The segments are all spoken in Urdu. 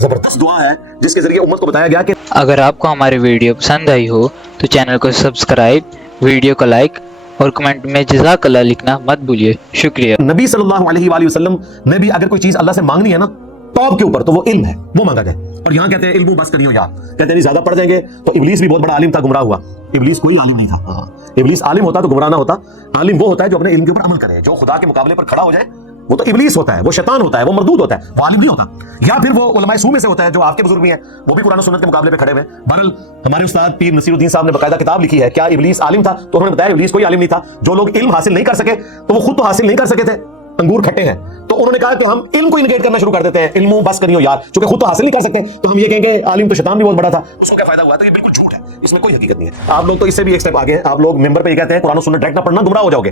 زبردست دعا ہے جس کے ذریعے امت کو بتایا گیا کہ اگر آپ کو ہماری ویڈیو پسند آئی ہو تو چینل کو سبسکرائب، ویڈیو کو لائک اور کمنٹ میں جزاک اللہ لکھنا مت بھولیے۔ شکریہ۔ نبی صلی اللہ علیہ وآلہ وسلم نے بھی اگر کوئی چیز اللہ سے مانگنی ہے نا ٹاپ کے اوپر تو وہ علم ہے، وہ مانگا جائے۔ اور یہاں کہتے ہیں علم بس کریو یار، کہتے ہیں نہیں زیادہ پڑھ جائیں گے تو ابلیس بھی بہت بڑا عالم تھا، گمراہ ہوا۔ ابلیس کوئی عالم نہیں تھا، ابلیس عالم ہوتا تو گمراہ نہ ہوتا۔ عالم وہ ہوتا ہے جو اپنے علم کے اوپر عمل کرے، جو خدا کے مقابلے پر کھڑا ہو جائے وہ تو ابلیس ہوتا ہے، وہ شیطان ہوتا ہے، وہ مردود ہوتا ہے، وہ عالم نہیں ہوتا۔ یا پھر وہ علماء سو میں سے ہوتا ہے جو آپ کے بزرگ بھی ہیں، وہ بھی قرآن و سنت کے مقابلے پہ کھڑے ہوئے۔ بہرحال ہمارے استاد پیر نصیر الدین صاحب نے باقاعدہ کتاب لکھی ہے کیا ابلیس عالم تھا، تو انہوں نے بتایا ابلیس کوئی عالم نہیں تھا۔ جو لوگ علم حاصل نہیں کر سکے تو وہ خود تو حاصل نہیں کر سکے تھے، انگور کھٹے ہیں، تو انہوں نے کہا کہ ہم علم کو انگیٹ کرنا شروع کر دیتے ہیں، علم بس کریو یار، چونکہ خود تو حاصل نہیں کر سکتے تو ہم یہ کہیں گے عالم تو شیطان بھی بہت بڑا تھا، اس کو کیا فائدہ ہوا؟ تو یہ بالکل جھوٹ ہے، اس میں کوئی حقیقت نہیں ہے۔ آپ لوگ تو اس سے بھی ایک سٹیپ آگے ہیں، آپ لوگ ممبر پہ یہ کہتے ہیں قرآن و سنت ڈائریکٹ نہ پڑھنا گمراہ ہو جاؤ گے،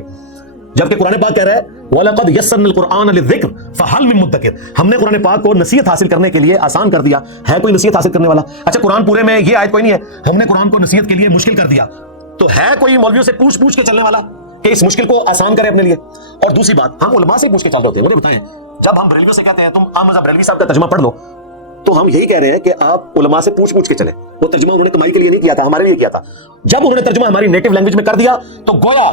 جبکہ قرآن پاک کہہ رہا ہے وَلَقَدْ يَسَّرْنَا الْقُرْآنَ لِلذِّكْرِ فَهَلْ مِن مُدَّكِرٍ، ہم نے قرآن پاک کو نصیحت حاصل کرنے کے لیے آسان کر دیا، ہے کوئی نصیحت حاصل کرنے والا؟ اچھا قرآن پورے میں یہ آیت کوئی نہیں ہے ہم نے قرآن کو نصیحت کے لیے مشکل کر دیا، تو ہے کوئی مولویوں سے پوچھ کے چلنے والا کہ اس مشکل کو آسان کرے اپنے لیے؟ اور دوسری بات ہم علماء سے پوچھ کے چل رہے ہوتے ہیں، مجھے بتائیں جب ہم بریلویوں سے کہتے ہیں تم احمد بریلوی صاحب کا ترجمہ پڑھ لو تو ہم یہی کہہ رہے ہیں کہ آپ علماء سے پوچھ کے چلیں، وہ ترجمہ انہوں نے کمائی کے لیے نہیں کیا تھا، ہمارے لیے کیا تھا۔ جب انہوں نے ترجمہ ہماری نیٹو لینگویج میں کر دیا تو گویا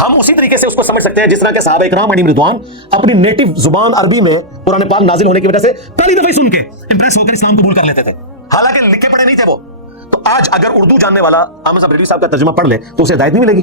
ہم اسی طریقے سے اس کو سمجھ سکتے ہیں جس طرح کہ صحابہ اکرام علیہم رضوان اپنی نیٹو زبان عربی میں قرآن پاک نازل ہونے کی وجہ سے پہلی دفعہ سن کے امپریس ہو کر اسلام قبول کر لیتے تھے، حالانکہ لکھے پڑھے نہیں تھے وہ۔ تو آج اگر اردو جاننے والا احمد بریلوی صاحب کا ترجمہ پڑھ لے تو اسے ہدایت نہیں ملے گی،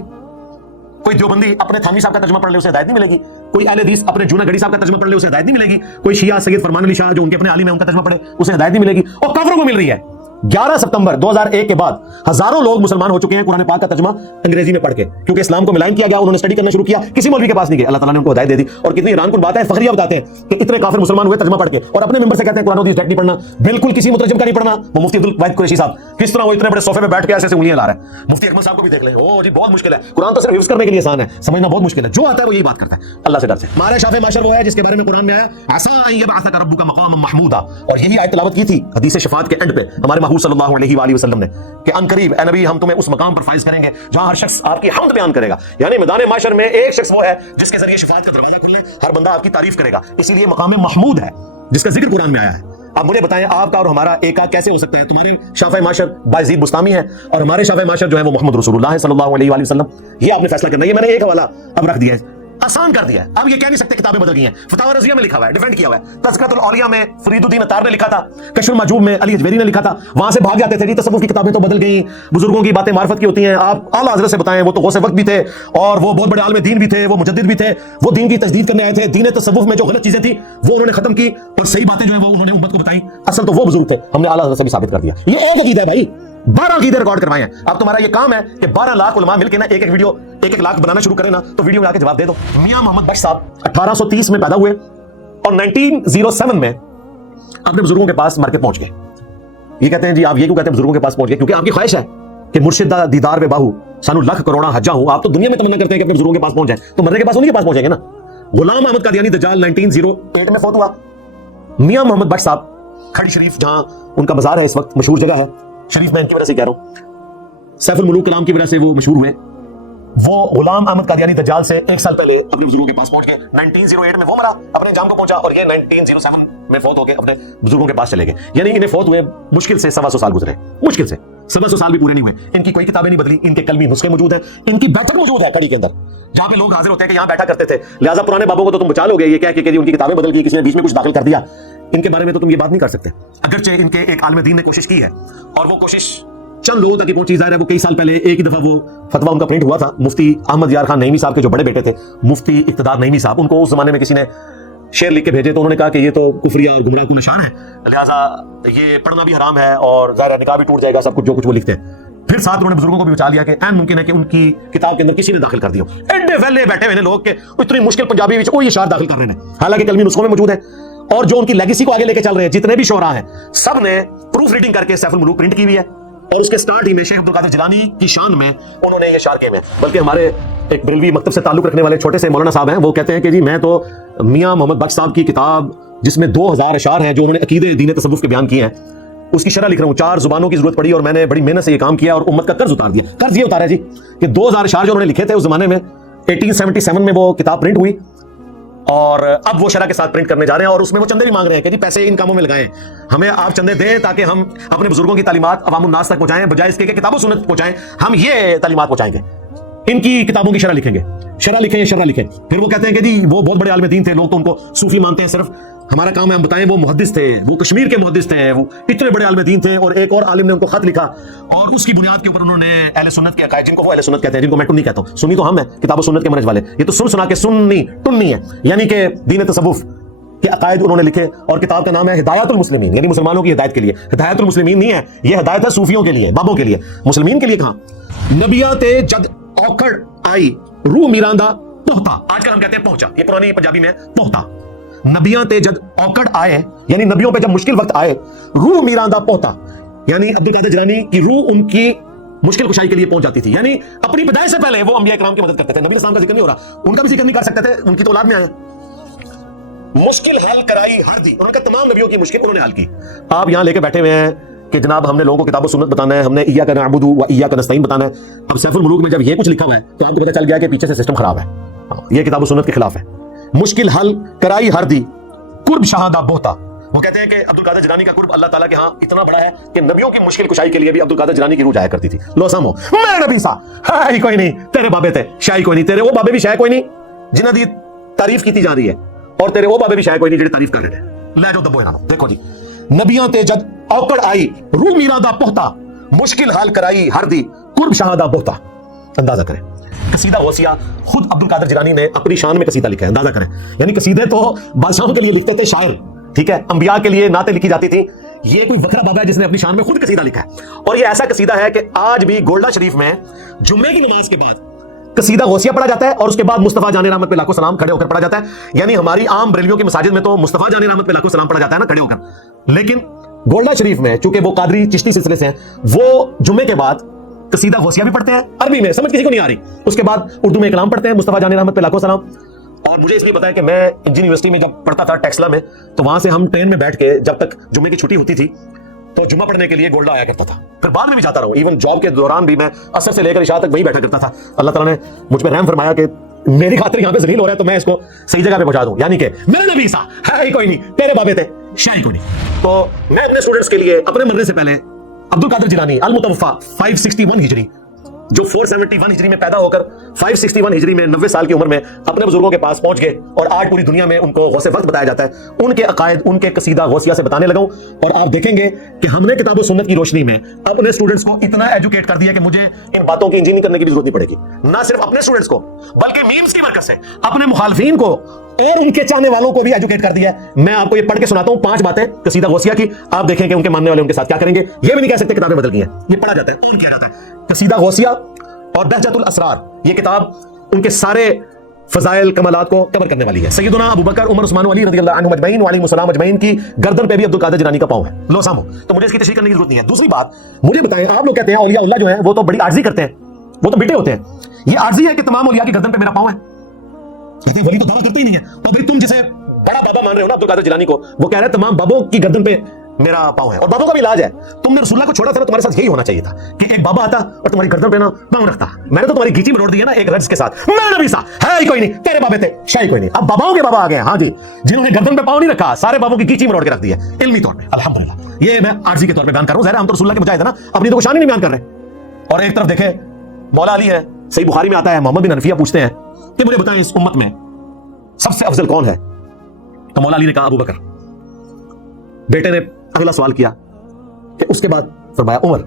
کوئی دیوبندی اپنے تھانوی صاحب کا ترجمہ پڑھ لے اسے ہدایت نہیں ملے گی، کوئی اہل حدیث اپنے جونا گڑھی صاحب کا ترجمہ پڑھ لے اسے ہدایت نہیں ملے گی، کوئی شیعہ سید فرمان علی شاہ جو ان کے اپنے عالم ہیں ان کا ترجمہ پڑھے اسے ہدایت نہیں ملے گی، اور کافروں کو مل رہی ہے۔ 11 ستمبر 2001 کے بعد ہزاروں لوگ مسلمان ہو چکے ہیں قرآن پاک کا ترجمہ انگریزی میں پڑھ کے، کیونکہ اسلام کو ملائن کیا گیا، انہوں نے اسٹڈی کرنا شروع کیا، کسی مولوی کے پاس نہیں گئے، اللہ تعالیٰ نے ان کو ہدایت دے دی۔ اور کتنی حیران کن بات ہے، فخریہ بتاتے ہیں کہ اتنے کافر مسلمان ہوئے ترجمہ پڑھ کے اور اپنے ممبر سے کہتے ہیں قرآن و حدیث ڈائریکٹ نہیں پڑھنا، بالکل کسی مترجم کا نہیں پڑھنا۔ وہ مفتی عبدالواحد قریشی صاحب کس طرح وہ اتنے بڑے صوفے پہ بیٹھ کے ایسے انگلیاں لا رہے ہیں، مفتی اکمل صاحب کو بھی دیکھ لیں، او جی بہت مشکل ہے، قرآن تو صرف حفظ کرنے کے لیے آسان ہے، سمجھنا بہت مشکل ہے، جو آتا ہے وہ یہی بات کرتا ہے اللہ سے ڈر سے۔ ہمارے شافع معاشر وہ ہے جس کے بارے میں قرآن میں آیا عسیٰ ان یبعثک ربک مقاما محمودا، اور یہی آیت تلاوت کی تھی حدیث شفاعت کے اینڈ پہ ہمارے محبوب صلی اللہ علیہ وآلہ وسلم نے کہ ان قریب اے نبی ہم تمہیں اس مقام پر فائز کریں گے جہاں ہر شخص آپ کی حمد بیان کرے گا، یعنی میدان معاشر میں ایک شخص وہ ہے جس کے ذریعے شفاعت کا دروازہ کھلے، ہر بندہ آپ کی تعریف کرے گا، اسی لیے مقام محمود ہے جس کا ذکر قرآن میں آیا ہے۔ اب مجھے بتائیں آپ کا اور ہمارا ایک کیسے ہو سکتا ہے؟ تمہارے شافع معاشر بایزید بستامی ہے اور ہمارے شافع معاشر جو ہے وہ محمد رسول اللہ صلی اللہ علیہ وآلہ وسلم، یہ آپ نے فیصلہ کرنا ہے۔ یہ میں نے ایک حوالہ اب رکھ دیا ہے، آسان کر دیا ہے، اب یہ کہہ نہیں سکتے کتابیں بدل گئی ہیں، فتاوی رضیہ میں لکھا ہوا ہے، ڈیفینڈ کیا ہوا ہے، تذکرۃ الاولیاء میں فرید الدین عطار نے لکھا تھا، کشف المحجوب میں علی اجویری نے لکھا تھا، وہاں سے بھاگ جاتے تھے جی تصوف کی کتابیں تو بدل گئی، بزرگوں کی باتیں معرفت کی ہوتی ہیں، آپ اعلیٰ حضرت سے بتائیں، وہ تو غوث وقت بھی تھے اور وہ بہت بڑے عالم دین بھی تھے، وہ مجدد بھی تھے، وہ دین کی تجدید کرنے آئے تھے، دین تصوف میں جو غلط چیزیں تھیں وہ انہوں نے ختم کی اور صحیح باتیں جو ہیں وہ انہوں نے امت کو بتائیں، اصل تو وہ بزرگ تھے، ہم نے اعلیٰ حضرت سے بھی ثابت کر دیا۔ یہ ایک عقیدہ ہے بھائی، 12 عقیدے ریکارڈ کروائے ہیں، اب تمہارا یہ کام ہے کہ 12 لاکھ علماء مل کے نا ایک ویڈیو 1 لاکھ بنانا شروع کریں نا تو ویڈیو میں آ کے جواب دے دو۔ میاں محمد بخش صاحب 1830 میں پیدا ہوئے اور 1907 میں اپنے بزرگوں کے پاس مر کے پہنچ گئے۔ یہ کہتے ہیں جی آپ یہ کیوں کہتے ہیں بزرگوں کے پاس پہنچ گئے؟ کیونکہ آپ کی خواہش ہے کہ مرشد دیدار بے باہو سانو لکھ کروڑا حجا ہوں، آپ تو دنیا میں تمنا کرتے ہیں کہ اپنے بزرگوں کے پاس پہنچ جائیں، تو مرنے کے پاس انہیں کے پاس پہنچیں گے نا۔ غلام احمد قادیانی دجال 1908 میں فوت ہوا۔ میاں محمد بخش صاحب کھڑی شریف جہاں ان کا مزار ہے اس وقت مشہور جگہ ہے، شریف میں ان کی وجہ سے کہہ رہا ہوں، سیف الملوک کلام کی وجہ سے وہ مشہور ہوئے۔ وہ غلام احمد قادیانی دجال سے 1 سال پہلے اپنے بزرگوں کے پاس پہنچ گئے، 1908 میں وہ مرا، اپنے انجام کو پہنچا، اور یہ 1907 میں فوت ہو کے اپنے بزرگوں کے پاس چلے گئے، یعنی انہیں فوت ہوئے مشکل سے 125 سال گزرے، مشکل سے 125 سال بھی پورے نہیں ہوئے۔ ان کی کوئی کتابیں نہیں بدلی، ان کے کلمی نسخے موجود ہیں، ان کی بیٹھک موجود ہے کڑی کے اندر جہاں پہ لوگ حاضر ہوتے ہیں کہ یہاں بیٹھا کرتے تھے، لہٰذا پرانے بابوں کو تو تم بچا لو گے، یہ کہہ کے کہ ان کی کتابیں بدل گئی، کسی نے بیچ میں کچھ داخل کر دیا، ان کے بارے میں تو تم یہ بات نہیں کر سکتے، اگرچہ ان کے ایک عالم دین نے کوشش کی ہے اور وہ کوشش چند لوگوں تک پہنچی، ظاہر ہے وہ کئی سال پہلے ایک ہی دفعہ وہ فتویٰ ان کا پرنٹ ہوا تھا، مفتی احمد یار خان نعیمی صاحب کے جو بڑے بیٹے تھے مفتی اقتدار نعیمی صاحب، ان کو اس زمانے میں کسی نے شعر لکھ کے بھیجے تو انہوں نے کہا کہ یہ تو کفریہ اور گمراہ کن اشعار ہے، لہٰذا یہ پڑھنا بھی حرام ہے اور ظاہر نکاح بھی ٹوٹ جائے گا، سب کچھ جو کچھ وہ لکھتے ہیں۔ پھر ساتھ انہوں نے بزرگوں کو بھی بچا لیا کہ این ممکن ہے کہ ان کی کتاب کے اندر کسی نے داخل کر دیا، ایڈے ویلے بیٹھے ہوئے لوگ کہ اتنی مشکل پنجابی میں کوئی اشعار داخل کر رہے ہیں، حالانکہ کلمی نسخوں میں موجود ہے، اور جو ان کی لیگیسی کو آگے لے کے چل رہے ہیں جتنے بھی شعراء ہیں سب نے پروف ریڈنگ کر کے سیف الملوک پرنٹ کی ہوئی ہے، اور اس کے سٹارٹ ہی میں شیخ عبدالقادر جیلانی کی شان میں انہوں نے یہ اشعار کہے ہیں۔ بلکہ ہمارے ایک بریلوی مکتب سے تعلق رکھنے والے چھوٹے سے مولانا صاحب ہیں، وہ کہتے ہیں کہ جی میں تو میاں محمد بخش صاحب کی کتاب جس میں 2000 اشعار ہیں جو انہوں نے عقیدے دین تصوف کے بیان کیے ہیں اس کی شرح لکھ رہا ہوں، 4 زبانوں کی ضرورت پڑی اور میں نے بڑی محنت سے یہ کام کیا اور امت کا قرض اتار دیا۔ قرض یہ اتارا جی کہ 2000 اشعار جو انہوں نے لکھے تھے اس زمانے میں 1877 میں وہ کتاب پرنٹ ہوئی اور اب وہ شرح کے ساتھ پرنٹ کرنے جا رہے ہیں اور اس میں وہ چندے بھی مانگ رہے ہیں کہ جی پیسے ان کاموں میں لگائیں, ہمیں آپ چندے دیں تاکہ ہم اپنے بزرگوں کی تعلیمات عوام الناس تک پہنچائیں, بجائے اس کے کہ کتاب و سنت پہنچائیں, ہم یہ تعلیمات پہنچائیں گے, ان کی کتابوں کی شرح لکھیں گے, شرح لکھیں یا شرح لکھیں. پھر وہ کہتے ہیں کہ جی وہ بہت بڑے عالم دین تھے, لوگ تو ان کو صوفی مانتے ہیں, صرف ہمارا کام ہے ہم بتائیں وہ محدث تھے, وہ کشمیر کے محدث تھے, وہ اتنے بڑے عالم دین تھے. اور ایک اور عالم نے ان کو خط لکھا اور اس کی بنیاد کے اوپر انہوں نے اہل سنت کے عقائد, جن کو وہ اہل سنت کہتے ہیں, جن کو میں ٹنی کہتا ہوں, سنی تو ہم ہیں کتاب و سنت کے منہج والے, یہ تو سن سنا کے سنی ٹنی ہے, یعنی کہ دین تصوف کے عقائد انہوں نے لکھے. اور کتاب کا نام ہے ہدایت المسلمین, یعنی مسلمانوں کی ہدایت کے لیے. ہدایت المسلمین نہیں ہے, یہ ہدایت ہے صوفیوں کے لیے, بابوں کے لیے, مسلمین کے لیے کہاں. نبیاں تے جد اوکھڑ آئی روح میراندا پہتا, آج کل ہم کہتے ہیں پہنچا, یہ پرانی پنجابی میں پہتا. نبیاں تے جد اوکڑ آئے, یعنی نبیوں پہ جب مشکل وقت آئے, روح میراندا پہتا, یعنی عبد القادر جیلانی کی روح ان کی مشکل کشائی کے لیے پہنچ جاتی تھی. یعنی اپنی پیدائش سے پہلے وہ انبیاء کرام کی مدد کرتے تھے. نبی اسلام کا ذکر نہیں ہو رہا, ان کا بھی ذکر نہیں کر سکتے تھے, ان کی تو اولاد میں آئے. مشکل حل کرائی ہر دی, انہوں نے کہا تمام نبیوں کی مشکل انہوں نے حل کی. آپ یہاں لے کے بیٹھے ہوئے ہیں کہ جناب ہم نے لوگوں کو کتاب و سنت بتانا ہے, ہم نے ایاک نعبد و ایاک نستعین بتانا ہے. اب سیف الملوک میں جب یہ کچھ لکھا ہوا ہے تو آپ کو پتہ چل گیا کہ پیچھے سے سسٹم خراب ہے, یہ کتاب و سنت کے خلاف ہے. مشکل حل کرائی ہر دی قرب شہادہ بہتا. وہ کہتے ہیں کہ عبد القادر جیلانی کا قرب اللہ تعالیٰ کے ہاں اتنا بڑا ہے کہ نبیوں کی مشکل کشائی کے لیے بھی عبد القادر جیلانی کی روح جایا کرتی تھی. لو سامو, میرے نبی سا ہے کوئی نہیں, تیرے بابے تھے شاہی کوئی نہیں, تیرے وہ بابے بھی شاہ کوئی نہیں جنہاں دی تعریف کیتی جا رہی ہے, اور تیرے وہ بابے بھی شاہ کوئی نہیں جڑے تعریف کر رہے ہیں. لے جاؤ دبو انہاں نوں. دیکھو جی, نبیاں تے جد اوکڑ آئی روح میراندا پہتا, مشکل حال کرائی ہر دی قرب شہادہ بہتا. اندازہ کریں, قصیدہ غوثیہ خود عبد القادر جیلانی نے اپنی شان میں قصیدہ لکھا ہے. اندازہ کریں, یعنی قصیدے تو بادشاہوں کے لیے لکھتے تھے شاعر, ٹھیک ہے, انبیاء کے لیے نعتیں لکھی جاتی تھیں. یہ کوئی وکھرا بابا ہے جس نے اپنی شان میں خود قصیدہ لکھا ہے. اور یہ ایسا قصیدہ ہے کہ آج بھی گولڈا شریف میں جمعے کی نماز کے بعد قصیدہ غوثیہ پڑھا جاتا ہے, اور اس کے بعد مصطفیٰ جان رحمت پہ لاکھوں سلام کھڑے ہو کر پڑھا جاتا ہے. یعنی ہماری عام بریلویوں کی مساجد میں تو مصطفیٰ جان رحمت پہ لاکھوں سلام پڑھا جاتا ہے نا کھڑے ہو کر, لیکن گولڈا شریف میں چونکہ وہ قادری چشتی سلسلے سے ہیں, وہ جمعے کے بعد قصیدہ غوثیہ بھی پڑھتے ہیں عربی میں, سمجھ کسی کو نہیں آ رہی, اس کے بعد اردو میں کلام پڑھتے ہیں مصطفیٰ جان رحمت پہ لاکھوں سلام. اور مجھے اس لیے پتا ہے کہ میں انجین یونیورسٹی میں جب پڑھتا تھا ٹیکسلا میں, تو وہاں سے ہم ٹرین میں بیٹھ کے جب تک جمعے کی چھٹی ہوتی تھی تو جمعہ پڑھنے کے لیے گولڈا آیا کرتا تھا. پھر بعد میں بھی جاتا رہا, ایون جاب کے دوران بھی میں عصر سے لے کر عشاء تک وہیں بیٹھا کرتا تھا. اللہ تعالیٰ نے مجھ پہ رحم فرمایا کہ میری خاطر یہاں پہ ذلیل ہو رہا ہے تو میں اس کو صحیح جگہ پہ پہنچا دوں. یعنی کہ میرے نبی سا ہے ہی کوئی نہیں, تیرے بابے تھے شاہی کوئی نہیں. تو میں اپنے اسٹوڈنٹس کے لیے اپنے مرنے سے پہلے عبد القادر جیلانی المتوفا 561 ہجری, جو 471 ہجری میں پیدا ہو کر 561 ہجری میں 90 سال کی عمر میں اپنے بزرگوں کے پاس پہنچ گئے, اور آج پوری دنیا میں ان کو غوث وقت بتایا جاتا ہے. ان کے عقائد, ان کے قصیدہ غوثیہ سے بتانے لگا ہوں, اور آپ دیکھیں گے کہ ہم نے کتاب و سنت کی روشنی میں اپنے اسٹوڈنٹس کو اتنا ایجوکیٹ کر دیا کہ مجھے ان باتوں کی انجینئرنگ کرنے کی بھی ضرورت نہیں پڑے گی. نہ صرف اپنے اسٹوڈنٹس کو بلکہ میمز کی برکت سے اپنے مخالفین کو اور ان کے چاہنے والوں کو بھی ایجوکیٹ کر دیا ہے. میں آپ کو یہ پڑھ کے سناتا ہوں 5 باتیں قصیدہ غوثیہ کی, آپ دیکھیں کہ ان کے ماننے والے ان کے ساتھ کیا کریں گے. یہ بھی نہیں کہہ سکتے کتابیں بدل گئی ہیں, یہ پڑھا جاتا ہے, کون کہہ رہا ہے. قصیدہ غوثیہ اور بہجت الاسرار, یہ کتاب ان کے سارے فضائل کمالات کو کور کرنے والی ہے. سیدنا ابو بکر عمر عثمان علی رضی اللہ عنہم اجمعین وعلیہم السلام اجمعین کی گردن پہ بھی عبد القادر جیلانی کا پاؤں ہے. لو سامو, تو مجھے اس کی تشریح کرنے کی ضرورت نہیں ہے. دوسری بات مجھے بتائیں, آپ لوگ کہتے ہیں اولیاء اللہ جو ہیں وہ تو بڑی عاجزی کرتے ہیں, وہ تو بیٹے ہوتے ہیں, یہ عاجزی ہے کہ تمام اولیاء کی گردن پہ میرا پاؤں ہے؟ کہتے ہیں ولی تو دعویٰ کرتے ہی نہیں ہے. اور پھر تم جسے بڑا بابا مان رہے ہو نا عبد القادر جیلانی کو, وہ کہہ رہے ہیں تمام بابوں کی گردن پہ میرا پاؤں ہے. اور بابوں کا بھی علاج ہے, تم نے رسول اللہ کو چھوڑا تھا نا, تمہارے ساتھ یہی ہونا چاہیے تھا کہ ایک بابا آتا اور تمہاری گردن پہ نا پاؤں رکھتا. میں نے تو تمہاری گیچی مروڑ دی ہے نا ایک رجز کے ساتھ, میں نبی سا ہے ہی کوئی نہیں, تیرے بابے تھے شاہی کوئی نہیں. اب باباؤں کے بابا آ گئے, ہاں جی, جنہوں نے گردن پہ پاؤں نہیں رکھا, سارے بابوں کی گیچی مروڑ کے رکھ دی ہے علمی طور پہ. الحمدللہ, یہ میں عارضی کے طور پہ بیان کر رہا ہوں, ظاہر ہم تو رسول اللہ کے مجاہد ہیں نا, اپنی تو شان ہی نہیں بیان کر رہے. اور ایک طرف دیکھیں مولا علی ہے, صحیح بخاری میں آتا ہے, محمد بن حنفیہ پوچھتے ہیں کہ مجھے بتائیں اس امت میں سب سے افضل کون ہے؟ تو مولا علی نے کہا ابو بکر. بیٹے نے اگلا سوال کیا کہ اس کے بعد فرمایا عمر.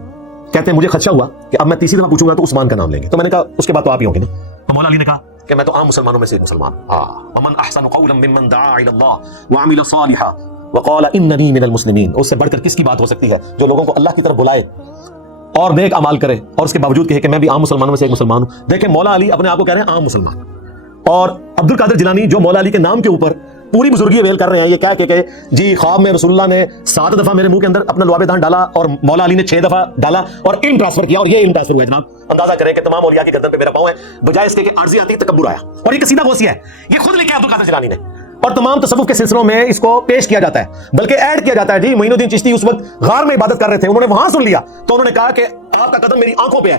کہتے ہیں مجھے خدشہ ہوا کہ اب میں تیسری دفعہ پوچھوں گا تو عثمان کا نام لیں گے, تو میں نے کہا اس کے بعد تو آپ ہی ہوں گے نا. تو مولا علی نے کہا کہ میں تو عام مسلمانوں میں سے ایک مسلمان ہوں. ومن احسن قولا ممن دعا الى الله وعمل صالحا وقال انني من المسلمين. اس سے بڑھ کر کس کی بات ہو سکتی ہے جو لوگوں کو اللہ کی طرف بلائے اور نیک اعمال کرے اور اس کے باوجود کہے کہ میں بھی عام مسلمانوں میں سے ایک مسلمان ہوں. دیکھیں مولا علی اپنے آپ کو کہہ رہے ہیں عام مسلمان, اور عبد القادر جیلانی جو مولا علی کے نام کے اوپر پوری بزرگی ویل کر رہے ہیں, یہ کہہ کے کہ جی خواب میں رسول اللہ نے 7 دفعہ میرے منہ کے اندر اپنا لعاب دان ڈالا اور مولا علی نے 6 دفعہ ڈالا اور علم ٹرانسفر کیا, اور یہ علم ٹرانسفر ہوا ہے جناب. اندازہ کریں کہ تمام اولیاء کی گردن پہ میرا پاؤں ہے, بجائے اس کے کہ عارضی آتی تکبر آیا. اور یہ قصیدہ غوثیہ ہے, یہ خود لکھا ہے عبد القادر جیلانی نے, اور تمام تصوف کے سلسلوں میں اس کو پیش کیا جاتا ہے, بلکہ ایڈ کیا جاتا ہے. جی معین الدین چشتی اس وقت غار میں عبادت کر رہے تھے, انہوں نے وہاں سن لیا تو انہوں نے کہا کہ آپ کا قدم میری آنکھوں پہ ہے,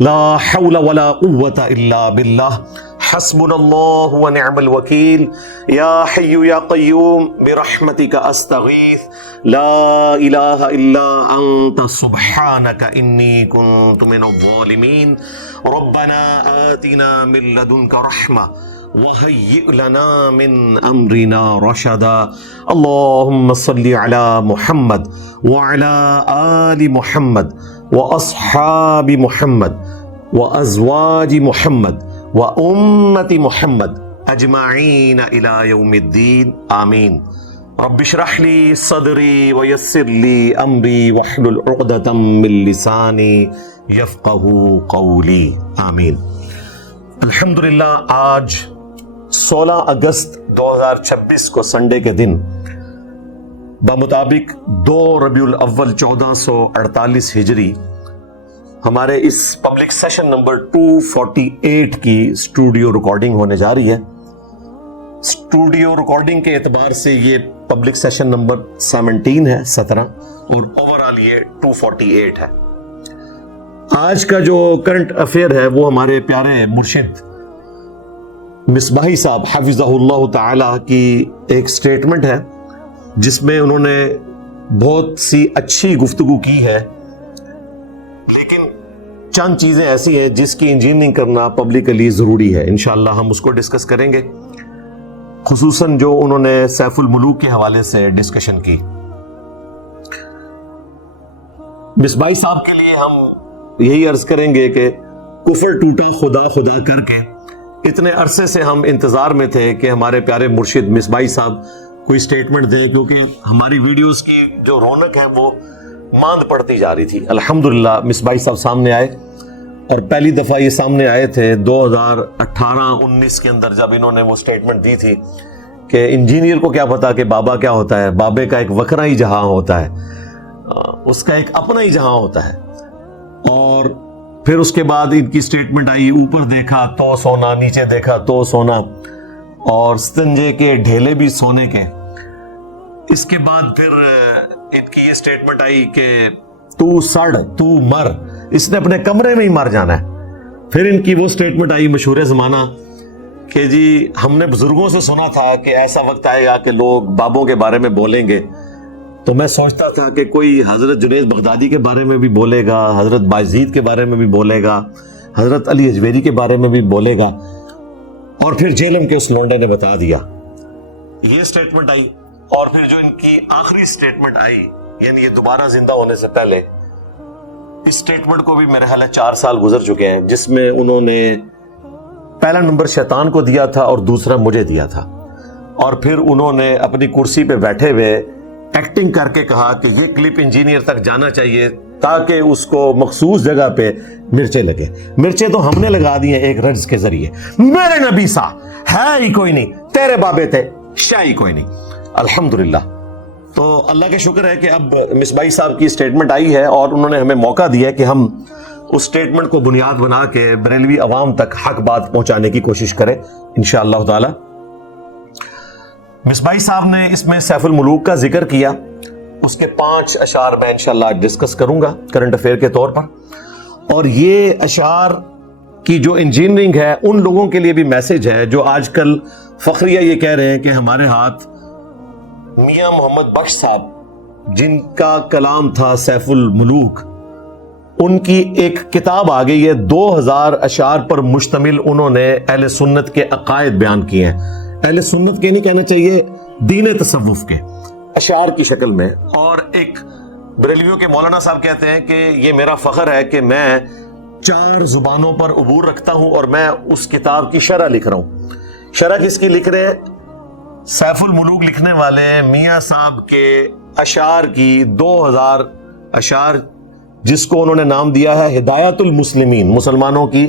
لا حول ولا قوة الا باللہ حسبنا اللہ ونعم الوکیل یا حی یا قیوم برحمتک استغیث لا الہ الا انت سبحانک انی کنت من الظالمین ربنا آتنا من لدنک رحمہ وهيئ لنا من امرنا رشدا اللهم صل على محمد وعلى آل محمد واصحاب محمد وازواج محمد وامة محمد اجمعین الى یوم الدین آمین رب اشرح لي صدری ويسر لي امری واحلل عقدۃ من لسانی یفقهوا قولی آمین۔ الحمدللہ آج 16 اگست 2026 کو سنڈے کے دن بمطابق 2 ربیع الاول 1448 ہجری ہمارے اس پبلک سیشن نمبر 248 کی اسٹوڈیو ریکارڈنگ ہونے جا رہی ہے۔ اسٹوڈیو ریکارڈنگ کے اعتبار سے یہ پبلک سیشن نمبر 17 ہے 17 اور اوورآل یہ 248 ہے۔ آج کا جو کرنٹ افیئر ہے وہ ہمارے پیارے مرشد مصباحی صاحب حفظہ اللہ تعالی کی ایک سٹیٹمنٹ ہے جس میں انہوں نے بہت سی اچھی گفتگو کی ہے، لیکن چند چیزیں ایسی ہیں جس کی انجینئرنگ کرنا پبلکلی ضروری ہے۔ انشاءاللہ ہم اس کو ڈسکس کریں گے، خصوصاً جو انہوں نے سیف الملوک کے حوالے سے ڈسکشن کی۔ مصباحی صاحب کے لیے ہم یہی عرض کریں گے کہ کفر ٹوٹا خدا خدا کر کے اتنے عرصے سے ہم انتظار میں تھے کہ ہمارے پیارے مرشد مصباحی صاحب کوئی سٹیٹمنٹ دیں، کیونکہ ہماری ویڈیوز کی جو رونق ہے وہ ماند پڑتی جا رہی تھی۔ الحمدللہ مصباحی صاحب سامنے آئے، اور پہلی دفعہ یہ سامنے آئے تھے 2018-19 کے اندر، جب انہوں نے وہ سٹیٹمنٹ دی تھی کہ انجینئر کو کیا پتا کہ بابا کیا ہوتا ہے، بابے کا ایک وکرا ہی جہاں ہوتا ہے، اس کا ایک اپنا ہی جہاں ہوتا ہے۔ اور پھر اس کے بعد ان کی سٹیٹمنٹ آئی، اوپر دیکھا تو سونا، نیچے دیکھا تو سونا، اور استنجے کے ڈھیلے بھی سونے کے۔ اس کے بعد پھر ان کی یہ سٹیٹمنٹ آئی کہ تو سڑ تو مر، اس نے اپنے کمرے میں ہی مر جانا ہے۔ پھر ان کی وہ سٹیٹمنٹ آئی مشہور زمانہ کہ جی ہم نے بزرگوں سے سنا تھا کہ ایسا وقت آئے گا کہ لوگ بابوں کے بارے میں بولیں گے، تو میں سوچتا تھا کہ کوئی حضرت جنید بغدادی کے بارے میں بھی بولے گا، حضرت بایزید کے بارے میں بھی بولے گا، حضرت علی اجویری کے بارے میں بھی بولے گا، اور پھر جیلم کے اس لونڈے نے بتا دیا۔ یہ سٹیٹمنٹ آئی، اور پھر جو ان کی آخری سٹیٹمنٹ آئی، یعنی یہ دوبارہ زندہ ہونے سے پہلے، اس سٹیٹمنٹ کو بھی میرے خیال ہے 4 سال گزر چکے ہیں، جس میں انہوں نے پہلا نمبر شیطان کو دیا تھا اور دوسرا مجھے دیا تھا، اور پھر انہوں نے اپنی کرسی پہ بیٹھے ہوئے ایکٹنگ کر کے کہا کہ یہ کلپ انجینئر تک جانا چاہیے تاکہ اس کو مخصوص جگہ پہ مرچیں لگے۔ مرچیں تو ہم نے لگا دی ہیں ایک رجز کے ذریعے، میرے نبی سا ہے ہی کوئی نہیں، تیرے بابے تھے شاہ ہی کوئی نہیں۔ الحمدللہ، تو اللہ کا شکر ہے کہ اب مصباحی صاحب کی سٹیٹمنٹ آئی ہے، اور انہوں نے ہمیں موقع دیا کہ ہم اس سٹیٹمنٹ کو بنیاد بنا کے بریلوی عوام تک حق بات پہنچانے کی کوشش کریں انشاءاللہ تعالی۔ مصباحی صاحب نے اس میں سیف الملوک کا ذکر کیا، اس کے 5 اشعار میں انشاءاللہ ڈسکس کروں گا کرنٹ افیئر کے طور پر، اور یہ اشعار کی جو انجینئرنگ ہے ان لوگوں کے لیے بھی میسج ہے جو آج کل فخریہ یہ کہہ رہے ہیں کہ ہمارے ہاتھ میاں محمد بخش صاحب جن کا کلام تھا سیف الملوک، ان کی ایک کتاب آ گئی ہے 2000 اشعار پر مشتمل، انہوں نے اہل سنت کے عقائد بیان کیے ہیں، اہل سنت کے نہیں کہنا چاہیے، دین تصوف کے اشعار کی شکل میں۔ اور ایک بریلویوں کے مولانا صاحب کہتے ہیں کہ یہ میرا فخر ہے کہ میں 4 زبانوں پر عبور رکھتا ہوں اور میں اس کتاب کی شرح لکھ رہا ہوں۔ شرح کس کی لکھ رہے ہیں؟ سیف الملوک لکھنے والے میاں صاحب کے اشعار کی 2000 اشعار، جس کو انہوں نے نام دیا ہے ہدایت المسلمین، مسلمانوں کی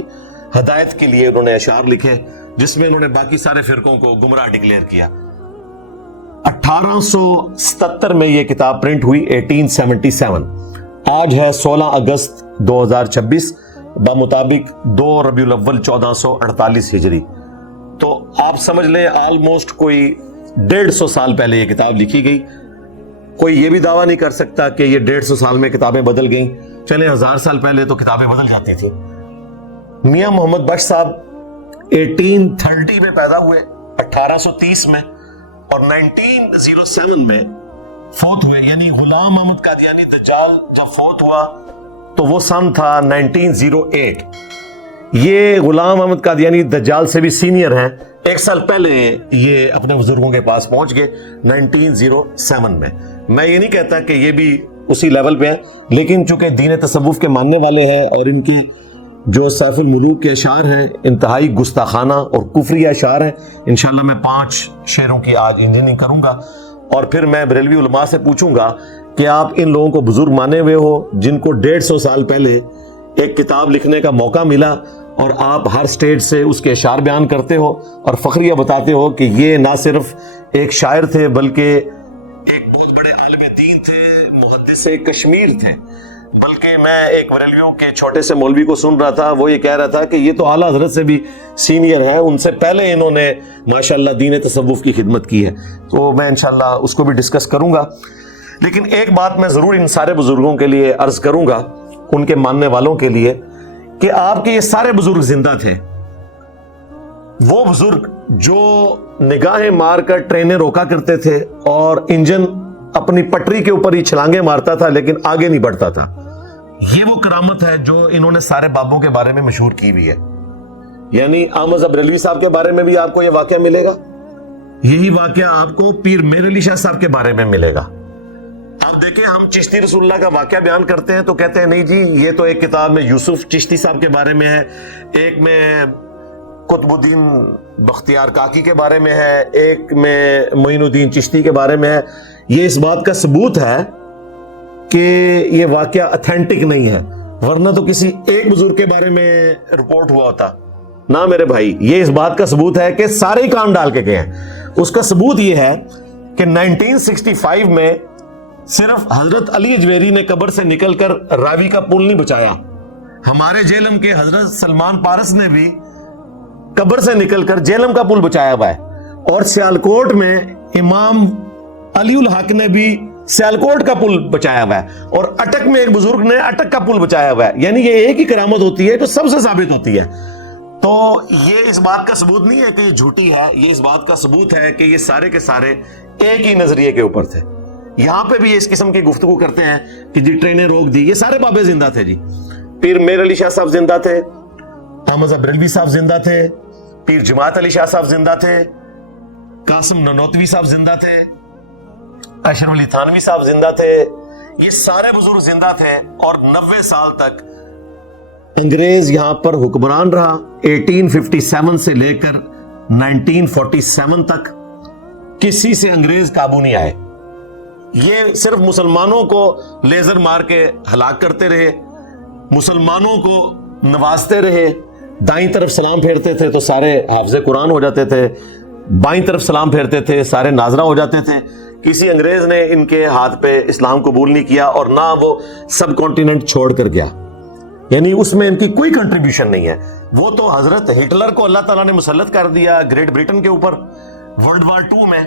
ہدایت کے لیے انہوں نے اشعار لکھے، جس میں انہوں نے باقی سارے فرقوں کو گمراہ ڈکلیئر کیا۔ 1877 میں یہ کتاب پرنٹ ہوئی، 1877۔ آج ہے 16 اگست 2026 بمطابق 2 ربیع الاول 1448 ہجری، تو آپ سمجھ لیں آلموسٹ کوئی 150 سال پہلے یہ کتاب لکھی گئی۔ کوئی یہ بھی دعویٰ نہیں کر سکتا کہ یہ 150 سال میں کتابیں بدل گئیں، چلے 1000 سال پہلے تو کتابیں بدل جاتی تھیں، میاں محمد بخش صاحب 1830 میں پیدا ہوئے, 1830 میں, اور 1907 میں فوت ہوئے. یعنی غلام محمد قادیانی دجال جب فوت ہوا تو وہ سن تھا 1908. یہ غلام محمد قادیانی دجال سے بھی سینئر ہیں, 1 سال پہلے یہ اپنے بزرگوں کے پاس پہنچ گئے 1907 میں. میں یہ نہیں کہتا کہ یہ بھی اسی لیول پہ ہیں, لیکن چونکہ دین تصوف کے ماننے والے ہیں اور ان کی جو سیف الملوک کے اشعار ہیں انتہائی گستاخانہ اور کفری اشعار ہیں, انشاءاللہ میں 5 شعروں کی آج انجینئرنگ کروں گا, اور پھر میں بریلوی علماء سے پوچھوں گا کہ آپ ان لوگوں کو بزرگ مانے ہوئے ہو جن کو 150 سال پہلے ایک کتاب لکھنے کا موقع ملا, اور آپ ہر سٹیج سے اس کے اشعار بیان کرتے ہو اور فخریہ بتاتے ہو کہ یہ نہ صرف ایک شاعر تھے بلکہ ایک بہت بڑے عالم دین تھے, محدث کشمیر تھے. بلکہ میں ایک بریلویوں کے چھوٹے سے مولوی کو سن رہا تھا, وہ یہ کہہ رہا تھا کہ یہ تو اعلیٰ حضرت سے بھی سینئر ہیں, ان سے پہلے انہوں نے ماشاءاللہ دین تصوف کی خدمت کی ہے. تو میں انشاءاللہ اس کو بھی ڈسکس کروں گا. لیکن ایک بات میں ضرور ان سارے بزرگوں کے لیے عرض کروں گا, ان کے ماننے والوں کے لیے, کہ آپ کے یہ سارے بزرگ زندہ تھے. وہ بزرگ جو نگاہیں مار کر ٹرینیں روکا کرتے تھے اور انجن اپنی پٹری کے اوپر ہی چھلانگیں مارتا تھا لیکن آگے نہیں بڑھتا تھا, یہ وہ کرامت ہے جو انہوں نے سارے بابوں کے بارے میں مشہور کی ہوئی ہے. یعنی احمد بریلوی صاحب کے بارے میں بھی آپ کو یہ واقعہ ملے گا, یہی واقعہ آپ کو پیر میر علی شاہ صاحب کے بارے میں ملے گا. اب دیکھیں, ہم چشتی رسول اللہ کا واقعہ بیان کرتے ہیں تو کہتے ہیں نہیں جی یہ تو ایک کتاب میں یوسف چشتی صاحب کے بارے میں ہے, ایک میں قطب الدین بختیار کاکی کے بارے میں ہے, ایک میں معین الدین چشتی کے بارے میں ہے. یہ اس بات کا ثبوت ہے کہ یہ واقعہ اتھینٹک نہیں ہے, ورنہ تو کسی ایک بزرگ کے بارے میں رپورٹ ہوا ہوتا نا میرے بھائی. یہ اس بات کا ثبوت ہے کہ سارے ہی کام ڈال کے گئے ہیں. اس کا ثبوت یہ ہے کہ 1965 میں صرف حضرت علی اجویری نے قبر سے نکل کر راوی کا پل نہیں بچایا, ہمارے جیلم کے حضرت سلمان پارس نے بھی قبر سے نکل کر جیلم کا پل بچایا ہوا ہے, اور سیالکوٹ میں امام علی الحق نے بھی سیالکوٹ کا پل بچایا ہوا ہے, اور اٹک میں ایک بزرگ نے اٹک کا پل بچایا ہوا ہے. یعنی یہ ایک ہی کرامت ہوتی ہے جو سب سے ثابت ہوتی ہے. تو یہ اس بات کا ثبوت نہیں ہے کہ یہ جھوٹی ہے, یہ اس بات کا ثبوت ہے کہ یہ سارے کے سارے ایک ہی نظریے کے اوپر تھے. یہاں پہ بھی اس قسم کی گفتگو کرتے ہیں کہ جی ٹرینیں روک دی, یہ سارے بابے زندہ تھے جی. پیر میر علی شاہ صاحب زندہ تھے, احمد بریلوی صاحب زندہ تھے, پیر جماعت علی شاہ صاحب زندہ تھے, قاسم ننوتوی صاحب زندہ تھے, اشرف علی تھانوی صاحب زندہ تھے. یہ سارے بزرگ زندہ تھے, اور 90 سال تک انگریز یہاں پر حکمران رہا. 1857 سے لے کر 1947 تک کسی سے انگریز قابو نہیں آئے. یہ صرف مسلمانوں کو لیزر مار کے ہلاک کرتے رہے, مسلمانوں کو نوازتے رہے. دائیں طرف سلام پھیرتے تھے تو سارے حافظ قرآن ہو جاتے تھے, بائیں طرف سلام پھیرتے تھے سارے ناظرہ ہو جاتے تھے. کسی انگریز نے ان کے ہاتھ پہ اسلام قبول نہیں کیا, اور نہ وہ سب کانٹیننٹ چھوڑ کر گیا. یعنی اس میں ان کی کوئی کنٹریبیوشن نہیں ہے. وہ تو حضرت ہٹلر کو اللہ تعالیٰ نے مسلط کر دیا گریٹ برٹن کے اوپر ورلڈ وار 2 میں.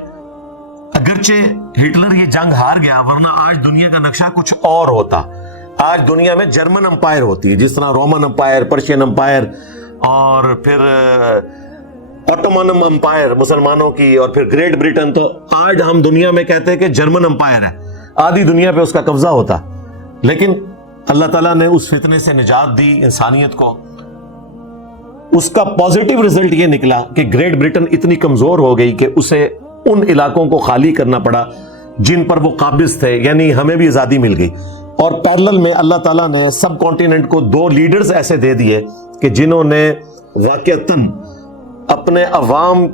اگرچہ ہٹلر یہ جنگ ہار گیا, ورنہ آج دنیا کا نقشہ کچھ اور ہوتا. آج دنیا میں جرمن امپائر ہوتی ہے, جس طرح رومن امپائر, پرشین امپائر, اور پھر آٹومن امپائر مسلمانوں کی, اور پھر گریٹ برٹن. تو آج ہم دنیا میں کہتے ہیں کہ جرمن امپائر ہے, آدھی دنیا پہ اس کا قبضہ ہوتا. لیکن اللہ تعالیٰ نے اس فتنے سے نجات دی انسانیت کو. اس کا پازیٹیو رزلٹ یہ نکلا کہ گریٹ برٹن اتنی کمزور ہو گئی کہ اسے ان علاقوں کو خالی کرنا پڑا جن پر وہ قابض تھے. یعنی ہمیں بھی آزادی مل گئی. اور پیرلل میں اللہ تعالیٰ نے سب کانٹیننٹ کو 2 لیڈرز ایسے دے دیے کہ جنہوں نے واقعتاً اپنے عوام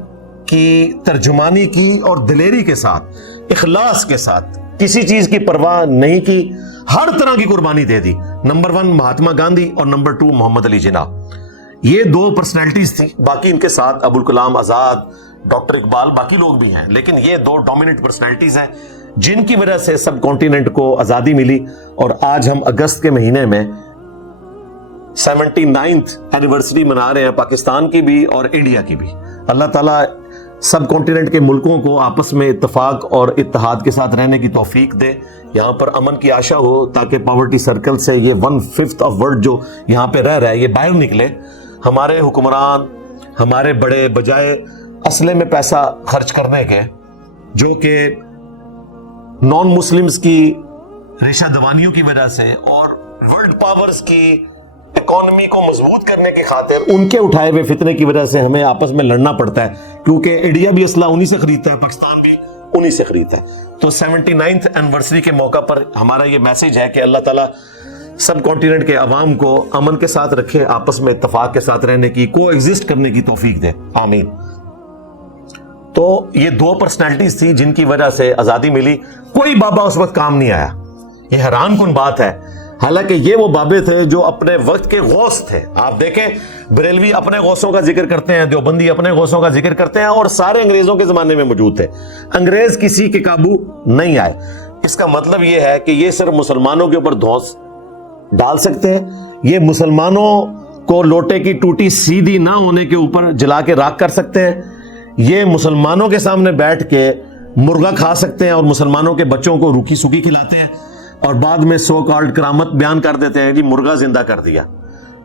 کی ترجمانی کی, اور دلیری کے ساتھ, اخلاص کے ساتھ, کسی چیز کی پرواہ نہیں کی, ہر طرح کی قربانی دے دی. نمبر 1 مہاتما گاندھی, اور نمبر 2 محمد علی جناح. یہ 2 پرسنالٹیز تھی. باقی ان کے ساتھ ابوالکلام آزاد, ڈاکٹر اقبال, باقی لوگ بھی ہیں, لیکن یہ 2 ڈومیننٹ پرسنالٹیز ہیں جن کی وجہ سے سب کانٹیننٹ کو آزادی ملی. اور آج ہم اگست کے مہینے میں 79th اینیورسری منا رہے ہیں, پاکستان کی بھی اور انڈیا کی بھی. اللہ تعالیٰ سب کانٹیننٹ کے ملکوں کو آپس میں اتفاق اور اتحاد کے ساتھ رہنے کی توفیق دے. یہاں پر امن کی آشا ہو, تاکہ پاورٹی سرکل سے یہ 1/5 آف ورلڈ جو یہاں پہ رہ رہا ہے یہ باہر نکلے. ہمارے حکمران ہمارے بڑے بجائے اسلحے میں پیسہ خرچ کرنے کے، جو کہ نان مسلمز کی ریشہ دوانیوں کی وجہ سے اور ورلڈ پاورز کی اکانومی کو مضبوط کرنے کی خاطر ان کے اٹھائے ہوئے فتنے کی وجہ سے ہمیں آپس میں لڑنا پڑتا ہے، کیونکہ انڈیا بھی اسلحہ انہی سے خریدتا ہے، پاکستان بھی انہی سے خریدتا ہے۔ تو 79ویں اینیورسری کے موقع پر ہمارا یہ میسج ہے کہ اللہ تعالیٰ سب کانٹیننٹ کے عوام کو امن کے ساتھ رکھے، آپس میں اتفاق کے ساتھ رہنے کی، کو ایگزسٹ کرنے کی توفیق دے، آمین۔ تو یہ دو پرسنالٹیز تھی جن کی وجہ سے آزادی ملی، کوئی بابا اس وقت کام نہیں آیا، یہ حیران کن بات ہے، حالانکہ یہ وہ بابے تھے جو اپنے وقت کے غوث تھے۔ آپ دیکھیں بریلوی اپنے غوثوں کا ذکر کرتے ہیں، دیوبندی اپنے غوثوں کا ذکر کرتے ہیں، اور سارے انگریزوں کے زمانے میں موجود تھے، انگریز کسی کے قابو نہیں آئے۔ اس کا مطلب یہ ہے کہ یہ صرف مسلمانوں کے اوپر دھونس ڈال سکتے ہیں، یہ مسلمانوں کو لوٹے کی ٹوٹی سیدھی نہ ہونے کے اوپر جلا کے راکھ کر سکتے ہیں، یہ مسلمانوں کے سامنے بیٹھ کے مرغا کھا سکتے ہیں اور مسلمانوں کے بچوں کو روکھی سوکھی کھلاتے ہیں، اور بعد میں سو کالڈ کرامت بیان کر دیتے ہیں، جی مرغا زندہ کر دیا۔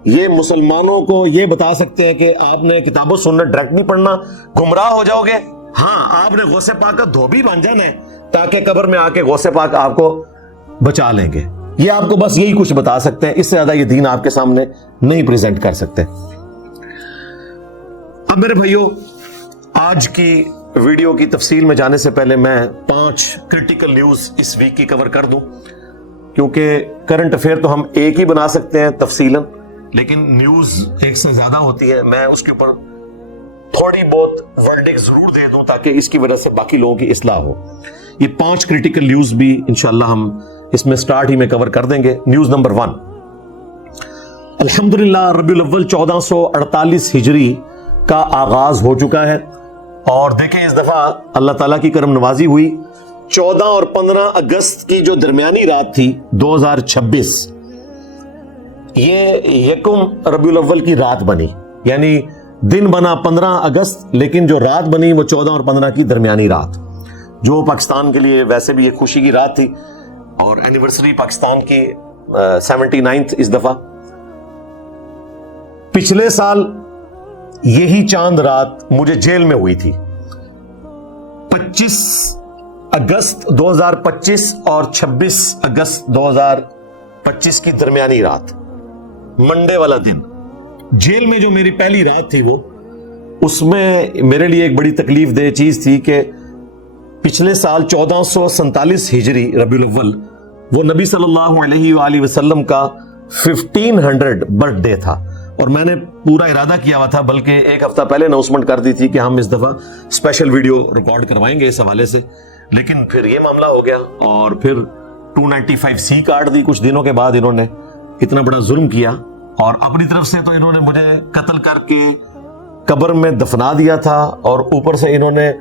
یہ مسلمانوں کو یہ بتا سکتے ہیں کہ آپ نے کتاب و سنت ڈائریکٹ نہیں پڑھنا، گمراہ ہو جاؤ گے۔ ہاں، آپ نے غوث پاک کا دھوبی بن جانا ہے تاکہ قبر میں آ کے غوث پاک آپ کو بچا لیں گے۔ یہ آپ کو بس یہی کچھ بتا سکتے ہیں، اس سے زیادہ یہ دین آپ کے سامنے نہیں پریزنٹ کر سکتے۔ اب میرے بھائیوں، آج کی ویڈیو کی تفصیل میں جانے سے پہلے میں 5 کرٹیکل نیوز اس ویک کی کور کر دوں، کیونکہ کرنٹ افیئر تو ہم ایک ہی بنا سکتے ہیں تفصیلاً، لیکن نیوز ایک سے زیادہ ہوتی ہے، میں اس کے اوپر تھوڑی بہت ورڈنگ ضرور دے دوں تاکہ اس کی وجہ سے باقی لوگوں کی اصلاح ہو۔ یہ 5 کرٹیکل نیوز بھی انشاءاللہ ہم اس میں سٹارٹ ہی میں کور کر دیں گے۔ نیوز نمبر 1، الحمدللہ ربیع الاول 1448 ہجری کا آغاز ہو چکا ہے، اور دیکھیں اس دفعہ اللہ تعالیٰ کی کرم نوازی ہوئی، 14 اور 15 اگست کی جو درمیانی رات تھی 2026، یہ یکم ربیع الاول کی رات بنی، یعنی دن بنا 15 اگست لیکن جو رات بنی وہ 14 اور 15 کی درمیانی رات، جو پاکستان کے لیے ویسے بھی ایک خوشی کی رات تھی، اور اینیورسری پاکستان کی 79ویں اس دفعہ۔ پچھلے سال یہی چاند رات مجھے جیل میں ہوئی تھی، 25 اگست 2025 اور 26 اگست 2025 کی درمیانی رات، منڈے والا دن، جیل میں جو میری پہلی رات تھی وہ، اس میں میرے لیے ایک بڑی تکلیف دہ چیز تھی کہ پچھلے سال 1447 ہجری ربیع الاول وہ نبی صلی اللہ علیہ وآلہ وسلم کا 1500 برتھ ڈے تھا، اور میں نے پورا ارادہ کیا ہوا تھا، بلکہ ایک ہفتہ پہلے اناؤنسمنٹ کر دی تھی کہ ہم اس دفعہ اسپیشل ویڈیو ریکارڈ کروائیں گے اس حوالے سے، لیکن پھر یہ معاملہ ہو گیا، اور پھر 295C کاٹ دی کچھ دنوں کے بعد۔ انہوں نے اتنا بڑا ظلم کیا، اور اپنی طرف سے تو انہوں نے مجھے قتل کر کے قبر میں دفنا دیا تھا، اور اوپر سے انہوں نے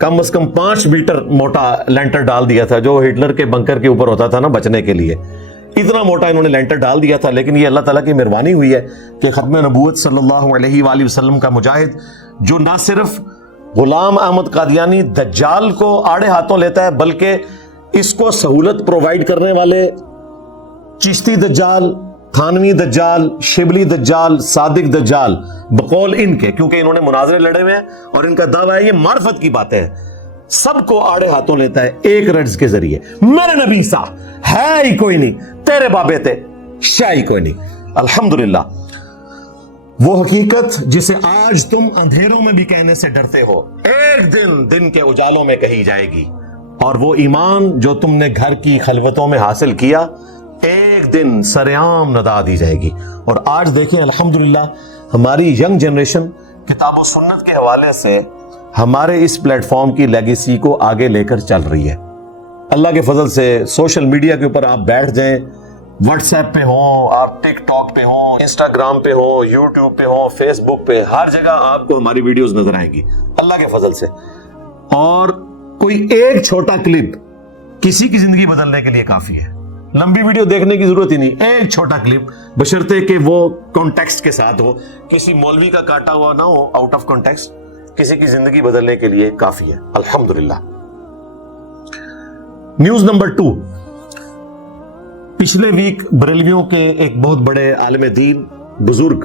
کم از کم 5 میٹر موٹا لینٹر ڈال دیا تھا، جو ہٹلر کے بنکر کے اوپر ہوتا تھا نا بچنے کے لیے، اتنا موٹا انہوں نے لینٹر ڈال دیا تھا۔ لیکن یہ اللہ تعالیٰ کی مہربانی ہوئی ہے کہ ختم نبوت صلی اللہ علیہ وآلہ وسلم کا مجاہد، جو نہ صرف غلام احمد قادیانی دجال کو آڑے ہاتھوں لیتا ہے، بلکہ اس کو سہولت پرووائڈ کرنے والے چشتی دجال، تھانوی دجال، شبلی دجال، صادق دجال، بقول ان کے، کیونکہ انہوں نے مناظرے لڑے ہوئے ہیں اور ان کا دعویٰ ہے یہ معرفت کی باتیں ہیں، سب کو آڑے ہاتھوں لیتا ہے ایک رجز کے ذریعے۔ میرے نبی سا ہے ہی کوئی نہیں، تیرے بابے تھے شاہ ہی کوئی نہیں۔ الحمدللہ، وہ حقیقت جسے آج تم اندھیروں میں بھی کہنے سے ڈرتے ہو، ایک دن کے اجالوں میں کہی جائے گی، اور وہ ایمان جو تم نے گھر کی خلوتوں میں حاصل کیا، ایک دن سرعام ندا دی جائے گی۔ اور آج دیکھیں الحمدللہ ہماری ینگ جنریشن کتاب و سنت کے حوالے سے ہمارے اس پلیٹ فارم کی لیگیسی کو آگے لے کر چل رہی ہے۔ اللہ کے فضل سے سوشل میڈیا کے اوپر آپ بیٹھ جائیں، واٹس ایپ پہ ہوں، آپ ٹک ٹاک پہ ہوں، انسٹاگرام پہ ہوں، یوٹیوب پہ ہوں، فیس بک پہ، ہر جگہ آپ کو ہماری ویڈیوز نظر آئیں گی اللہ کے فضل سے۔ اور کوئی ایک چھوٹا کلپ کسی کی زندگی بدلنے کے لیے کافی ہے، لمبی ویڈیو دیکھنے کی ضرورت ہی نہیں، ایک چھوٹا کلپ، بشرطے کہ وہ کانٹیکسٹ کے ساتھ ہو، کسی مولوی کا کاٹا ہوا نہ ہو، آؤٹ آف کانٹیکسٹ، کسی کی زندگی بدلنے کے لیے کافی ہے الحمدللہ۔ نیوز نمبر 2، پچھلے ویک بریلویوں کے ایک بہت بڑے عالم دین، بزرگ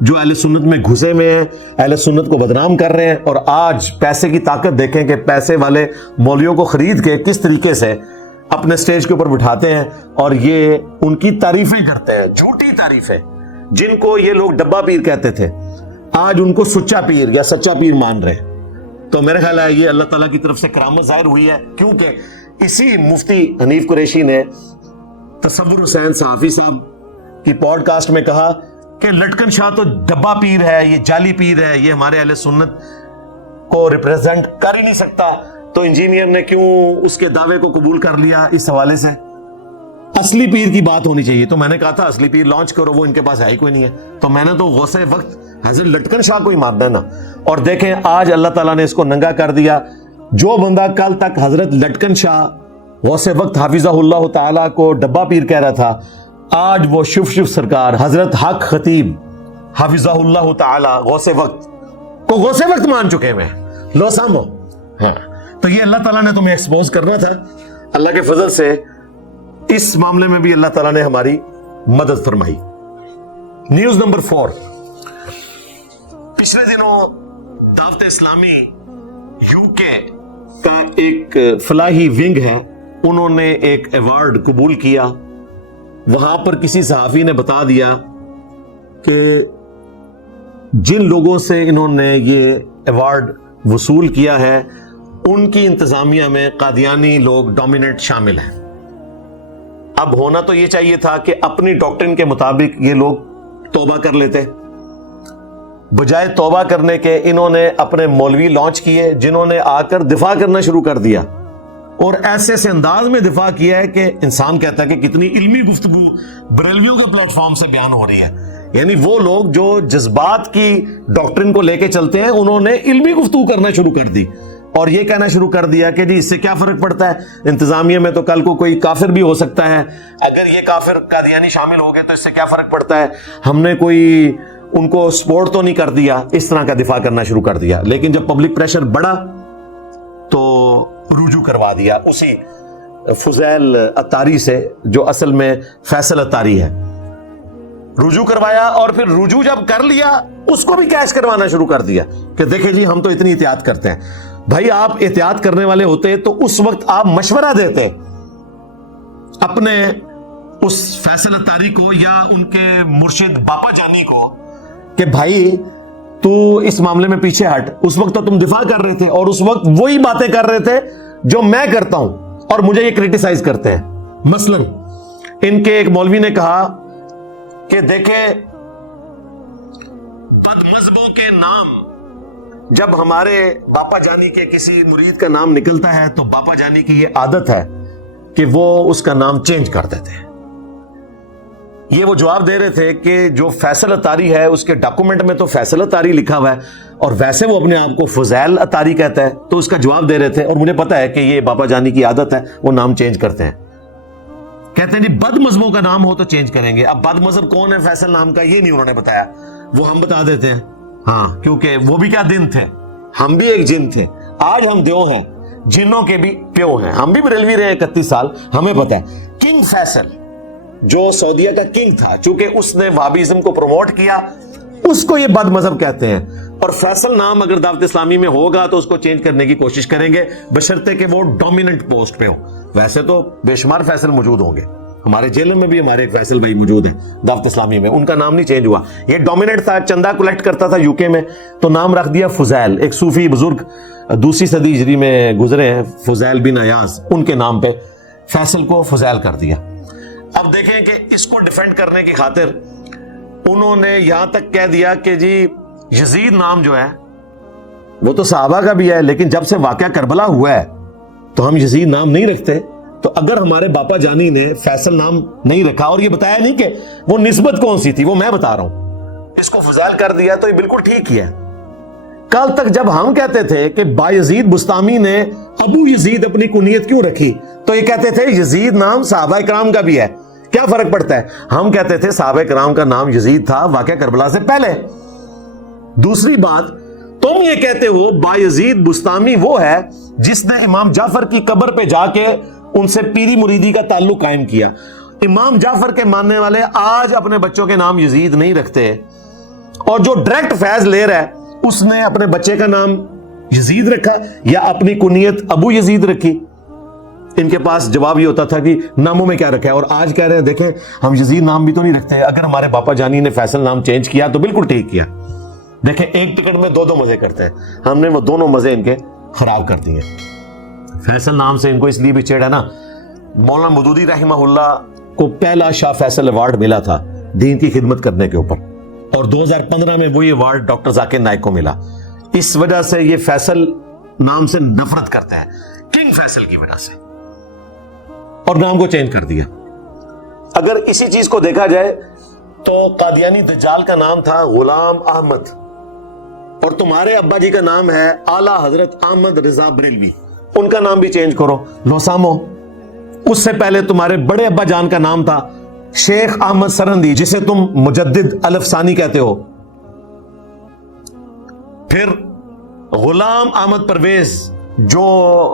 جو اہل سنت میں گھسے میں ہیں, اہل سنت کو بدنام کر رہے ہیں, اور آج پیسے کی طاقت دیکھیں کہ پیسے والے مولویوں کو خرید کے کس طریقے سے اپنے سٹیج کے اوپر بٹھاتے ہیں اور یہ ان کی تعریفیں کرتے ہیں, جھوٹی تعریفیں. جن کو یہ لوگ ڈبہ پیر کہتے تھے آج ان کو سچا پیر یا سچا پیر مان رہے ہیں. تو میرا خیال ہے یہ اللہ تعالیٰ کی طرف سے کرامت ظاہر ہوئی ہے, کیونکہ اسی مفتی حنیف قریشی نے تصور حسین صحافی صاحب کی پوڈ کاسٹ میں کہا کہ لٹکن شاہ تو ڈبہ پیر ہے, یہ جعلی پیر ہے, یہ ہمارے اہل سنت کو ریپریزنٹ کر ہی نہیں سکتا. تو انجینئر نے کیوں اس کے دعوے کو قبول کر لیا اس حوالے سے؟ اصلی پیر کی بات ہونی چاہیے. تو میں نے کہا تھا اصلی پیر لانچ کرو, وہ ان کے پاس ہے ہی کوئی نہیں ہے. تو میں نے تو غوث وقت حضرت لٹکن شاہ کو ہی ماننا ہے نا. اور دیکھیں آج اللہ تعالیٰ نے اس کو ننگا کر دیا. جو بندہ کل تک حضرت لٹکن شاہ غوث وقت حافظہ اللہ تعالیٰ کو ڈبہ پیر کہہ رہا تھا, آج وہ شف سرکار حضرت حق خطیب حافظہ اللہ تعالیٰ غوث وقت کو غوث وقت مان چکے ہیں. لو سامو. ہاں تو یہ اللہ تعالیٰ نے تمہیں ایکسپوز کرنا تھا. اللہ کے فضل سے اس معاملے میں بھی اللہ تعالیٰ نے ہماری مدد فرمائی. News number 4. پچھلے دنوں دعوت اسلامی UK کا ایک فلاحی ونگ ہے, انہوں نے ایک ایوارڈ قبول کیا. وہاں پر کسی صحافی نے بتا دیا کہ جن لوگوں سے انہوں نے یہ ایوارڈ وصول کیا ہے ان کی انتظامیہ میں قادیانی لوگ ڈومیننٹ شامل ہیں. اب ہونا تو یہ چاہیے تھا کہ اپنی ڈاکٹرن کے مطابق یہ لوگ توبہ کر لیتے. بجائے توبہ کرنے کے انہوں نے اپنے مولوی لانچ کیے جنہوں نے آ کر دفاع کرنا شروع کر دیا, اور ایسے سے انداز میں دفاع کیا ہے کہ انسان کہتا ہے کہ کتنی علمی گفتگو بریلویوں کے پلیٹ فارم سے بیان ہو رہی ہے. یعنی وہ لوگ جو جذبات کی ڈاکٹرن کو لے کے چلتے ہیں انہوں نے علمی گفتگو کرنا شروع کر دی, اور یہ کہنا شروع کر دیا کہ جی اس سے کیا فرق پڑتا ہے, انتظامیہ میں تو کل کو کوئی کافر بھی ہو سکتا ہے, اگر یہ کافر قادیانی شامل ہو گئے تو اس سے کیا فرق پڑتا ہے, ہم نے کوئی ان کو سپورٹ تو نہیں کر دیا. اس طرح کا دفاع کرنا شروع کر دیا. لیکن جب پبلک پریشر بڑھا تو رجوع کروا دیا اسی فضیل اتاری سے, جو اصل میں فیصل اتاری ہے. رجوع کروایا, اور پھر رجوع جب کر لیا اس کو بھی کیش کروانا شروع کر دیا کہ دیکھیں جی ہم تو اتنی احتیاط کرتے ہیں. بھائی آپ احتیاط کرنے والے ہوتے تو اس وقت آپ مشورہ دیتے اپنے اس فیصل اتاری کو یا ان کے مرشد باپا جانی کو کہ بھائی تو اس معاملے میں پیچھے ہٹ. اس وقت تو تم دفاع کر رہے تھے, اور اس وقت وہی باتیں کر رہے تھے جو میں کرتا ہوں اور مجھے یہ کرٹیسائز کرتے ہیں. مثلا ان کے ایک مولوی نے کہا کہ دیکھیں بد مذہبوں کے نام جب ہمارے باپا جانی کے کسی مرید کا نام نکلتا ہے تو باپا جانی کی یہ عادت ہے کہ وہ اس کا نام چینج کر دیتے ہیں. یہ وہ جواب دے رہے تھے کہ جو فیصل اتاری ہے اس کے ڈاکومنٹ میں تو فیصل اتاری لکھا ہوا ہے, اور ویسے وہ اپنے آپ کو فضیل اتاری کہتا ہے, تو اس کا جواب دے رہے تھے. اور مجھے پتا ہے کہ یہ باپا جانی کی عادت ہے, وہ نام چینج کرتے ہیں. کہتے ہیں جی بد مذہبوں کا نام ہو تو چینج کریں گے. اب بد مذہب کون ہے فیصل نام کا یہ نہیں انہوں نے بتایا, وہ ہم بتا دیتے ہیں. ہاں کیونکہ وہ بھی کیا دن تھے, ہم بھی ایک جن تھے. آج ہم دیو ہیں, جنوں کے بھی پیو ہیں. ہم بھی بریلوی رہے 31 سال, ہمیں پتا ہے. کنگ فیصل جو سعودیہ کا کنگ تھا, چونکہ اس نے وہابیزم کو پروموٹ کیا, اس کو یہ بد مذہب کہتے ہیں. اور فیصل نام اگر دعوت اسلامی میں ہوگا تو اس کو چینج کرنے کی کوشش کریں گے, بشرطے کہ وہ ڈومیننٹ پوسٹ پہ ہو. ویسے تو بے شمار فیصل موجود ہوں گے, ہمارے جیلوں میں بھی ہمارے ایک فیصل بھائی موجود ہیں دعوت اسلامی میں, ان کا نام نہیں چینج ہوا. یہ ڈومیننٹ تھا, چندہ کلیکٹ کرتا تھا UK میں, تو نام رکھ دیا فضیل. ایک صوفی بزرگ 2ری صدی ہجری میں گزرے ہیں, فضیل بن ایاز, ان کے نام پہ فیصل کو فضیل کر دیا. اب دیکھیں کہ اس کو ڈیفینڈ کرنے کی خاطر انہوں نے یہاں تک کہہ دیا کہ جی یزید نام جو ہے وہ تو صحابہ کا بھی ہے, لیکن جب سے واقعہ کربلا ہوا ہے تو ہم یزید نام نہیں رکھتے. تو اگر ہمارے باپا جانی نے فیصل نام نہیں رکھا اور یہ بتایا نہیں کہ وہ نسبت کون سی تھی, وہ میں بتا رہا ہوں, اس کو فضیل کر دیا, تو یہ بالکل ٹھیک کیا. کل تک جب ہم کہتے تھے کہ بایزید بستامی نے ابو یزید اپنی کنیت کیوں رکھی, تو یہ کہتے تھے یزید نام صحابہ کرام کا بھی ہے, کیا فرق پڑتا ہے. ہم کہتے تھے صحابہ کرام کا نام یزید تھا واقعہ کربلا سے پہلے. دوسری بات, تم یہ کہتے ہو بایزید بستامی وہ ہے جس نے امام جعفر کی قبر پہ جا کے ان سے پیری مریدی کا تعلق قائم کیا. امام جعفر کے ماننے والے آج اپنے بچوں کے نام یزید نہیں رکھتے, اور جو ڈائریکٹ فیض لے رہا ہے اس نے اپنے بچے کا نام یزید رکھا یا اپنی کنیت ابو یزید رکھی. ان کے پاس جواب یہ ہوتا تھا کہ ناموں میں کیا رکھا ہے. اور آج کہہ رہے ہیں دیکھیں ہم یزید نام بھی تو نہیں رکھتے. اگر ہمارے باپا جانی نے فیصل نام چینج کیا تو بالکل ٹھیک کیا. دیکھیں ایک ٹکٹ میں دو مزے کرتے ہیں, ہم نے وہ دونوں مزے ان کے خراب کر دیے. فیصل نام سے ان کو اس لیے بھی چیڑا نا, مولانا مودودی رحمہ اللہ کو پہلا شاہ فیصل ایوارڈ ملا تھا دین کی خدمت کرنے کے اوپر, اور 2015 میں وہی ایوارڈ ڈاکٹر ذاکر نائک کو ملا. اس وجہ سے یہ فیصل نام سے نفرت کرتے ہیں, کنگ فیصل کی وجہ سے, اور نام کو چینج کر دیا. اگر اسی چیز کو دیکھا جائے تو قادیانی دجال کا نام تھا غلام احمد, اور تمہارے ابا جی کا نام ہے اعلیٰ حضرت احمد رضا بریلوی, ان کا نام بھی چینج کرو لوسامو. اس سے پہلے تمہارے بڑے ابا جان کا نام تھا شیخ احمد سرندی, جسے تم مجدد الف ثانی کہتے ہو. پھر غلام احمد پرویز جو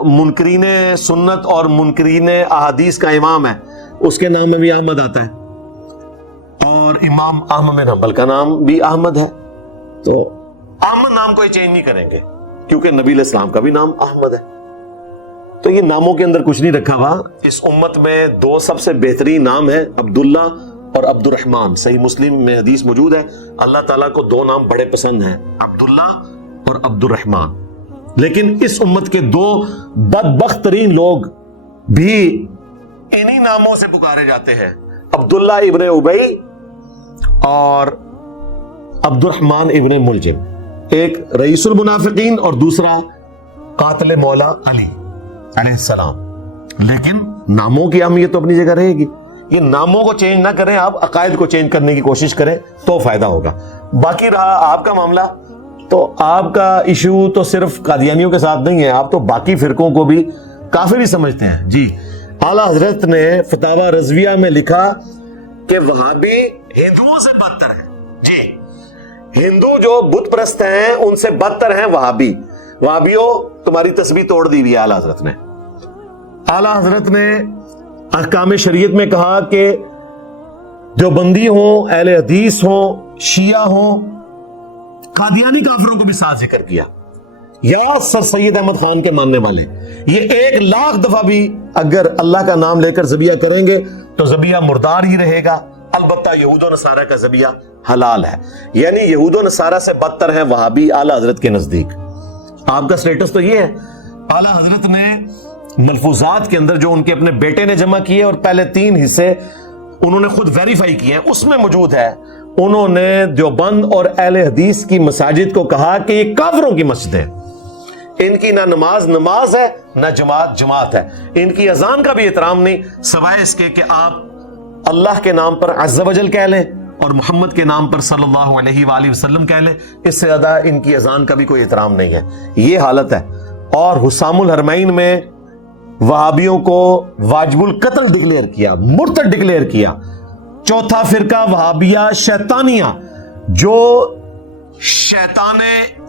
منکرین سنت اور منکرین احادیث کا امام ہے, اس کے نام میں بھی احمد آتا ہے. اور امام احمد بن حنبل کا نام بھی احمد ہے. تو احمد نام کو یہ چینج نہیں کریں گے کیونکہ نبی علیہ السلام کا بھی نام احمد ہے. تو یہ ناموں کے اندر کچھ نہیں رکھا ہوا. اس امت میں دو سب سے بہترین نام ہے, عبداللہ اور عبد الرحمن. صحیح مسلم میں حدیث موجود ہے, اللہ تعالیٰ کو دو نام بڑے پسند ہیں, عبداللہ اور عبد الرحمن. لیکن اس امت کے دو بدبخت ترین لوگ بھی انہی ناموں سے پکارے جاتے ہیں, عبداللہ ابن ابی اور عبد الرحمن ابن ملجم. ایک رئیس المنافقین اور دوسرا قاتل مولا علی علیہ السلام. لیکن ناموں کی اہمیت تو اپنی جگہ رہے گی. یہ ناموں کو چینج نہ کریں آپ, عقائد کو چینج کرنے کی کوشش کریں تو فائدہ ہوگا. باقی رہا آپ کا معاملہ, تو آپ کا ایشو تو صرف قادیانیوں کے ساتھ نہیں ہے, آپ تو باقی فرقوں کو بھی کافر ہی سمجھتے ہیں. جی اعلیٰ حضرت نے فتاوی رضویہ میں لکھا کہ وہابی ہندوؤں سے بدتر ہیں. جی ہندو جو بت پرست ہیں ان سے بدتر ہیں وہابی. وہابیوں تمہاری تسبیح توڑ دی ہوئی ہے اعلیٰ حضرت نے. اعلیٰ حضرت نے احکام شریعت میں کہا کہ جو بندی ہوں, اہل حدیث ہوں, شیعہ ہوں, قادیانی کافروں کو بھی ساتھ ذکر کیا, یا سر سید احمد خان کے ماننے والے. یہ 1,00,000 دفعہ بھی اگر اللہ کا نام لے کر ذبیحہ کریں گے تو ذبیحہ مردار ہی رہے گا. البتہ یہود و نصارہ کا ذبیحہ حلال ہے. یعنی یہود و نصارہ سے بدتر ہے وہابی اعلیٰ حضرت کے نزدیک. آپ کا سٹیٹس تو یہ ہے. اعلیٰ حضرت نے ملفوظات کے اندر جو ان کے اپنے بیٹے نے جمع کیے اور پہلے 3 حصے انہوں نے خود ویریفائی کیے ہیں, اس میں موجود ہے. انہوں نے دیوبند اور اہل حدیث کی مساجد کو کہا کہ یہ کافروں کی مسجد ہے, ان کی نہ نماز ہے نہ جماعت ہے, ان کی اذان کا بھی احترام نہیں, سوائے اس کے کہ آپ اللہ کے نام پر عز و جل کہہ لیں اور محمد کے نام پر صلی اللہ علیہ وآلہ وسلم کہہ لیں. اس سے زیادہ ان کی اذان کا بھی کوئی احترام نہیں ہے. یہ حالت ہے. اور حسام الحرمین میں وہابیوں کو واجب القتل ڈکلیئر کیا, مرتد ڈکلیئر کیا. چوتھا فرقہ وہابیہ شیطانیہ, جو شیطان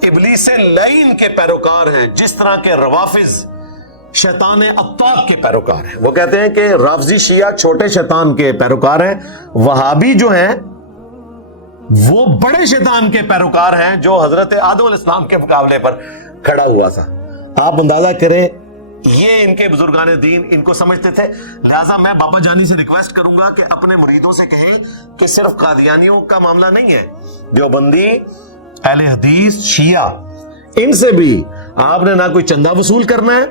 ابلیس لعین کے پیروکار ہیں, جس طرح کے روافظ شیطان اطاق کے پیروکار ہیں. وہ کہتے ہیں کہ رافضی شیعہ چھوٹے شیطان کے پیروکار ہیں, وہابی جو ہیں وہ بڑے شیطان کے پیروکار ہیں جو حضرت آدم علیہ السلام کے مقابلے پر کھڑا ہوا تھا. آپ اندازہ کریں یہ ان کے بزرگان دین ان کو سمجھتے تھے. لہٰذا میں بابا جانی سے ریکویسٹ کروں گا کہ اپنے مریدوں سے کہیں کہ صرف قادیانیوں کا معاملہ نہیں ہے, دیوبندی, اہل حدیث, شیعہ, ان سے بھی آپ نے نہ کوئی چندہ وصول کرنا ہے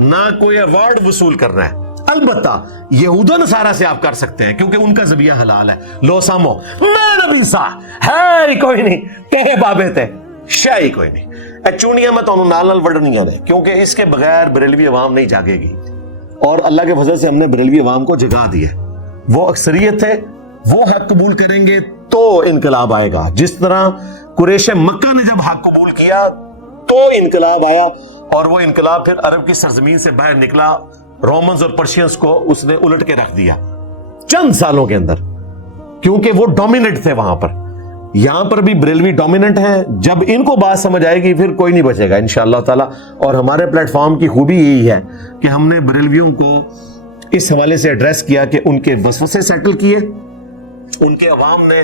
نہ کوئی ایوارڈ وصول کرنا ہے. البتہ یہود و نصارہ سے آپ کر سکتے ہیں کیونکہ ان کا ذبیحہ حلال ہے. لو سامو میں نبی سا ہے ہی کوئی نہیں, کہے بابے تھے شاہ ہی کوئی نہیں. چونیاں میں تو نال وڈنیاں نے, کیونکہ اس کے بغیر بریلوی عوام نہیں جاگے گی, اور اللہ کے فضل سے ہم نے بریلوی عوام کو جگا دی ہے. وہ اکثریت ہے, وہ حق قبول کریں گے تو انقلاب آئے گا. جس طرح قریش مکہ نے جب حق قبول کیا تو انقلاب آیا, اور وہ انقلاب پھر عرب کی سرزمین سے باہر نکلا, رومنز اور پرشینز کو اس نے الٹ کے رکھ دیا چند سالوں کے اندر, کیونکہ وہ ڈومیننٹ تھے وہاں پر. یہاں پر بھی بریلوی ڈومیننٹ ہیں. جب ان کو بات سمجھ آئے گی پھر کوئی نہیں بچے گا انشاءاللہ تعالی. اور ہمارے پلیٹ فارم کی خوبی یہی ہے کہ ہم نے بریلویوں کو اس حوالے سے ایڈریس کیا کہ ان کے وسوسے سیٹل کیے, ان کے عوام نے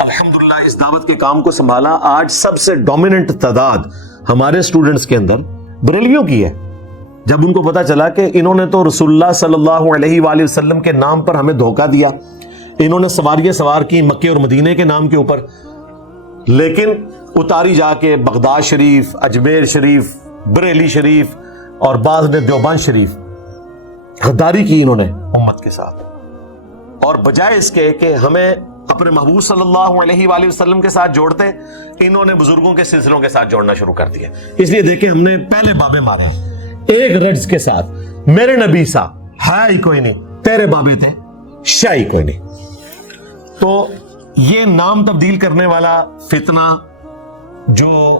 الحمدللہ اس دعوت کے کام کو سنبھالا. آج سب سے ڈومیننٹ تعداد ہمارے اسٹوڈنٹس کے اندر بریلویوں کی ہے. جب ان کو پتا چلا کہ انہوں نے تو رسول اللہ صلی اللہ علیہ وآلہ وسلم کے نام پر ہمیں دھوکہ دیا, انہوں نے سواریاں سوار کی مکے اور مدینے کے نام کے اوپر, لیکن اتاری جا کے بغداد شریف, اجمیر شریف, بریلی شریف اور بعض نے دیوبند شریف, غداری کی انہوں نے امت کے ساتھ. اور بجائے اس کے کہ ہمیں اپنے محبوب صلی اللہ علیہ وآلہ وسلم کے ساتھ جوڑتے, انہوں نے بزرگوں کے سلسلوں کے ساتھ جوڑنا شروع کر دیا. اس لیے دیکھیں ہم نے پہلے بابے مارے ایک رجز کے ساتھ, میرے نبی سا ہے ہی کوئی نہیں, تیرے بابے تھے شاہ ہی کوئی نہیں. تو یہ نام تبدیل کرنے والا فتنہ جو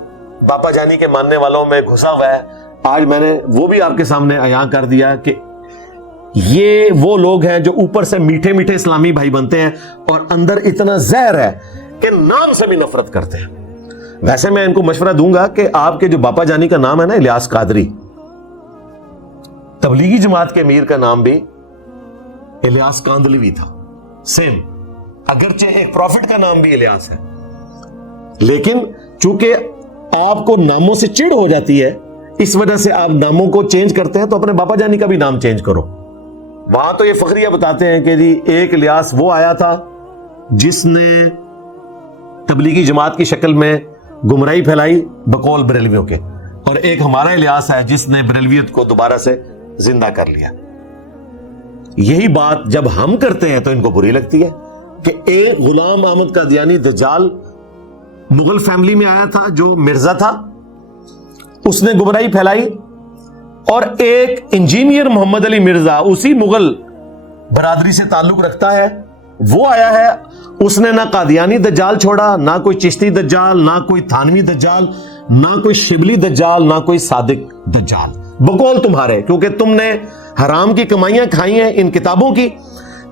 باپا جانی کے ماننے والوں میں گھسا ہوا ہے, آج میں نے وہ بھی آپ کے سامنے عیاں کر دیا کہ یہ وہ لوگ ہیں جو اوپر سے میٹھے میٹھے اسلامی بھائی بنتے ہیں اور اندر اتنا زہر ہے کہ نام سے بھی نفرت کرتے ہیں. ویسے میں ان کو مشورہ دوں گا کہ آپ کے جو باپا جانی کا نام ہے نا الیاس قادری, تبلیغی جماعت کے امیر کا نام بھی الیاس کاندلوی تھا, سیم, اگرچہ ایک پروفٹ کا نام بھی الیاس ہے, لیکن چونکہ آپ کو ناموں سے چڑ ہو جاتی ہے اس وجہ سے آپ ناموں کو چینج کرتے ہیں, تو اپنے باپا جانی کا بھی نام چینج کرو. وہاں تو یہ فخریہ بتاتے ہیں کہ جی ایک الیاس وہ آیا تھا جس نے تبلیغی جماعت کی شکل میں گمراہی پھیلائی بقول بریلویوں کے, اور ایک ہمارا الیاس ہے جس نے بریلویت کو دوبارہ سے زندہ کر لیا. یہی بات جب ہم کرتے ہیں تو ان کو بری لگتی ہے کہ ایک غلام احمد قادیانی دجال مغل فیملی میں آیا تھا جو مرزا تھا, اس نے گمراہی پھیلائی, اور ایک انجینئر محمد علی مرزا اسی مغل برادری سے تعلق رکھتا ہے, وہ آیا ہے, اس نے نہ قادیانی دجال چھوڑا, نہ کوئی چشتی دجال, نہ کوئی تھانوی دجال, نہ کوئی شبلی دجال, نہ کوئی صادق دجال, بقول تمہارے, کیونکہ تم نے حرام کی کمائیاں کھائی ہیں, ان کتابوں کی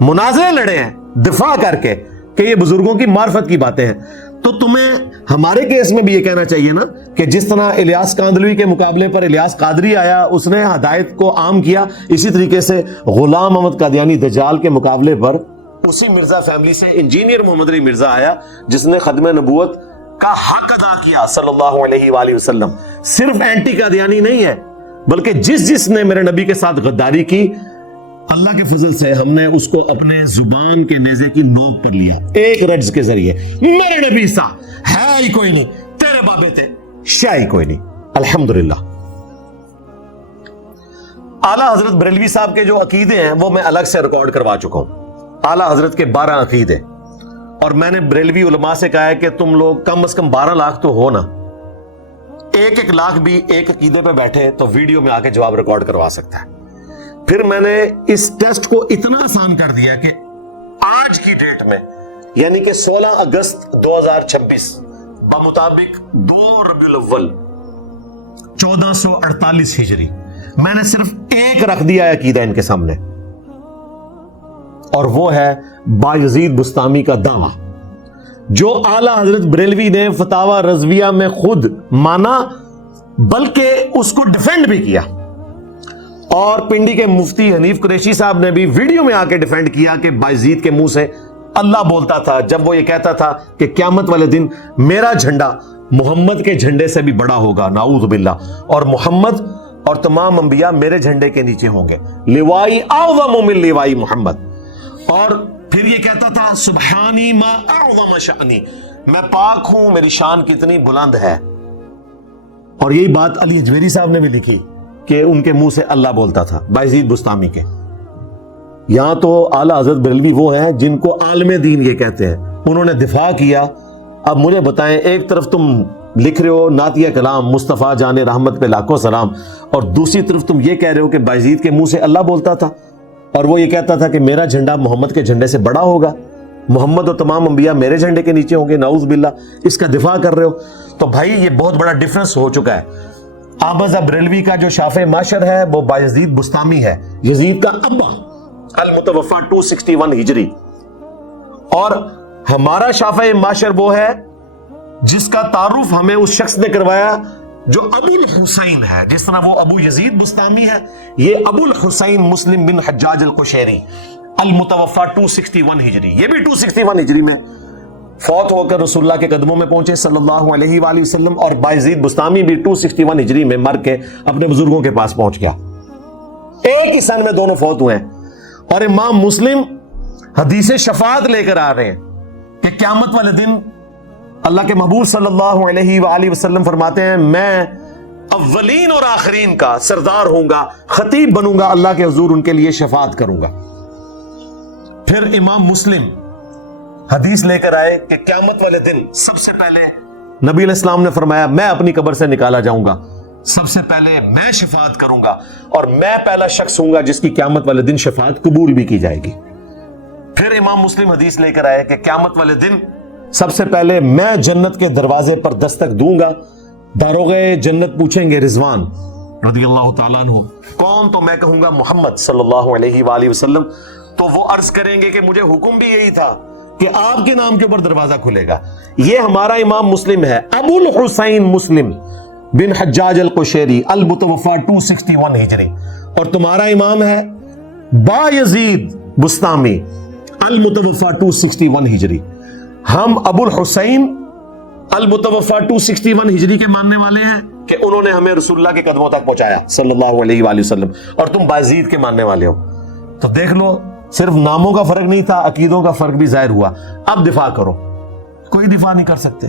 مناظرے لڑے ہیں دفاع کر کے کہ یہ بزرگوں کی معرفت کی باتیں ہیں. تو تمہیں ہمارے کیس میں بھی یہ کہنا چاہیے نا کہ جس طرح الیاس کاندلوی کے مقابلے پر الیاس قادری آیا, اس نے ہدایت کو عام کیا, اسی طریقے سے غلام احمد قادیانی دجال کے مقابلے پر اسی مرزا فیملی سے انجینئر محمد علی مرزا آیا جس نے خدمہ نبوت کا حق ادا کیا صلی اللہ علیہ وآلہ وسلم. صرف اینٹی قادیانی نہیں ہے, بلکہ جس نے میرے نبی کے ساتھ غداری کی, اللہ کے فضل سے ہم نے اس کو اپنے زبان کے نیزے کی نوک پر لیا ایک رجز کے ذریعے. میرے نبی سا ہے ہی کوئی نہیں, تیرے بابے تھے شاہ ہی کوئی نہیں. الحمدللہ اعلیٰ حضرت بریلوی صاحب کے جو عقیدے ہیں وہ میں الگ سے ریکارڈ کروا چکا ہوں. اعلیٰ حضرت کے 12 عقیدے, اور میں نے بریلوی علماء سے کہا ہے کہ تم لوگ کم از کم 12 لاکھ تو ہو نا, 1 لاکھ بھی ایک عقیدے پہ بیٹھے تو ویڈیو میں آ کے جواب ریکارڈ کروا سکتا ہے. پھر میں نے اس ٹیسٹ کو اتنا آسان کر دیا کہ آج کی ڈیٹ میں یعنی کہ 16 اگست 2026 بمطابق 2 ربیع الاول 1448 ہجری میں نے صرف ایک رکھ دیا ہے عقیدہ ان کے سامنے, اور وہ ہے بایزید بستامی کا دعویٰ, جو اعلیٰ حضرت بریلوی نے فتاوی رضویہ میں خود مانا بلکہ اس کو ڈیفینڈ بھی کیا. اور پنڈی کے مفتی حنیف قریشی صاحب نے بھی ویڈیو میں آ کے ڈیفینڈ کیا کہ بایزید کے منہ سے اللہ بولتا تھا جب وہ یہ کہتا تھا کہ قیامت والے دن میرا جھنڈا محمد کے جھنڈے سے بھی بڑا ہوگا, نعوذ باللہ, اور محمد اور تمام انبیاء میرے جھنڈے کے نیچے ہوں گے, لوائی اعظم من لوائی محمد. اور پھر یہ کہتا تھا سبحانی ما اعظم شأنی, میں پاک ہوں میری شان کتنی بلند ہے. اور یہی بات علی اجویری صاحب نے بھی لکھی کہ ان کے منہ سے اللہ بولتا تھا بایزید بستامی کے. یہاں تو اعلیٰ حضرت بریلوی وہ ہیں جن کو عالم دین یہ کہتے ہیں, انہوں نے دفاع کیا. اب مجھے بتائیں, ایک طرف تم لکھ رہے ہو نعتیہ کلام مصطفیٰ جان رحمت پہ لاکھوں سلام, اور دوسری طرف تم یہ کہہ رہے ہو کہ بایزید کے منہ سے اللہ بولتا تھا اور وہ یہ کہتا تھا کہ میرا جھنڈا محمد کے جھنڈے سے بڑا ہوگا, محمد اور تمام انبیاء میرے جھنڈے کے نیچے ہوں گے, نعوذ باللہ, اس کا دفاع کر رہے ہو. تو بھائی یہ بہت بڑا ڈفرنس ہو چکا ہے. آبزہ بریلوی کا جو شافع معاشر ہے وہ بایزید بستامی ہے, یزید کا ابا, المتوفا 261 ہجری. اور ہمارا شافع معاشر وہ ہے جس کا تعارف ہمیں اس شخص نے کروایا جو ابو الحسین ہے. جس طرح وہ ابو یزید بستامی ہے, یہ ابو الحسین مسلم بن حجاج القشیری, المتوفا 261 ہجری, یہ بھی 261 ہجری میں فوت ہو کر رسول اللہ کے قدموں میں پہنچے صلی اللہ علیہ وآلہ وسلم، اور بایزید بستامی بھی 261 ہجری میں مر کے اپنے بزرگوں کے پاس پہنچ گیا. ایک ہی سن میں دونوں فوت ہوئے ہیں. اور امام مسلم حدیث شفاعت لے کر آ رہے ہیں کہ قیامت والے دن اللہ کے محبوب صلی اللہ علیہ وآلہ وسلم فرماتے ہیں میں اولین اور آخرین کا سردار ہوں گا، خطیب بنوں گا، اللہ کے حضور ان کے لیے شفاعت کروں گا. پھر امام مسلم حدیث لے کر آئے کہ قیامت والے دن سب سے پہلے نبی علیہ السلام نے فرمایا میں اپنی قبر سے نکالا جاؤں گا، سب سے پہلے میں شفاعت کروں گا، اور میں پہلا شخص ہوں گا جس کی قیامت والے دن شفاعت قبول بھی کی جائے گی. پھر امام مسلم حدیث لے کر آئے کہ قیامت والے دن سب سے پہلے میں جنت کے دروازے پر دستک دوں گا، داروغے جنت پوچھیں گے رضوان رضی اللہ تعالیٰ عنہ کون؟ تو میں کہوں گا محمد صلی اللہ علیہ وآلہ وسلم. تو وہ عرض کریں گے کہ مجھے حکم بھی یہی تھا کہ آپ کے نام کے اوپر دروازہ کھلے گا. یہ ہمارا امام مسلم ہے، ابو الحسین مسلم بن حجاج القشیری المتوفا 261 ہجری، اور تمہارا امام ہے با یزید بستامی المتوفا 261 ہجری. ہم ابو الحسین المتوفا 261 ہجری کے ماننے والے ہیں کہ انہوں نے ہمیں رسول اللہ کے قدموں تک پہنچایا صلی اللہ علیہ وآلہ وسلم، اور تم بایزید کے ماننے والے ہو. تو دیکھ لو، صرف ناموں کا فرق نہیں تھا، عقیدوں کا فرق بھی ظاہر ہوا. اب دفاع کرو. کوئی دفاع نہیں کر سکتے.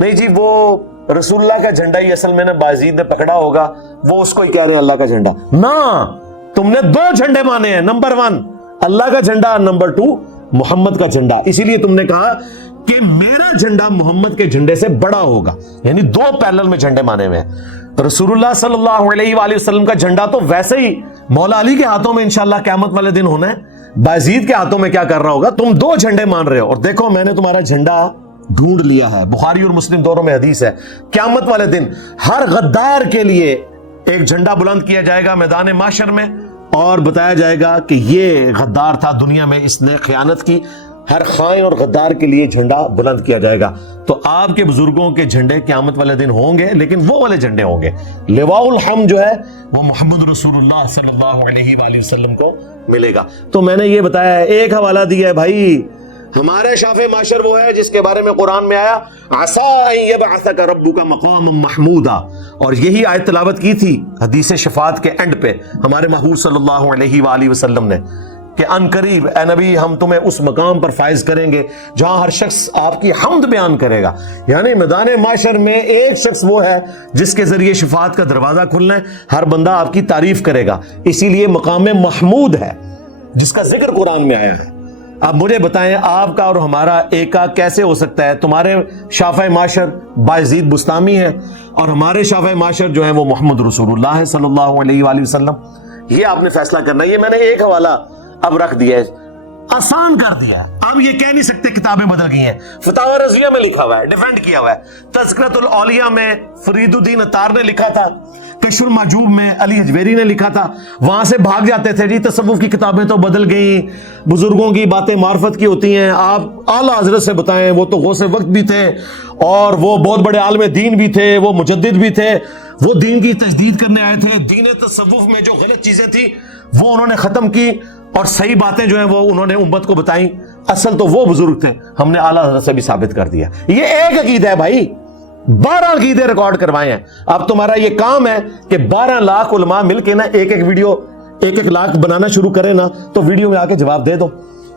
نہیں جی وہ رسول اللہ کا جھنڈا ہی اصل میں نے بایزید نے پکڑا ہوگا، وہ اس کو ہی کہہ رہے ہیں اللہ کا جھنڈا. نہ، تم نے دو جھنڈے مانے ہیں، نمبر 1 اللہ کا جھنڈا، نمبر 2 محمد کا جھنڈا. اسی لیے تم نے کہا کہ میرا جھنڈا محمد کے جھنڈے سے بڑا ہوگا، یعنی 2 پیرلل میں جھنڈے مانے ہوئے ہیں. رسول اللہ صلی اللہ علیہ وآلہ وسلم کا جھنڈا تو ویسے ہی مولا علی کے ہاتھوں میں انشاءاللہ قیامت والے دن ہونا ہے، بایزید کے ہاتھوں میں کیا کر رہا ہوگا؟ تم 2 جھنڈے مان رہے ہو. اور دیکھو میں نے تمہارا جھنڈا ڈھونڈ لیا ہے، بخاری اور مسلم دونوں میں حدیث ہے. قیامت والے دن ہر غدار کے لیے ایک جھنڈا بلند کیا جائے گا میدان محشر میں، اور بتایا جائے گا کہ یہ غدار تھا دنیا میں، اس نے خیانت کی. ہر خائن اور غدار کے لیے جھنڈا بلند کیا جائے گا. تو آپ کے بزرگوں کے جھنڈے قیامت والے دن ہوں گے، لیکن وہ والے جھنڈے ہوں گے. لواء الحمد جو ہے وہ محمد رسول اللہ صلی اللہ علیہ وآلہ وسلم کو ملے گا. تو میں نے یہ بتایا ہے، ایک حوالہ دیا ہے بھائی، ہمارے شافع معاشر وہ ہے جس کے بارے میں قرآن میں آیا عسیٰ ان یبعثک ربک مقاما محمودا، اور یہی آیت تلاوت کی تھی حدیث شفاعت کے اینڈ پہ ہمارے محبوب صلی اللہ علیہ وآلہ وسلم نے کہ ان قریب اے نبی ہم تمہیں اس مقام پر فائز کریں گے جہاں ہر شخص آپ کی حمد بیان کرے گا. یعنی میدان معاشر میں ایک شخص وہ ہے جس کے ذریعے شفاعت کا دروازہ کھلنا ہے، ہر بندہ آپ کی تعریف کرے گا. اسی لیے مقام محمود ہے جس کا ذکر قرآن میں آیا ہے. اب مجھے بتائیں آپ کا اور ہمارا ایک کا کیسے ہو سکتا ہے؟ تمہارے شافع معاشر بایزید بستامی ہے، اور ہمارے شافع معاشر جو ہے وہ محمد رسول اللہ ہے صلی اللہ علیہ وآلہ وسلم. یہ آپ نے فیصلہ کرنا ہے. یہ میں نے ایک حوالہ اب رکھ دیا ہے، آسان کر دیا ہے. اب یہ کہہ نہیں سکتے کتابیں بدل گئی ہیں. فتاوی رضویہ میں لکھا ہوا ہے، ڈیفینڈ کیا ہوا ہے. تذکرۃ الاولیاء میں فرید الدین عطار نے لکھا تھا، کشف المحجوب میں علی حجویری نے لکھا تھا. وہاں سے بھاگ جاتے تھے جی تصوف کی کتابیں تو بدل گئیں، بزرگوں کی باتیں معرفت کی ہوتی ہیں. آپ اعلیٰ حضرت سے بتائیں، وہ تو غوث وقت بھی تھے اور وہ بہت بڑے عالم دین بھی تھے، وہ مجدد بھی تھے، وہ دین کی تجدید کرنے آئے تھے. دین تصوف میں جو غلط چیزیں تھی وہ انہوں نے ختم کی، اور صحیح باتیں جو ہیں وہ انہوں نے امت کو بتائیں. اصل تو وہ بزرگ تھے، ہم نے اعلیٰ حضرت سے بھی ثابت کر دیا. یہ ایک عقیدہ ہے بھائی، 12 عقیدے ریکارڈ کروائے ہیں. اب تمہارا یہ کام ہے کہ 12 لاکھ علماء مل کے نا ایک ویڈیو 1 لاکھ بنانا شروع کریں نا، تو ویڈیو میں آ کے جواب دے دو.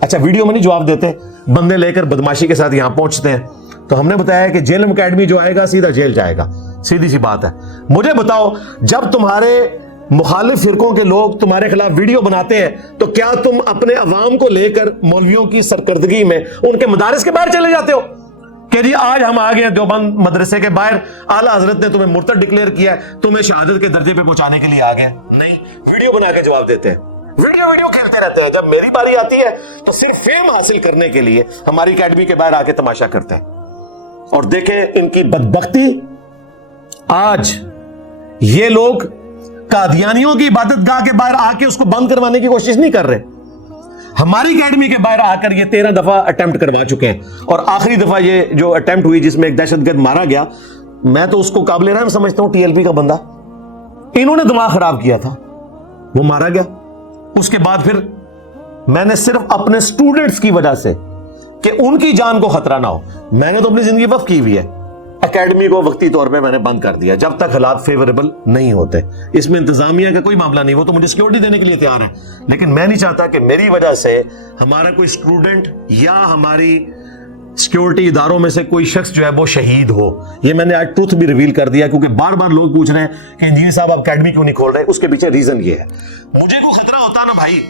اچھا ویڈیو میں نہیں جواب دیتے، بندے لے کر بدماشی کے ساتھ یہاں پہنچتے ہیں. تو ہم نے بتایا کہ جیلم اکیڈمی جو آئے گا سیدھا جیل جائے گا، سیدھی سی بات ہے. مجھے بتاؤ، جب تمہارے مخالف فرقوں کے لوگ تمہارے خلاف ویڈیو بناتے ہیں تو کیا تم اپنے عوام کو لے کر مولویوں کی سرکردگی میں ان کے مدارس کے باہر چلے جاتے ہو کہ جی آج ہم آ گئے دیوبند مدرسے کے باہر، اعلیٰ حضرت نے تمہیں مرتد ڈکلیئر کیا ہے، تمہیں شہادت کے درجے پہ پہنچانے کے لیے آ گئے؟ نہیں، ویڈیو بنا کے جواب دیتے ہیں، ویڈیو کھیلتے رہتے ہیں. جب میری باری آتی ہے تو صرف فیم حاصل کرنے کے لیے ہماری اکیڈمی کے باہر آ کے تماشا کرتے ہیں. اور دیکھیں ان کی بدبختی، آج یہ لوگ قادیانیوں کی عبادت گاہ کے باہر آ کے اس کو بند کروانے کی کوشش نہیں کر رہے. ہماری اکیڈمی کے باہر آ کر یہ 13 دفعہ اٹیمپٹ کروا چکے ہیں، اور آخری دفعہ یہ جو اٹیمپٹ ہوئی جس میں ایک دہشت گرد مارا گیا، میں تو اس کو قابل رحم سمجھتا ہوں. TLP کا بندہ، انہوں نے دماغ خراب کیا تھا، وہ مارا گیا. اس کے بعد پھر میں نے صرف اپنے سٹوڈنٹس کی وجہ سے کہ ان کی جان کو خطرہ نہ ہو. میں نے تو اپنی زندگی وقف کی ہوئی ہے, اکیڈمی کو وقتی طور پہ میں نے بند کر دیا جب تک حالات فیوریبل نہیں ہوتے. اس میں انتظامیہ کا کوئی معاملہ نہیں, وہ تو مجھے سیکورٹی دینے کے لیے تیار ہے, لیکن میں نہیں چاہتا کہ میری وجہ سے ہمارا کوئی اسٹوڈنٹ یا ہماری سیکورٹی اداروں میں سے کوئی شخص جو ہے وہ شہید ہو. یہ میں نے آج ٹروتھ بھی ریویل کر دیا, کیونکہ بار بار لوگ پوچھ رہے ہیں کہ انجینئر صاحب آپ اکیڈمی کیوں نہیں کھول رہے. اس کے پیچھے ریزن یہ ہے, مجھے کوئی خطرہ ہوتا نا بھائی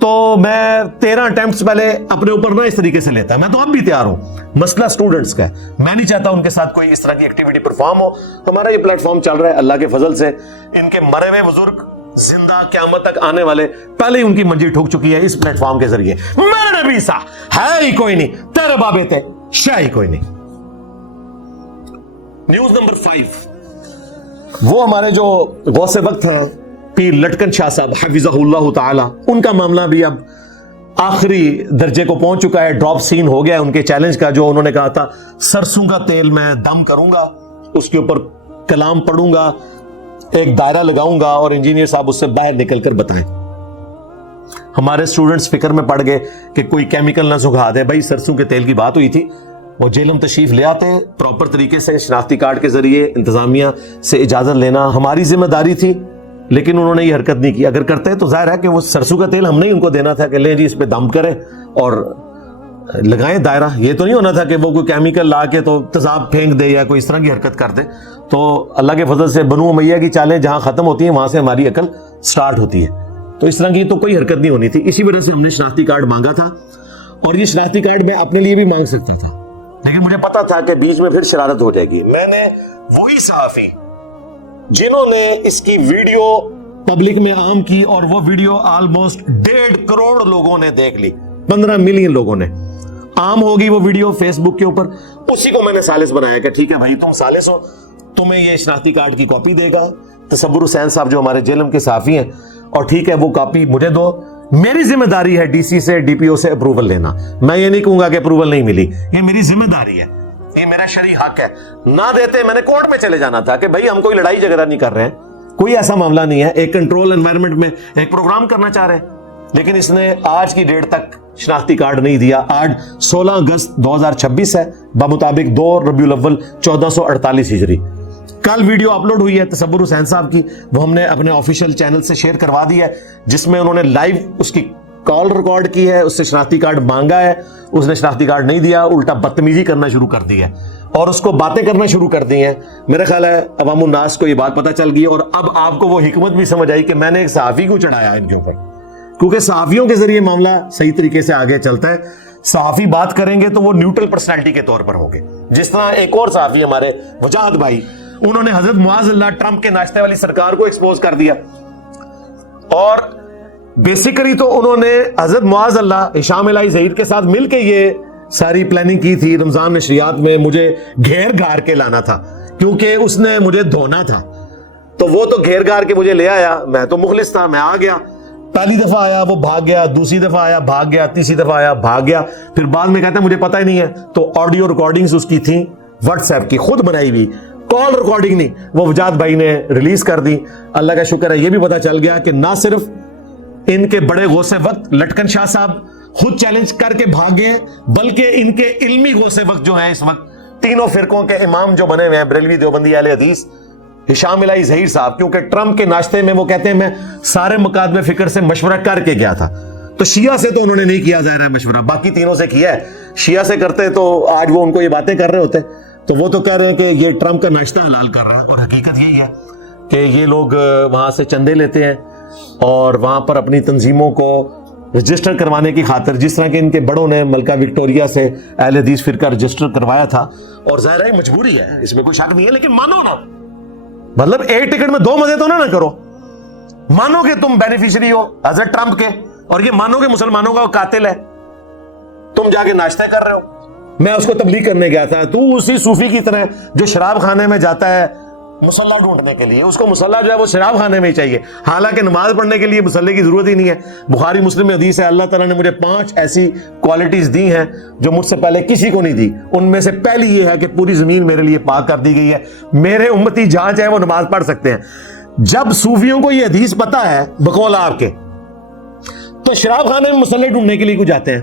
تو میں 13 اٹیمپٹس پہلے اپنے اوپر نہ اس طریقے سے لیتا. میں تو اب بھی تیار ہوں, مسئلہ اسٹوڈنٹس کا ہے, میں نہیں چاہتا ان کے ساتھ کوئی اس طرح کی ایکٹیویٹی پرفارم ہو. ہمارا یہ پلیٹ فارم چل رہا ہے اللہ کے فضل سے, ان کے مرے ہوئے بزرگ زندہ قیامت تک آنے والے پہلے ہی ان کی منجی ٹھوک چکی ہے اس پلیٹ فارم کے ذریعے. میرے نبی سا ہے ہی کوئی نہیں, تیرے بابے تھے شاہ ہی کوئی نہیں. نیوز نمبر 5, وہ ہمارے جو غوث وقت ہیں پیر لٹکن شاہ صاحب حفظہ اللہ تعالی, ان کا معاملہ بھی اب آخری درجے کو پہنچ چکا ہے. ڈراپ سین ہو گیا ہے ان کے چیلنج کا, جو انہوں نے کہا تھا سرسوں کا تیل میں دم کروں گا, اس کے اوپر کلام پڑھوں گا, ایک دائرہ لگاؤں گا اور انجینئر صاحب اس سے باہر نکل کر بتائیں. ہمارے اسٹوڈنٹس فکر میں پڑ گئے کہ کوئی کیمیکل نہ سکھا دے. بھائی سرسوں کے تیل کی بات ہوئی تھی, وہ جیلم تشریف لے آتے پراپر طریقے سے شناختی کارڈ کے ذریعے انتظامیہ سے اجازت لینا ہماری ذمہ داری تھی, لیکن انہوں نے یہ حرکت نہیں کی. اگر کرتے تو ظاہر ہے کہ وہ سرسوں کا تیل ہم نے ان کو دینا تھا کہ لیں جی اس پہ دم کریں اور لگائیں دائرہ. یہ تو نہیں ہونا تھا کہ وہ کوئی کیمیکل لا کے تو تیزاب پھینک دے یا کوئی اس طرح کی حرکت کر دے. تو اللہ کے فضل سے بنو امیہ کی چالیں جہاں ختم ہوتی ہیں وہاں سے ہماری عقل سٹارٹ ہوتی ہے. تو اس طرح کی تو کوئی حرکت نہیں ہونی تھی. اسی وجہ سے ہم نے شناختی کارڈ مانگا تھا, اور یہ شناختی کارڈ میں اپنے لیے بھی مانگ سکتا تھا, لیکن مجھے پتا تھا کہ بیچ میں پھر شرارت ہو جائے گی. میں نے وہی صحافی جنہوں نے اس کی ویڈیو پبلک میں عام کی, اور وہ ویڈیو آلموسٹ 1.5 کروڑ لوگوں نے دیکھ لی, 15 ملین لوگوں نے عام ہوگی وہ ویڈیو فیس بک کے اوپر, اسی کو میں نے ثالث بنایا کہ ٹھیک ہے بھائی تم ثالث ہو, تمہیں یہ شناختی کارڈ کی کاپی دے گا تصور حسین صاحب جو ہمارے جیلم کے صحافی ہیں, اور ٹھیک ہے وہ کاپی مجھے دو. میری ذمہ داری ہے ڈی سی سے ڈی پی او سے اپروول لینا. میں یہ نہیں کہوں گا کہ اپروول نہیں ملی, یہ میری ذمہ داری ہے, یہ میرا شرعی حق ہے. نہ دیتے میں نے کورٹ میں چلے جانا تھا کہ بھائی ہم کوئی لڑائی جھگڑا نہیں کر رہے ہیں, کوئی ایسا معاملہ نہیں ہے, ایک کنٹرول انوائرمنٹ میں ایک پروگرام کرنا چاہ رہے ہیں. لیکن اس نے آج کی ڈیٹ تک شناختی کارڈ نہیں دیا. آج 16 اگست 2026 ہے, بمطابق 2 ربیع الاول 1448 ہجری. کل ویڈیو اپلوڈ ہوئی ہے تصور حسین صاحب کی, وہ ہم نے اپنے آفیشیل چینل سے شیئر کروا دی ہے, جس میں انہوں نے لائیو اس کی کال ریکارڈ کی ہے, اس سے شناختی کارڈ مانگا ہے, اس نے شناختی کارڈ نہیں دیا, الٹا بدتمیزی کرنا شروع کر دی ہے اور اس کو باتیں کرنا شروع کر دی ہیں. میرا خیال ہے عوام الناس کو یہ بات پتہ چل گئی, اور اب آپ کو وہ حکمت بھی سمجھ آئی کہ میں نے ایک صحافی کو چڑھایا ان کے اوپر, کیونکہ صحافیوں کے ذریعے معاملہ صحیح طریقے سے آگے چلتا ہے. صحافی بات کریں گے تو وہ نیوٹرل پرسنالٹی کے طور پر ہوں گے. جس طرح ایک اور صحافی ہمارے وجاہت بھائی, انہوں نے حضرت معاذ اللہ ٹرمپ کے ناشتے والی سرکار کو ایکسپوز کر دیا, اور بیسیکلی تو انہوں نے حضرت معاذ اللہ ہشام الہی ظہیر کے ساتھ مل کے یہ ساری پلاننگ کی تھی. رمضان نشریات میں مجھے گھیر گھار کے لانا تھا, کیونکہ اس نے مجھے دھونا تھا, تو وہ تو گھیر گھار کے مجھے لے آیا. میں تو مخلص تھا, میں آ گیا. پہلی دفعہ آیا وہ بھاگ گیا, دوسری دفعہ آیا بھاگ گیا, تیسری دفعہ آیا بھاگ گیا, پھر بعد میں کہتا ہے مجھے پتہ ہی نہیں ہے. تو آڈیو ریکارڈنگز اس کی تھیں واٹس ایپ کی, خود بنائی ہوئی, کال ریکارڈنگ نہیں, وہ وجاہت بھائی نے ریلیز کر دی. اللہ کا شکر ہے یہ بھی پتہ چل گیا کہ نہ صرف ان کے بڑے غوث وقت لٹکن شاہ صاحب خود چیلنج کر کے بھاگ گئے, بلکہ ان کے علمی غوث وقت جو ہیں اس وقت تینوں فرقوں کے امام جو بنے ہوئے ہیں, بریلوی, دیوبندی, اہل حدیث, ہشام الہی ظہیر صاحب, کیونکہ ٹرمپ کے ناشتے میں وہ کہتے ہیں میں سارے مقادم فکر سے مشورہ کر کے گیا تھا. تو شیعہ سے تو انہوں نے نہیں کیا ظاہر ہے مشورہ, باقی تینوں سے کیا ہے. شیعہ سے کرتے تو آج وہ ان کو یہ باتیں کر رہے ہوتے. تو وہ تو کہہ رہے ہیں کہ یہ ٹرمپ کا ناشتہ حلال کر رہا ہے, اور حقیقت یہی ہے کہ یہ لوگ وہاں سے چندے لیتے ہیں اور وہاں پر اپنی تنظیموں کو رجسٹر کروانے کی خاطر, جس طرح کہ ان کے بڑوں نے ملکہ وکٹوریہ سے اہل حدیث فرقہ رجسٹر کروایا تھا, اور ظاہر ہے مجبوری ہے, اس میں کوئی شک نہیں ہے, لیکن مانو نا, مطلب ایک ٹکٹ میں 2 مزے تو نہ کرو. مانو کہ تم بینیفیشری ہو حضرت ٹرمپ کے, اور یہ مانو کہ مسلمانوں کا قاتل ہے, تم جا کے ناشتہ کر رہے ہو. میں اس کو تبلیغ کرنے گیا تھا, تو اسی صوفی کی طرح جو شراب خانے میں جاتا ہے مسلح ڈھونڈنے کے لیے, اس کو مسلح جو ہے وہ شراب خانے میں ہی چاہیے, حالانکہ نماز پڑھنے کے لیے مسلح کی ضرورت ہی نہیں ہے. بخاری مسلم میں حدیث ہے, اللہ تعالیٰ نے مجھے 5 ایسی کوالٹیز دی ہیں جو مجھ سے پہلے کسی کو نہیں دی. ان میں سے پہلی یہ ہے کہ پوری زمین میرے لیے پاک کر دی گئی ہے, میرے امتی جہاں چاہے وہ نماز پڑھ سکتے ہیں. جب صوفیوں کو یہ حدیث پتہ ہے بقول آپ کے, تو شراب خانے میں مسلح ڈھونڈنے کے لیے کیوں جاتے ہیں؟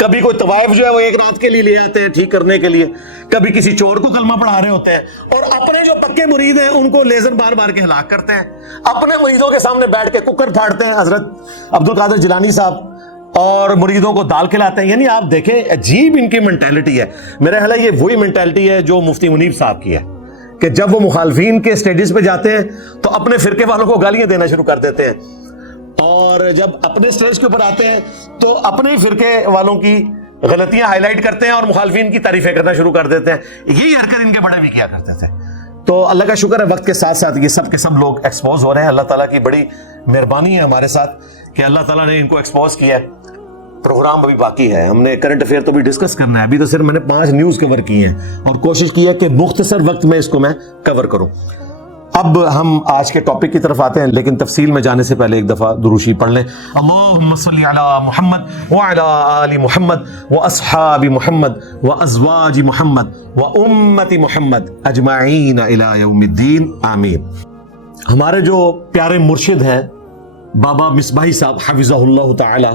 کبھی کوئی طوائف جو ہے وہ ایک رات کے لیے لے آتے ہیں ٹھیک کرنے کے لیے, کبھی کسی چور کو کلمہ پڑھا رہے ہوتے ہیں, اور اپنے جو پکے مرید ہیں ان کو لیزر بار بار کے ہلاک کرتے ہیں, اپنے مریدوں کے سامنے بیٹھ کے ککر پھاڑتے ہیں حضرت عبد القادر جیلانی صاحب, اور مریدوں کو دال کھلاتے ہیں. یعنی آپ دیکھیں عجیب ان کی مینٹیلٹی ہے. میرا خیال ہے یہ وہی مینٹیلٹی ہے جو مفتی منیب صاحب کی ہے, کہ جب وہ مخالفین کے سٹیجز پہ جاتے ہیں تو اپنے فرقے والوں کو گالیاں دینا شروع کر دیتے ہیں, اور جب اپنے سٹیج کے اوپر آتے ہیں تو اپنے ہی فرقے والوں کی غلطیاں ہائی لائٹ کرتے ہیں اور مخالفین کی تعریفیں کرنا شروع کر دیتے ہیں. یہی حرکت ان کے بڑے بھی کیا کرتے تھے. تو اللہ کا شکر ہے وقت کے ساتھ ساتھ یہ سب کے سب لوگ ایکسپوز ہو رہے ہیں. اللہ تعالیٰ کی بڑی مہربانی ہے ہمارے ساتھ کہ اللہ تعالیٰ نے ان کو ایکسپوز کیا ہے. پروگرام ابھی باقی ہے, ہم نے کرنٹ افیئر تو بھی ڈسکس کرنا ہے. ابھی تو صرف میں نے 5 نیوز کور کی ہیں اور کوشش کی ہے کہ مختصر وقت میں اس کو میں کور کروں. اب ہم آج کے ٹاپک کی طرف آتے ہیں, لیکن تفصیل میں جانے سے پہلے ایک دفعہ دروشی پڑھ لیں. اللہم صلی علی محمد وعلی آل محمد واصحاب محمد وازواج محمد وامت محمد اجمعین الی یوم الدین آمین. ہمارے جو پیارے مرشد ہیں بابا مصباحی صاحب حفظہ اللہ تعالی,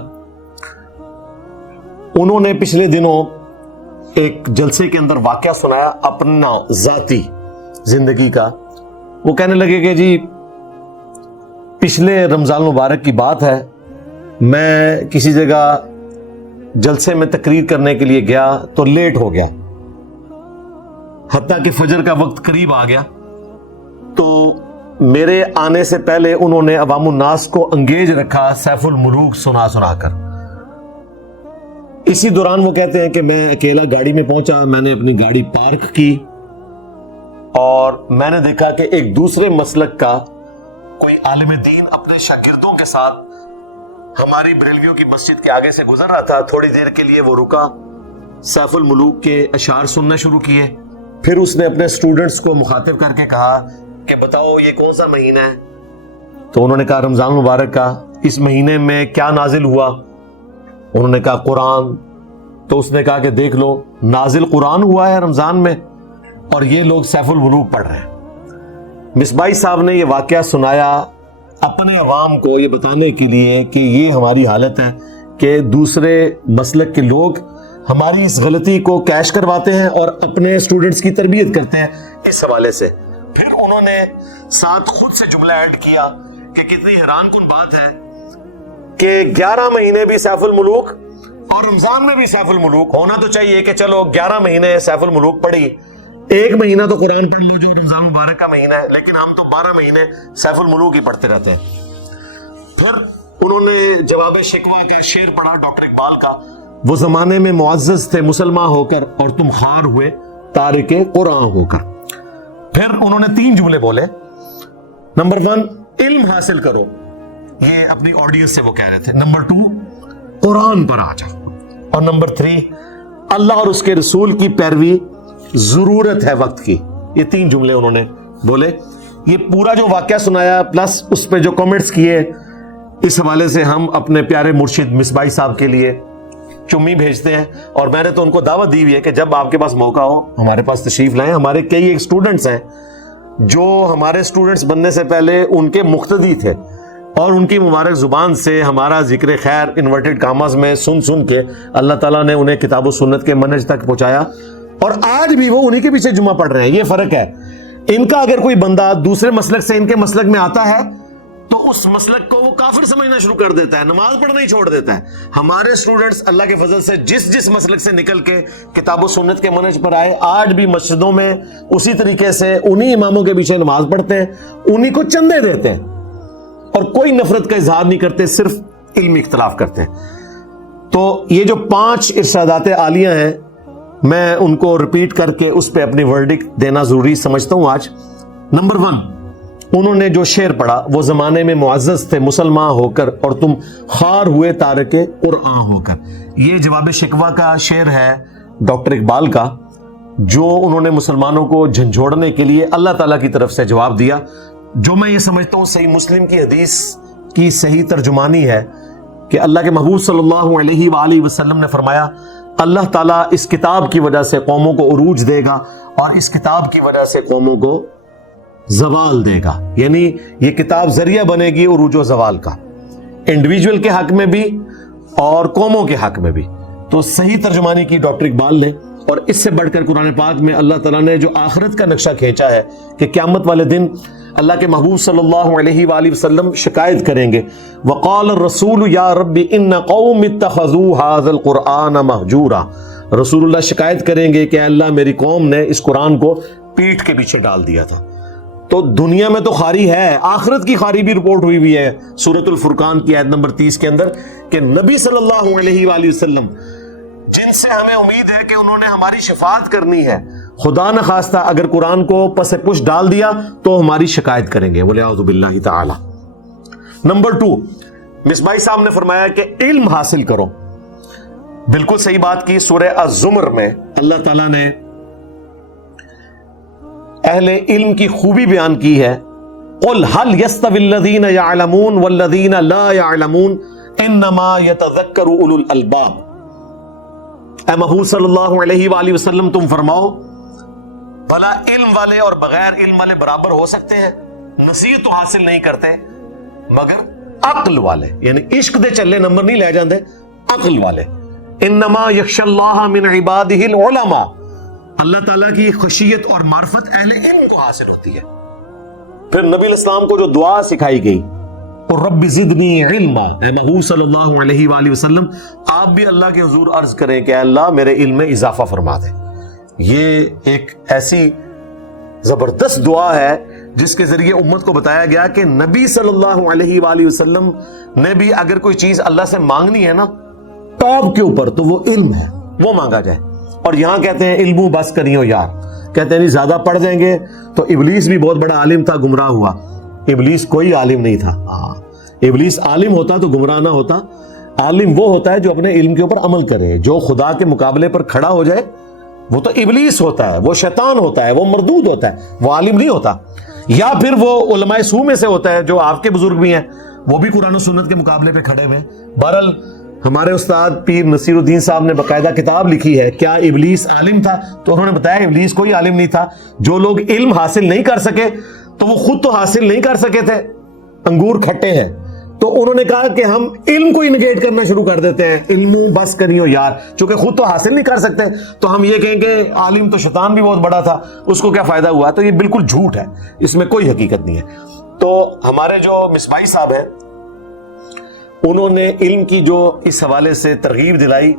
انہوں نے پچھلے دنوں ایک جلسے کے اندر واقعہ سنایا اپنا ذاتی زندگی کا. وہ کہنے لگے کہ جی پچھلے رمضان مبارک کی بات ہے, میں کسی جگہ جلسے میں تقریر کرنے کے لیے گیا تو لیٹ ہو گیا, حتیٰ کہ فجر کا وقت قریب آ گیا. تو میرے آنے سے پہلے انہوں نے عوام الناس کو انگیج رکھا سیف الملوک سنا سنا کر. اسی دوران وہ کہتے ہیں کہ میں اکیلا گاڑی میں پہنچا, میں نے اپنی گاڑی پارک کی اور میں نے دیکھا کہ ایک دوسرے مسلک کا کوئی عالم دین اپنے شاگردوں کے ساتھ ہماری بریلویوں کی مسجد کے آگے سے گزر رہا تھا. تھوڑی دیر کے لیے وہ رکا, سیف الملوک کے اشعار سننا شروع کیے. پھر اس نے اپنے اسٹوڈنٹس کو مخاطب کر کے کہا کہ بتاؤ یہ کون سا مہینہ ہے؟ تو انہوں نے کہا رمضان مبارک کا. اس مہینے میں کیا نازل ہوا؟ انہوں نے کہا قرآن. تو اس نے کہا کہ دیکھ لو نازل قرآن ہوا ہے رمضان میں اور یہ لوگ سیف الملوک پڑھ رہے ہیں. مصباحی صاحب نے یہ واقعہ سنایا اپنے عوام کو یہ بتانے کے لیے کہ یہ ہماری حالت ہے کہ دوسرے مسلک کے لوگ ہماری اس غلطی کو کیش کرواتے ہیں اور اپنے اسٹوڈنٹس کی تربیت کرتے ہیں اس حوالے سے. پھر انہوں نے ساتھ خود سے جملہ ایڈ کیا کہ کتنی حیران کن بات ہے کہ 11 مہینے بھی سیف الملوک اور رمضان میں بھی سیف الملوک. ہونا تو چاہیے کہ چلو 11 مہینے سیف الملوک پڑھی, ایک مہینہ تو قرآن پڑھ لو جو رمضان مبارک کا مہینہ ہے, لیکن ہم تو 12 مہینے سیف الملوک ہی پڑھتے رہتے ہیں. پھر انہوں نے جواب شکوہ کا شعر پڑھا ڈاکٹر اقبال کا, وہ زمانے میں معزز تھے مسلمان ہو کر اور تم خار ہوئے تارک قرآن ہو کر. پھر انہوں نے 3 جملے بولے. نمبر 1 علم حاصل کرو, یہ اپنی آڈینس سے وہ کہہ رہے تھے. نمبر 2 قرآن پر آ جاؤ, اور نمبر 3 اللہ اور اس کے رسول کی پیروی ضرورت ہے وقت کی. یہ 3 جملے انہوں نے بولے. یہ پورا جو واقعہ سنایا پلس اس پہ جو کامنٹس کیے, اس حوالے سے ہم اپنے پیارے مرشد مصباحی صاحب کے لیے چمی بھیجتے ہیں. اور میں نے تو ان کو دعوت دی ہوئی ہے کہ جب آپ کے پاس موقع ہو ہمارے پاس تشریف لائیں. ہمارے کئی ایک اسٹوڈنٹس ہیں جو ہمارے اسٹوڈنٹس بننے سے پہلے ان کے مقتدی تھے, اور ان کی مبارک زبان سے ہمارا ذکر خیر انورٹڈ کاماز میں سن سن کے اللہ تعالیٰ نے انہیں کتاب و سنت کے منہج تک پہنچایا, اور آج بھی وہ انہی کے پیچھے جمعہ پڑھ رہے ہیں. یہ فرق ہے ان کا. اگر کوئی بندہ دوسرے مسلک سے ان کے مسلک میں آتا ہے تو اس مسلک کو وہ کافر سمجھنا شروع کر دیتا ہے, نماز پڑھنا ہی چھوڑ دیتا ہے. ہمارے اسٹوڈنٹس اللہ کے فضل سے جس مسلک سے نکل کے کتاب و سنت کے منہج پر آئے, آج بھی مسجدوں میں اسی طریقے سے انہی اماموں کے پیچھے نماز پڑھتے ہیں, انہی کو چندے دیتے ہیں, اور کوئی نفرت کا اظہار نہیں کرتے, صرف علمی اختلاف کرتے ہیں. تو یہ جو 5 ارشادات عالیہ ہیں, میں ان کو ریپیٹ کر کے اس پہ اپنی ورڈکٹ دینا ضروری سمجھتا ہوں آج. نمبر 1 انہوں نے جو شعر پڑھا, وہ زمانے میں معزز تھے مسلمان ہو کر اور تم خار ہوئے تارک قرآن ہو کر. یہ جواب شکوہ کا شعر ہے ڈاکٹر اقبال کا, جو انہوں نے مسلمانوں کو جھنجھوڑنے کے لیے اللہ تعالیٰ کی طرف سے جواب دیا, جو میں یہ سمجھتا ہوں صحیح مسلم کی حدیث کی صحیح ترجمانی ہے کہ اللہ کے محبوب صلی اللہ علیہ وآلہ وسلم نے فرمایا اللہ تعالیٰ اس کتاب کی وجہ سے قوموں کو عروج دے گا اور اس کتاب کی وجہ سے قوموں کو زوال دے گا. یعنی یہ کتاب ذریعہ بنے گی عروج و زوال کا, انڈیویجول کے حق میں بھی اور قوموں کے حق میں بھی. تو صحیح ترجمانی کی ڈاکٹر اقبال نے، اور اس سے بڑھ کر قرآن پاک میں اللہ تعالیٰ نے جو آخرت کا نقشہ کھینچا ہے کہ قیامت والے دن اللہ کے محبوب صلی اللہ علیہ وآلہ وسلم شکایت کریں گے، وقال الرسول یا رب ان قوم اتخذوا هذا القرآن مہجورا، رسول اللہ شکایت کریں گے کہ اللہ میری قوم نے اس قرآن کو پیٹھ کے پیچھے ڈال دیا تھا۔ تو دنیا میں تو خاری ہے، آخرت کی خاری بھی رپورٹ ہوئی ہوئی ہے سورۃ الفرقان کی آیت نمبر 30 کے اندر کہ نبی صلی اللہ علیہ وآلہ وسلم جن سے ہمیں امید ہے کہ انہوں نے ہماری شفاعت کرنی ہے، خدا نہ خواستہ اگر قرآن کو پس پش ڈال دیا تو ہماری شکایت کریں گے، وَلِعَوْذُ بِاللَّهِ تَعَالَى۔ نمبر 2، مصباحی صاحب نے فرمایا کہ علم حاصل کرو، بالکل صحیح بات کی۔ سورہ الزمر میں اللہ تعالیٰ نے اہل علم کی خوبی بیان کی ہے، قُلْ هَلْ يَسْتَوِي الَّذِينَ يَعْلَمُونَ وَالَّذِينَ لَا يَعْلَمُونَ إِنَّمَا يَتَذَكَّرُ أُولُو الْأَلْبَابِ۔ اے محبوب صلی اللہ علیہ وآلہ وسلم تم فرماؤ، بھلا علم والے اور بغیر علم والے برابر ہو سکتے ہیں؟ نصیحت تو حاصل نہیں کرتے مگر عقل والے، یعنی عشق دے چلے نمبر نہیں لے جاندے، عقل والے۔ انما یخشی اللہ من عبادہ العلماء، اللہ تعالیٰ کی خشیت اور معرفت اہل علم کو حاصل ہوتی ہے۔ پھر نبی علیہ السلام کو جو دعا سکھائی گئی، اور رب زدنی علما، اے محبوب صلی اللہ علیہ وآلہ وسلم آپ بھی اللہ کے حضور عرض کریں کہ اے اللہ میرے علم میں اضافہ فرما دے۔ یہ ایک ایسی زبردست دعا ہے جس کے ذریعے امت کو بتایا گیا کہ نبی صلی اللہ علیہ وآلہ وسلم نے بھی اگر کوئی چیز اللہ سے مانگنی ہے نا ٹاپ کے اوپر تو وہ علم ہے، وہ مانگا جائے۔ اور یہاں کہتے ہیں علمو بس کریو یار، کہتے ہیں نہیں زیادہ پڑھ دیں گے تو ابلیس بھی بہت بڑا عالم تھا، گمراہ ہوا۔ ابلیس کوئی عالم نہیں تھا، ابلیس عالم ہوتا تو گمراہ نہ ہوتا۔ عالم وہ ہوتا ہے جو اپنے علم کے اوپر عمل کرے، جو خدا کے مقابلے پر کھڑا ہو جائے وہ تو ابلیس ہوتا ہے، وہ شیطان ہوتا ہے، وہ مردود ہوتا ہے، وہ عالم نہیں ہوتا۔ یا پھر وہ علماء سو میں سے ہوتا ہے جو آپ کے بزرگ بھی ہیں، وہ بھی قرآن و سنت کے مقابلے پہ کھڑے ہوئے۔ بہرحال ہمارے استاد پیر نصیر الدین صاحب نے باقاعدہ کتاب لکھی ہے کیا ابلیس عالم تھا، تو انہوں نے بتایا ابلیس کوئی عالم نہیں تھا۔ جو لوگ علم حاصل نہیں کر سکے تو وہ خود تو حاصل نہیں کر سکے تھے، انگور کھٹے ہیں، تو انہوں نے کہا کہ ہم علم کو انگیٹ کرنا شروع کر دیتے ہیں، علمو بس کریو یار، چونکہ خود تو حاصل نہیں کر سکتے تو ہم یہ کہیں کہ عالم تو شیطان بھی بہت بڑا تھا، اس کو کیا فائدہ ہوا؟ تو یہ بالکل جھوٹ ہے، اس میں کوئی حقیقت نہیں ہے۔ تو ہمارے جو مصباحی صاحب ہیں انہوں نے علم کی جو اس حوالے سے ترغیب دلائی،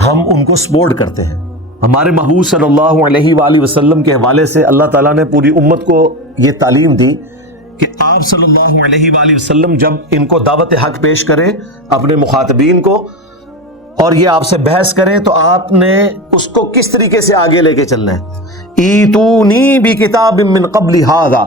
ہم ان کو سپورٹ کرتے ہیں۔ ہمارے محبوب صلی اللہ علیہ وآلہ وسلم کے حوالے سے اللہ تعالیٰ نے پوری امت کو یہ تعلیم دی کہ آپ صلی اللہ علیہ وآلہ وسلم جب ان کو دعوت حق پیش کریں اپنے مخاطبین کو اور یہ آپ سے بحث کریں تو آپ نے اس کو کس طریقے سے آگے لے کے چلنا ہے۔ ایتونی بکتاب من قبل ھذا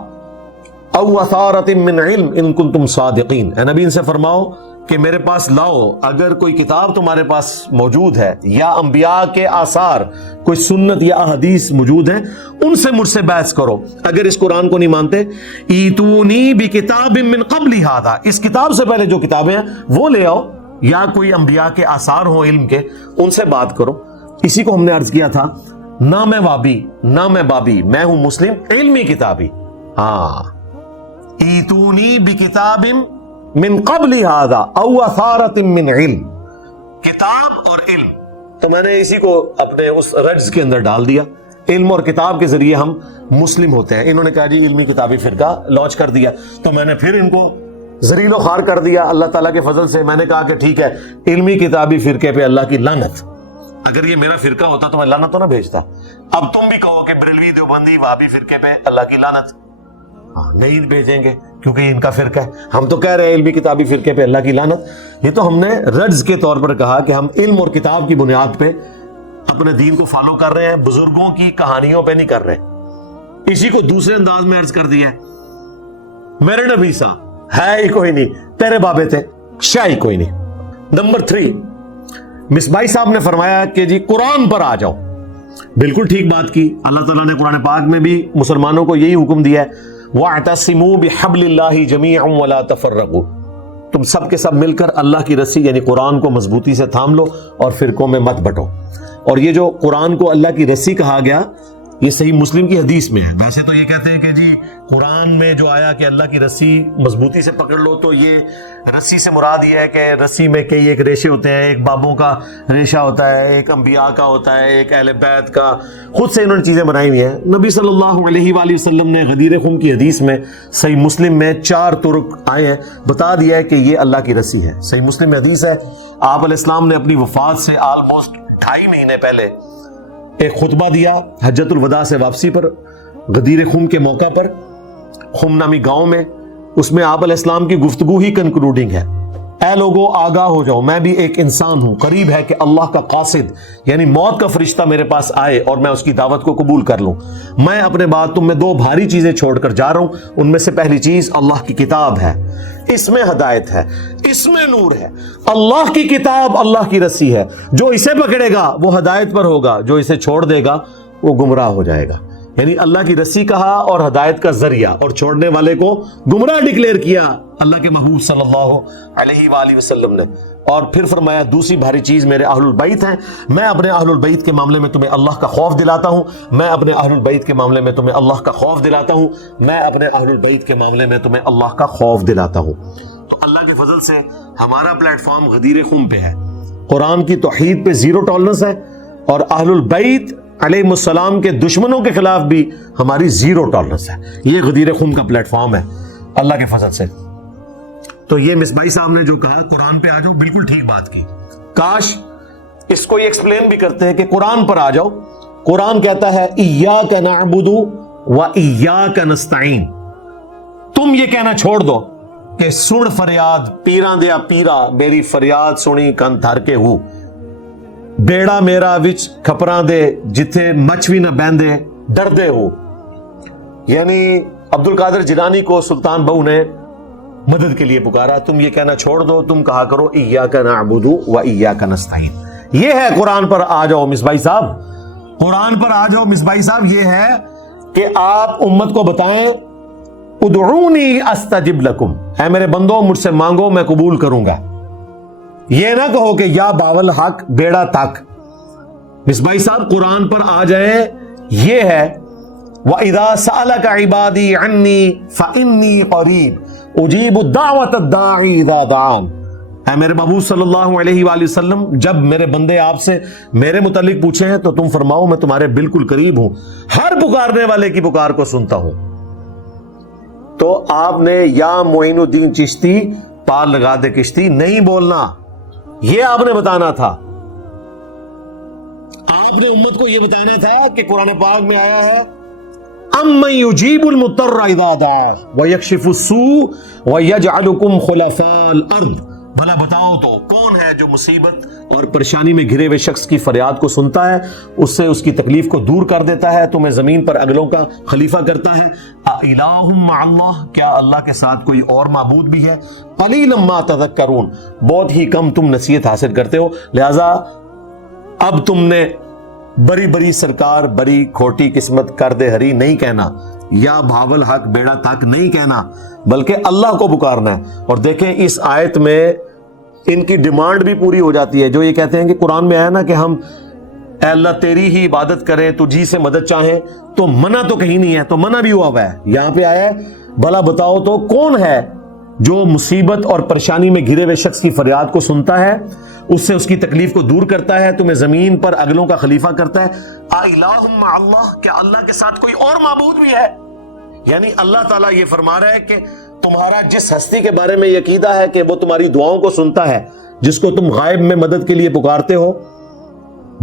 او اثارۃ من علم ان کنتم صادقین، اے نبی ان سے فرماؤ کہ میرے پاس لاؤ، اگر کوئی کتاب تمہارے پاس موجود ہے یا انبیاء کے آثار کوئی سنت یا احادیث موجود ہیں ان سے مجھ سے بحث کرو اگر اس قرآن کو نہیں مانتے۔ ایتونی بکتاب من قبل ھذا، اس کتاب سے پہلے جو کتابیں ہیں وہ لے آؤ، یا کوئی انبیاء کے آثار ہوں علم کے ان سے بات کرو۔ اسی کو ہم نے عرض کیا تھا، نہ میں وابی نہ میں بابی، میں ہوں مسلم علمی کتابی۔ ہاں، ایتونی بکتاب من قبل ھذا او اثارۃ من علم، کتاب اور علم، تو میں نے اسی کو اپنے اس رجز کے اندر ڈال دیا۔ علم اور کتاب کے ذریعے ہم مسلم ہوتے ہیں۔ انہوں نے کہا جی علمی کتابی فرقہ لانچ کر دیا، تو میں نے پھر ان کو ذلیل و خوار کر دیا اللہ تعالیٰ کے فضل سے۔ میں نے کہا کہ ٹھیک ہے، علمی کتابی فرقے پہ اللہ کی لعنت، اگر یہ میرا فرقہ ہوتا تو میں لعنت تو نہ بھیجتا۔ اب تم بھی کہو کہ بریلوی دیوبندی وہابی فرقے پہ اللہ کی لعنت، نہیں بھیجیں گے کیونکہ یہ ان کا فرقہ ہے۔ ہم تو کہہ رہے ہیں علمی کتابی فرقے پہ اللہ کی لعنت۔ یہ تو ہم نے رجز کے طور پر کہا کہ ہم علم اور کتاب کی بنیاد پہ اپنے دین کو فالو کر رہے ہیں، بزرگوں کی کہانیوں پہ نہیں کر رہے۔ اسی کو دوسرے انداز میں عرض کر دیا ہے، میرے نبی صاحب ہے ہی کوئی نہیں، تیرے بابے تھے شاہ ہی کوئی نہیں۔ نمبر 3، مصباحی صاحب نے فرمایا کہ جی قرآن پر آ جاؤ۔ بالکل ٹھیک بات کی، اللہ تعالیٰ نے قرآن پاک میں بھی مسلمانوں کو یہی حکم دیا ہے، وَاعْتَصِمُوا بِحَبْلِ اللَّهِ جَمِيعًا وَلَا تَفَرَّقُوا، تم سب کے سب مل کر اللہ کی رسی یعنی قرآن کو مضبوطی سے تھام لو اور فرقوں میں مت بٹو۔ اور یہ جو قرآن کو اللہ کی رسی کہا گیا یہ صحیح مسلم کی حدیث میں ہے۔ ویسے تو یہ کہتے ہیں کہ جی قرآن قرآن میں جو آیا کہ اللہ کی رسی مضبوطی سے پکڑ لو، تو یہ رسی سے مراد یہ ہے کہ رسی میں کئی ایک ریشے ہوتے ہیں، ایک بابوں کا ریشہ ہوتا ہے، ایک انبیاء کا ہوتا ہے، ایک اہل بیت کا، خود سے انہوں نے چیزیں بنائی ہوئی ہیں۔ نبی صلی اللہ علیہ وآلہ وسلم نے غدیر خم کی حدیث میں صحیح مسلم میں 4 طرق آئے ہیں، بتا دیا ہے کہ یہ اللہ کی رسی ہے۔ صحیح مسلم میں حدیث ہے، آپ علیہ السلام نے اپنی وفات سے آلموسٹ 2.5 مہینے پہلے ایک خطبہ دیا حجۃ الوداع سے واپسی پر، غدیر خم کے موقع پر، خم نامی گاؤں میں۔ اس میں آپ علیہ السلام کی گفتگو ہی کنکلوڈنگ ہے، اے لوگوں آگاہ ہو جاؤ، میں بھی ایک انسان ہوں، قریب ہے کہ اللہ کا قاصد یعنی موت کا فرشتہ میرے پاس آئے اور میں اس کی دعوت کو قبول کر لوں۔ میں اپنے بعد تم میں 2 بھاری چیزیں چھوڑ کر جا رہا ہوں، ان میں سے پہلی چیز اللہ کی کتاب ہے، اس میں ہدایت ہے، اس میں نور ہے۔ اللہ کی کتاب اللہ کی رسی ہے، جو اسے پکڑے گا وہ ہدایت پر ہوگا، جو اسے چھوڑ دے گا وہ گمراہ ہو جائے گا۔ یعنی اللہ کی رسی کہا اور ہدایت کا ذریعہ، اور چھوڑنے والے کو گمراہ ڈکلیئر کیا اللہ کے محبوب صلی اللہ علیہ وآلہ وسلم نے۔ اور پھر فرمایا دوسری بھاری چیز میرے اہل البیت ہیں، میں اپنے اہل البیت کے معاملے میں تمہیں اللہ کا خوف دلاتا ہوں، میں اپنے اہل البیت کے معاملے میں تمہیں اللہ کا خوف دلاتا ہوں، میں اپنے اہل البیت کے معاملے میں تمہیں اللہ کا خوف دلاتا ہوں۔ تو اللہ کے فضل سے ہمارا پلیٹ فارم غدیر خم پہ ہے، قرآن کی توحید پہ 0 ٹالرنس ہے، اور اہل البیت علیہ السلام کے دشمنوں کے خلاف بھی ہماری 0 ٹالرنس ہے۔ یہ غدیر خم کا پلیٹ فارم ہے اللہ کے فضل سے۔ تو یہ مصباحی صاحب نے جو کہا قرآن پہ آ جاؤ، بالکل ٹھیک بات کی، کاش اس کو یہ ایکسپلین بھی کرتے ہیں کہ قرآن پر آ جاؤ۔ قرآن کہتا ہے ایاک نعبد و ایاک نستعین، تم یہ کہنا چھوڑ دو کہ سن فریاد پیراں دیا پیرا، میری فریاد سنی کن تھر کے ہو، بیڑا میرا وچ کھپراں دے جتھے مچھ بھی نہ بہندے ڈردے ہو۔ یعنی عبد القادر جیلانی کو سلطان بہو نے مدد کے لیے پکارا، تم یہ کہنا چھوڑ دو، تم کہا کرو ایاک نعبد و ایاک نستعین۔ یہ ہے قرآن پر آ جاؤ مصباحی صاحب، قرآن پر آ جاؤ مصباحی صاحب۔ یہ ہے کہ آپ امت کو بتائیں ادعونی استجب لکم، اے میرے بندو مجھ سے مانگو میں قبول کروں گا۔ یہ نہ کہو کہ یا باول حق بیڑا تک۔ مصباحی صاحب قرآن پر آ جائیں، یہ ہے وَإِذَا سَأَلَكَ عِبَادِي عَنِّي فَإِنِّي قَرِيبٌ أُجِيبُ الدَّعْوَةَ الدَّاعِ إِذَا دَعَانِ۔ اے میرے محبوب صلی اللہ علیہ وآلہ وسلم، جب میرے بندے آپ سے میرے متعلق پوچھیں ہیں تو تم فرماؤ میں تمہارے بالکل قریب ہوں، ہر پکارنے والے کی پکار کو سنتا ہوں۔ تو آپ نے یا معین الدین چشتی پار لگا دے کشتی نہیں بولنا، یہ آپ نے بتانا تھا۔ آپ نے امت کو یہ بتانا تھا کہ قرآن پاک میں آیا ہے اَمَّن يُجِيبُ الْمُضْطَرَّ إِذَا دَعَاهُ وَيَكْشِفُ السُّوءَ وَيَجْعَلُكُمْ خُلَفَاءَ الْأَرْضِ۔ بھلا بتاؤ تو کون ہے جو مصیبت اور پریشانی میں گھرے ہوئے شخص کی فریاد کو سنتا ہے، اس سے اس کی تکلیف کو دور کر دیتا ہے، تمہیں زمین پر اگلوں کا خلیفہ کرتا ہے۔ اِلَٰهٌ مَّعَ اللَّهِ، کیا اللہ کے ساتھ کوئی اور معبود بھی ہے؟ قَلِيلًا مَّا تَذَكَّرُونَ، بہت ہی کم تم نصیحت حاصل کرتے ہو۔ لہذا اب تم نے بڑی بڑی سرکار بڑی کھوٹی قسمت کر دے ہری نہیں کہنا، یا بھاول حق بیڑا تک نہیں کہنا، بلکہ اللہ کو پکارنا ہے۔ اور دیکھیں اس آیت میں ان کی ڈیمانڈ بھی پوری ہو جاتی ہے، جو یہ کہتے ہیں کہ قرآن میں آیا نا کہ ہم اے اللہ تیری ہی عبادت کریں، تجھی سے مدد چاہیں، تو منع تو کہیں نہیں ہے، تو منع بھی ہوا ہے، یہاں پہ آیا ہے بھلا بتاؤ تو کون ہے جو مصیبت اور پریشانی میں گھرے ہوئے شخص کی فریاد کو سنتا ہے، اس سے اس کی تکلیف کو دور کرتا ہے، تمہیں زمین پر اگلوں کا خلیفہ کرتا ہے۔ اِلَٰهٌ مَّعَ اللَّهِ، کیا اللہ کے ساتھ کوئی اور معبود بھی ہے؟ یعنی اللہ تعالیٰ یہ فرما رہا ہے کہ تمہارا جس ہستی کے بارے میں یہ عقیدہ ہے کہ وہ تمہاری دعاؤں کو سنتا ہے، جس کو تم غائب میں مدد کے لیے پکارتے ہو،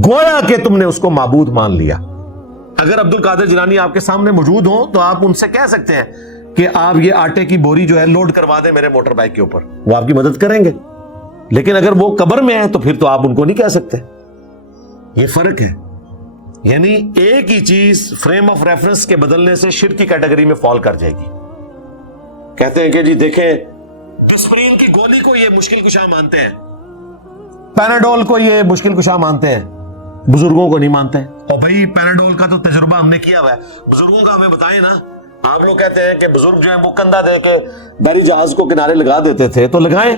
گویا کہ تم نے اس کو معبود مان لیا۔ اگر عبد القادر جیلانی آپ کے سامنے موجود ہوں تو آپ ان سے کہہ سکتے ہیں کہ آپ یہ آٹے کی بوری جو ہے لوڈ کروا دیں میرے موٹر بائک کے اوپر، وہ آپ کی مدد کریں گے۔ لیکن اگر وہ قبر میں ہیں تو پھر تو آپ ان کو نہیں کہہ سکتے۔ یہ فرق ہے، یعنی ایک ہی چیز فریم آف ریفرنس کے بدلنے سے شرک کی کیٹیگری میں فال کر جائے گی۔ کہتے ہیں کہ جی دیکھیں ڈسپرین کی گولی کو یہ مشکل کشا مانتے ہیں، پیناڈول کو یہ مشکل کشا مانتے ہیں، بزرگوں کو نہیں مانتے ہیں۔ اور بھائی پیناڈول کا تو تجربہ ہم نے کیا ہوا ہے، بزرگوں کا ہمیں بتائیں نا۔ آپ لوگ کہتے ہیں کہ بزرگ جو ہے وہ کندھا دے کے بحری جہاز کو کنارے لگا دیتے تھے، تو لگائیں۔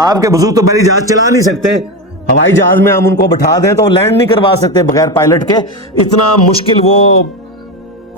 آپ کے بزرگ تو بحری جہاز چلا نہیں سکتے، ہوائی جہاز میں ہم ان کو بٹھا دیں تو لینڈ نہیں کروا سکتے بغیر پائلٹ کے، اتنا مشکل وہ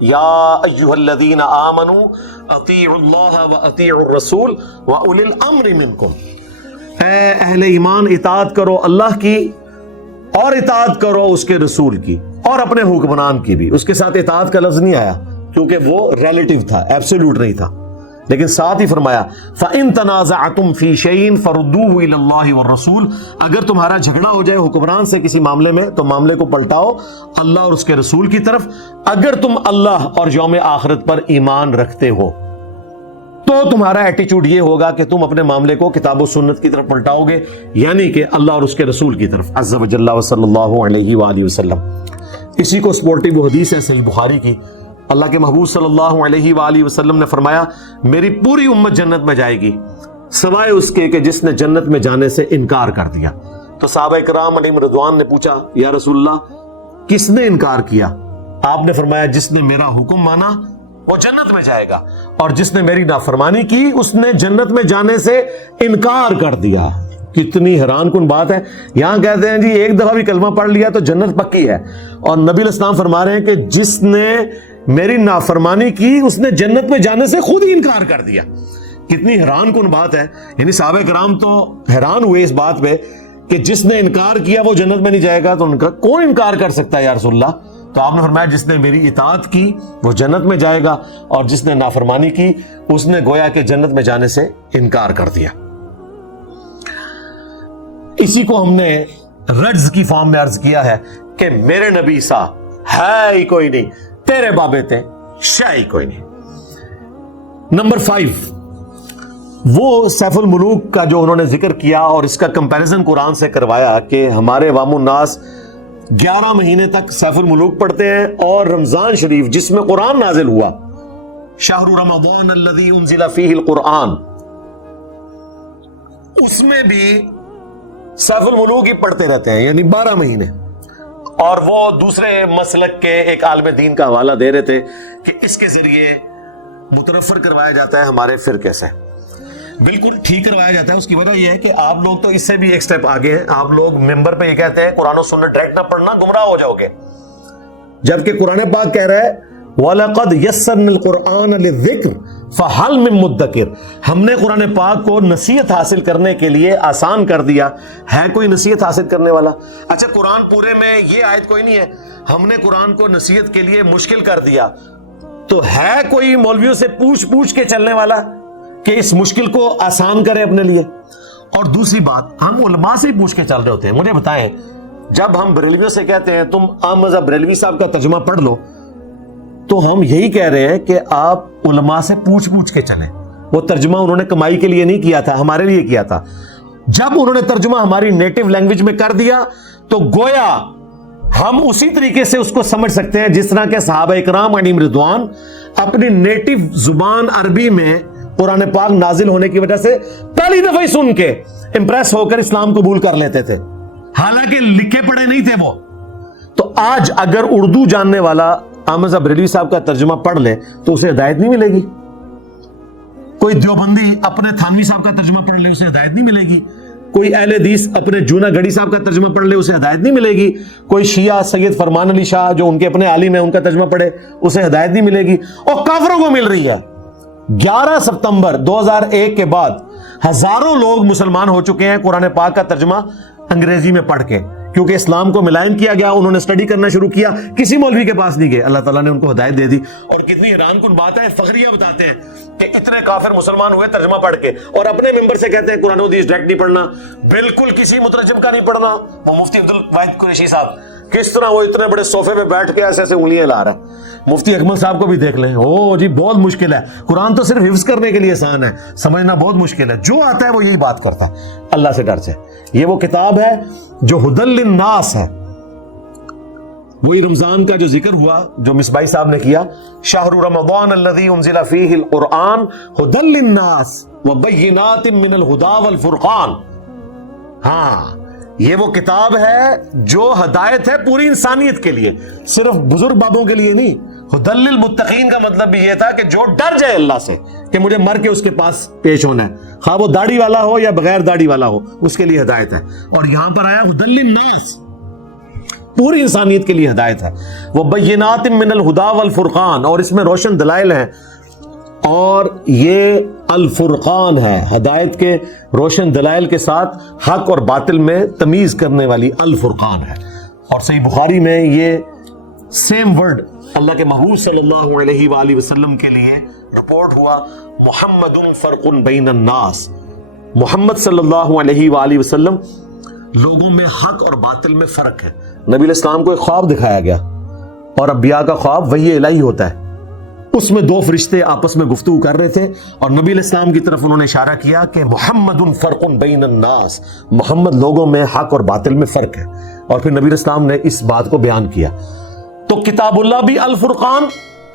یا ایھا الذین آمنوا اطیعوا اللہ واطیعوا الرسول واولی الامر منکم، اے اہل ایمان اطاعت کرو اللہ کی اور اطاعت کرو اس کے رسول کی اور اپنے حکمران کی بھی۔ اس کے ساتھ اطاعت کا لفظ نہیں آیا کیونکہ وہ ریلیٹو تھا، ایبسولوٹ نہیں تھا، لیکن ساتھ ہی فرمایا فَإِن تَنَازَعْتُمْ فِي شَيْءٍ فَرُدُّوهُ إِلَى اللَّهِ وَالرَّسُولِ، اگر تمہارا جھگڑا ہو جائے حکمران سے کسی معاملے میں تو معاملے کو پلٹاؤ اللہ اور اس کے رسول کی طرف، اگر تم اللہ اور یوم آخرت پر ایمان رکھتے ہو تو تمہارا ایٹیچیوڈ یہ ہوگا کہ تم اپنے معاملے کو کتاب و سنت کی طرف پلٹاؤ گے، یعنی کہ اللہ اور اس کے رسول کی طرف عز و جل و صلی اللہ علیہ وآلہ وسلم۔ اسی کو سپورٹنگ وہ حدیث ہے صحیح بخاری کی، اللہ کے محبوب صلی اللہ علیہ وآلہ وسلم نے فرمایا میری پوری امت جنت میں جائے گی سوائے اس کے کہ جس نے جنت میں جانے سے انکار کر دیا۔ تو صحابہ کرام علیہم رضوان نے پوچھا یا رسول اللہ کس نے انکار کیا؟ آپ نے فرمایا جس نے میرا حکم مانا وہ جنت میں جائے گا، اور جس نے میری نافرمانی کی اس نے جنت میں جانے سے انکار کر دیا۔ کتنی حیران کن بات ہے، یہاں کہتے ہیں جی ایک دفعہ بھی کلمہ پڑھ لیا تو جنت پکی ہے، اور نبی علیہ السلام فرما رہے ہیں کہ جس نے میری نافرمانی کی اس نے جنت میں جانے سے خود ہی انکار کر دیا۔ کتنی حیران کن بات ہے، یعنی صحابہ کرام تو حیران ہوئے اس بات پہ کہ جس نے انکار کیا وہ جنت میں نہیں جائے گا، تو ان کا کون انکار کر سکتا ہے یا رسول اللہ؟ تو آپ نے فرمایا جس نے میری اطاعت کی وہ جنت میں جائے گا، اور جس نے نافرمانی کی اس نے گویا کہ جنت میں جانے سے انکار کر دیا۔ اسی کو ہم نے رجز کی فارم میں عرض کیا ہے کہ میرے نبی سا ہے ہی کوئی نہیں، تیرے بابے تے شے ہی کوئی نہیں۔ نمبر 5 وہ سیف الملوک کا جو انہوں نے ذکر کیا اور اس کا کمپیریزن قرآن سے کروایا کہ ہمارے عوام الناس 11 مہینے تک سیف الملوک پڑھتے ہیں، اور رمضان شریف جس میں قرآن نازل ہوا شہر رمضان الذی انزل فیہ القرآن، اس میں بھی سیف الملوک ہی پڑھتے رہتے ہیں، یعنی 12 مہینے۔ اور وہ دوسرے مسلک کے ایک عالم دین کا حوالہ دے رہے تھے کہ اس کے ذریعے متنفر کروایا جاتا ہے ہمارے فرقے سے۔ بالکل ٹھیک کروایا جاتا ہے، اس کی وجہ یہ ہے کہ آپ لوگ تو اس سے بھی ایک سٹیپ آگے ہیں، آپ لوگ ممبر پہ یہ کہتے ہیں قرآن و سنت ڈائریکٹ نہ پڑھنا گمراہ ہو جاؤ گے، جبکہ قرآن پاک کہہ رہا ہے وَلَقَدْ يَسَّرْنَا الْقُرْآنَ لِلذِّكْرِ فَهَلْ مِن مُدَّكِرٍ، ہم نے قرآن پاک کو نصیحت حاصل کرنے کے لیے آسان کر دیا، ہے کوئی نصیحت حاصل کرنے والا؟ اچھا قرآن پورے میں یہ آیت کوئی نہیں ہے، ہم نے قرآن کو نصیحت کے لیے مشکل کر دیا، تو ہے کوئی مولویوں سے پوچھ کے چلنے والا کہ اس مشکل کو آسان کرے اپنے لیے؟ اور دوسری بات ہم علماء سے ہی پوچھ کے چل رہے ہوتے ہیں۔ مجھے بتائیں جب ہم بریلویوں سے کہتے ہیں تم احمد بریلوی صاحب کا ترجمہ پڑھ لو، تو ہم یہی کہہ رہے ہیں کہ آپ علماء سے پوچھ کے چلیں۔ وہ ترجمہ انہوں نے کمائی کے لیے نہیں کیا تھا، ہمارے لیے کیا تھا۔ جب انہوں نے ترجمہ ہماری نیٹو لینگویج میں کر دیا تو گویا ہم اسی طریقے سے اس کو سمجھ سکتے ہیں جس طرح کے صحابہ اکرام علیہم رضوان اپنی نیٹو زبان عربی میں قرآن پاک نازل ہونے کی وجہ سے پہلی دفعہ ہی سن کے امپریس ہو کر اسلام قبول کر لیتے تھے، حالانکہ لکھے پڑھے نہیں تھے وہ۔ تو آج اگر اردو جاننے والا احمد بریلوی صاحب کا ترجمہ پڑھ لے تو اسے ہدایت نہیں ملے گی، کوئی دیوبندی اپنے تھانوی صاحب کا ترجمہ پڑھ لے اسے ہدایت نہیں ملے گی، کوئی اہل حدیث اپنے جونا گڑھی صاحب کا ترجمہ پڑھ لے اسے ہدایت نہیں ملے گی، کوئی شیعہ سید فرمان علی شاہ جو ان کے اپنے عالم ہیں ان کا ترجمہ پڑھے اسے ہدایت نہیں ملے گی، اور کافروں کو مل رہی ہے۔ 11 ستمبر 2001 کے بعد ہزاروں لوگ مسلمان ہو چکے ہیں قرآن پاک کا ترجمہ انگریزی میں پڑھ کے، کیونکہ اسلام کو ملائن کیا گیا، انہوں نے اسٹڈی کرنا شروع کیا، کسی مولوی کے پاس نہیں گئے، اللہ تعالیٰ نے ان کو ہدایت دے دی۔ اور کتنی حیران کن بات ہے، فخریہ بتاتے ہیں کہ اتنے کافر مسلمان ہوئے ترجمہ پڑھ کے، اور اپنے ممبر سے کہتے ہیں قرآن و حدیث ڈائریکٹ نہیں پڑھنا، بالکل کسی مترجم کا نہیں پڑھنا۔ وہ مفتی عبدالواحد قریشی صاحب کس طرح وہ اتنے بڑے صوفے پہ بیٹھ کے ایسے ایسے انگلیاں لا رہا ہے۔ مفتی اکمل صاحب کو بھی دیکھ لیں، او جی بہت مشکل ہے، قرآن تو صرف حفظ کرنے کے لیے آسان ہے، سمجھنا بہت مشکل ہے، جو آتا ہے وہ یہی بات کرتا ہے۔ اللہ سے ڈر سے، یہ وہ کتاب ہے جو ہدی للناس ہے۔ وہی رمضان کا جو ذکر ہوا جو مصباحی صاحب نے کیا، شہر رمضان الذی انزل فیہ القرآن ہدی للناس وبینات من الہدی والفرقان، ہاں یہ وہ کتاب ہے جو ہدایت ہے پوری انسانیت کے لیے، صرف بزرگ بابوں کے لیے نہیں۔ ہدی للمتقین کا مطلب بھی یہ تھا کہ جو ڈر جائے اللہ سے کہ مجھے مر کے اس کے پاس پیش ہونا ہے، خواہ وہ داڑھی والا ہو یا بغیر داڑھی والا ہو، اس کے لیے ہدایت ہے۔ اور یہاں پر آیا ہدی للناس، پوری انسانیت کے لیے ہدایت ہے. وہ بینات من الہدا والفرقان، اور اس میں روشن دلائل ہیں، اور یہ الفرقان ہے، ہدایت کے روشن دلائل کے ساتھ حق اور باطل میں تمیز کرنے والی الفرقان ہے. اور صحیح بخاری میں یہ سیم ورڈ اللہ کے محبوب صلی اللہ علیہ وآلہ وسلم کے لیے رپورٹ ہوا، محمد فرق بین الناس، محمد صلی اللہ علیہ وآلہ وسلم لوگوں میں حق اور باطل میں فرق ہے. نبی علیہ السلام کو ایک خواب دکھایا گیا، اور انبیاء کا خواب وحی الہی ہوتا ہے. اس میں دو فرشتے آپس میں گفتگو کر رہے تھے، اور نبی علیہ السلام کی طرف انہوں نے اشارہ کیا کہ محمد فرق بین الناس، محمد لوگوں میں حق اور باطل میں فرق ہے. اور پھر نبی علیہ السلام نے اس بات کو بیان کیا. تو کتاب اللہ بھی الفرقان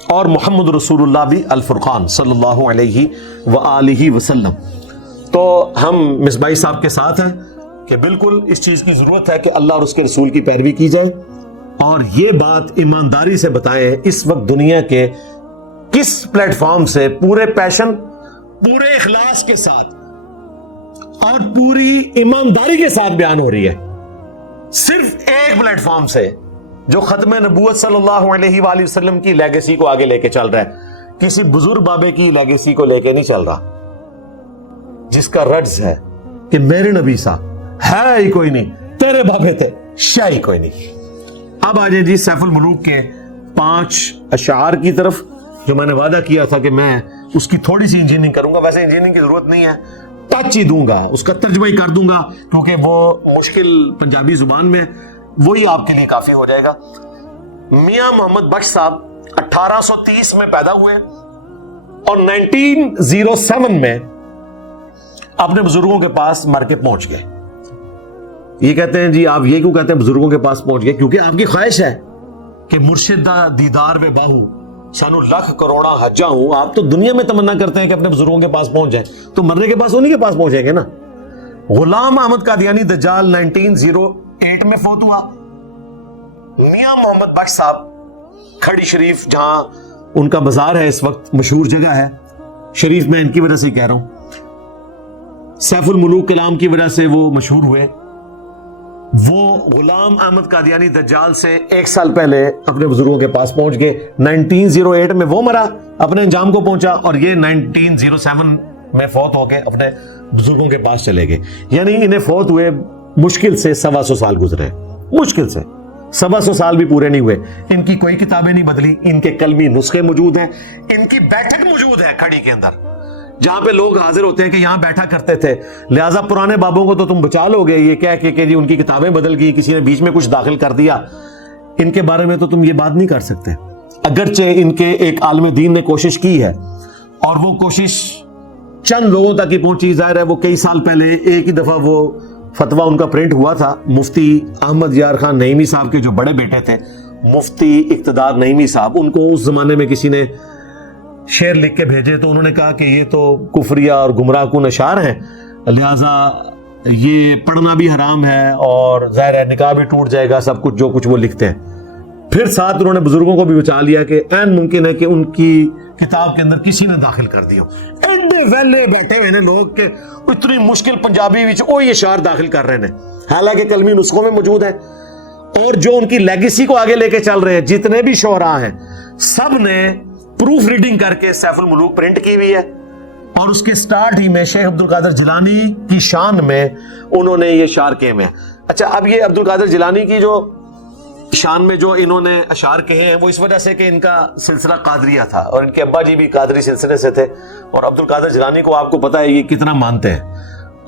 اور محمد رسول اللہ بھی الفرقان صلی اللہ علیہ وآلہ وسلم. تو ہم مصباحی صاحب کے ساتھ ہیں کہ بالکل اس چیز کی ضرورت ہے کہ اللہ اور اس کے رسول کی پیروی کی جائے، اور یہ بات ایمانداری سے بتائیں اس وقت دنیا کے کس پلیٹ فارم سے پورے پیشن، پورے اخلاص کے ساتھ اور پوری ایمانداری کے ساتھ بیان ہو رہی ہے. صرف ایک پلیٹ فارم سے جو ختم نبوت صلی اللہ علیہ وآلہ وسلم کی لیگیسی کو آگے لے کے چل رہا ہے، کسی بزرگ بابے کی لیگیسی کو لے کے نہیں چل رہا، جس کا رجز ہے کہ میرے نبی صاحب ہے ہی کوئی نہیں، تیرے بابے تھے شاہ ہی کوئی نہیں. اب آ جائیں جی سیف الملوک کے 5 اشعار کی طرف، جو میں نے وعدہ کیا تھا کہ میں اس کی تھوڑی سی انجینئرنگ کروں گا. ویسے انجینئرنگ کی ضرورت نہیں ہے، ٹچ ہی دوں گا، اس کا ترجمہ ہی کر دوں گا، کیونکہ وہ مشکل پنجابی زبان میں وہی آپ کے لیے کافی ہو جائے گا. میاں محمد بخش صاحب 1830 میں پیدا ہوئے اور 1907 میں اپنے بزرگوں کے پاس مر کے پہنچ گئے. یہ کہتے ہیں جی آپ یہ کیوں کہتے ہیں بزرگوں کے پاس پہنچ گئے؟ کیونکہ آپ کی خواہش ہے کہ مرشد دا دیدار و باہو سانو لاکھ کروڑا حجا ہوں. آپ تو دنیا میں تمنا کرتے ہیں کہ اپنے بزرگوں کے پاس پہنچ جائیں، تو مرنے کے پاس انہی کے پاس پہنچیں گے نا. غلام احمد قادیانی دجال 1908 میں فوت ہوا. میاں محمد بخش صاحب کھڑی شریف، جہاں ان کا بازار ہے اس وقت، مشہور جگہ ہے شریف، میں ان کی وجہ سے کہہ رہا ہوں، سیف الملوک کلام کی وجہ سے وہ مشہور ہوئے. وہ غلام احمد قادیانی دجال سے 1 سال پہلے اپنے بزرگوں کے پاس پہنچ گئے. 1908 میں وہ مرا، اپنے انجام کو پہنچا، اور یہ 1907 میں فوت ہو کے اپنے بزرگوں کے پاس چلے گئے. یعنی انہیں فوت ہوئے مشکل سے 125 سال گزرے، مشکل سے 125 سال بھی پورے نہیں ہوئے. ان کی کوئی کتابیں نہیں بدلی، ان کے کلمی نسخے موجود ہیں، ان کی بیٹھک موجود ہے کھڑی کے اندر، جہاں پہ لوگ حاضر ہوتے ہیں کہ یہاں بیٹھا کرتے تھے. لہٰذا پرانے بابوں کو تو تم بچا لو گے یہ کہہ کے کہ جی ان کی کتابیں بدل گئی، کسی نے بیچ میں کچھ داخل کر دیا. ان کے بارے میں تو تم یہ بات نہیں کر سکتے، اگرچہ ان کے ایک عالم دین نے کوشش کی ہے، اور وہ کوشش چند لوگوں تک ہی پہنچی. ظاہر ہے وہ کئی سال پہلے ایک ہی دفعہ وہ فتویٰ ان کا پرنٹ ہوا تھا. مفتی احمد یار خان نعیمی صاحب کے جو بڑے بیٹے تھے مفتی اقتدار نعیمی صاحب، ان کو اس زمانے میں کسی نے شعر لکھ کے بھیجے، تو انہوں نے کہا کہ یہ تو کفریہ اور گمراہ کن اشعار ہیں، لہٰذا یہ پڑھنا بھی حرام ہے، اور ظاہر ہے نکاح بھی ٹوٹ جائے گا، سب کچھ جو کچھ وہ لکھتے ہیں. پھر ساتھ انہوں نے بزرگوں کو بھی بچا لیا کہ عین ممکن ہے کہ ان کی کتاب کے اندر کسی نے داخل کر دیا. ایڈے ویلے بیٹھے ہوئے ہیں لوگ کہ اتنی مشکل پنجابی وچ وہی اشعار داخل کر رہے ہیں، حالانکہ کلمی نسخوں میں موجود ہے. اور جو ان کی لیگیسی کو آگے لے کے چل رہے ہیں جتنے بھی شعراء ہیں، سب نے پروف ریڈنگ کر کے سیف الملوک پرنٹ کی ہوئی ہے. اور اس کے سٹارٹ ہی میں شیخ عبد القادر جیلانی کی شان میں انہوں نے یہ اشعار کہے ہوئے ہیں. اچھا، اب یہ عبد القادر جیلانی کی جو شان میں جو انہوں نے اشعار کہے ہیں وہ اس وجہ سے کہ ان کا سلسلہ قادریہ تھا، اور ان کے ابا جی بھی قادری سلسلے سے تھے، اور عبد القادر جیلانی کو آپ کو پتہ ہے یہ کتنا مانتے ہیں.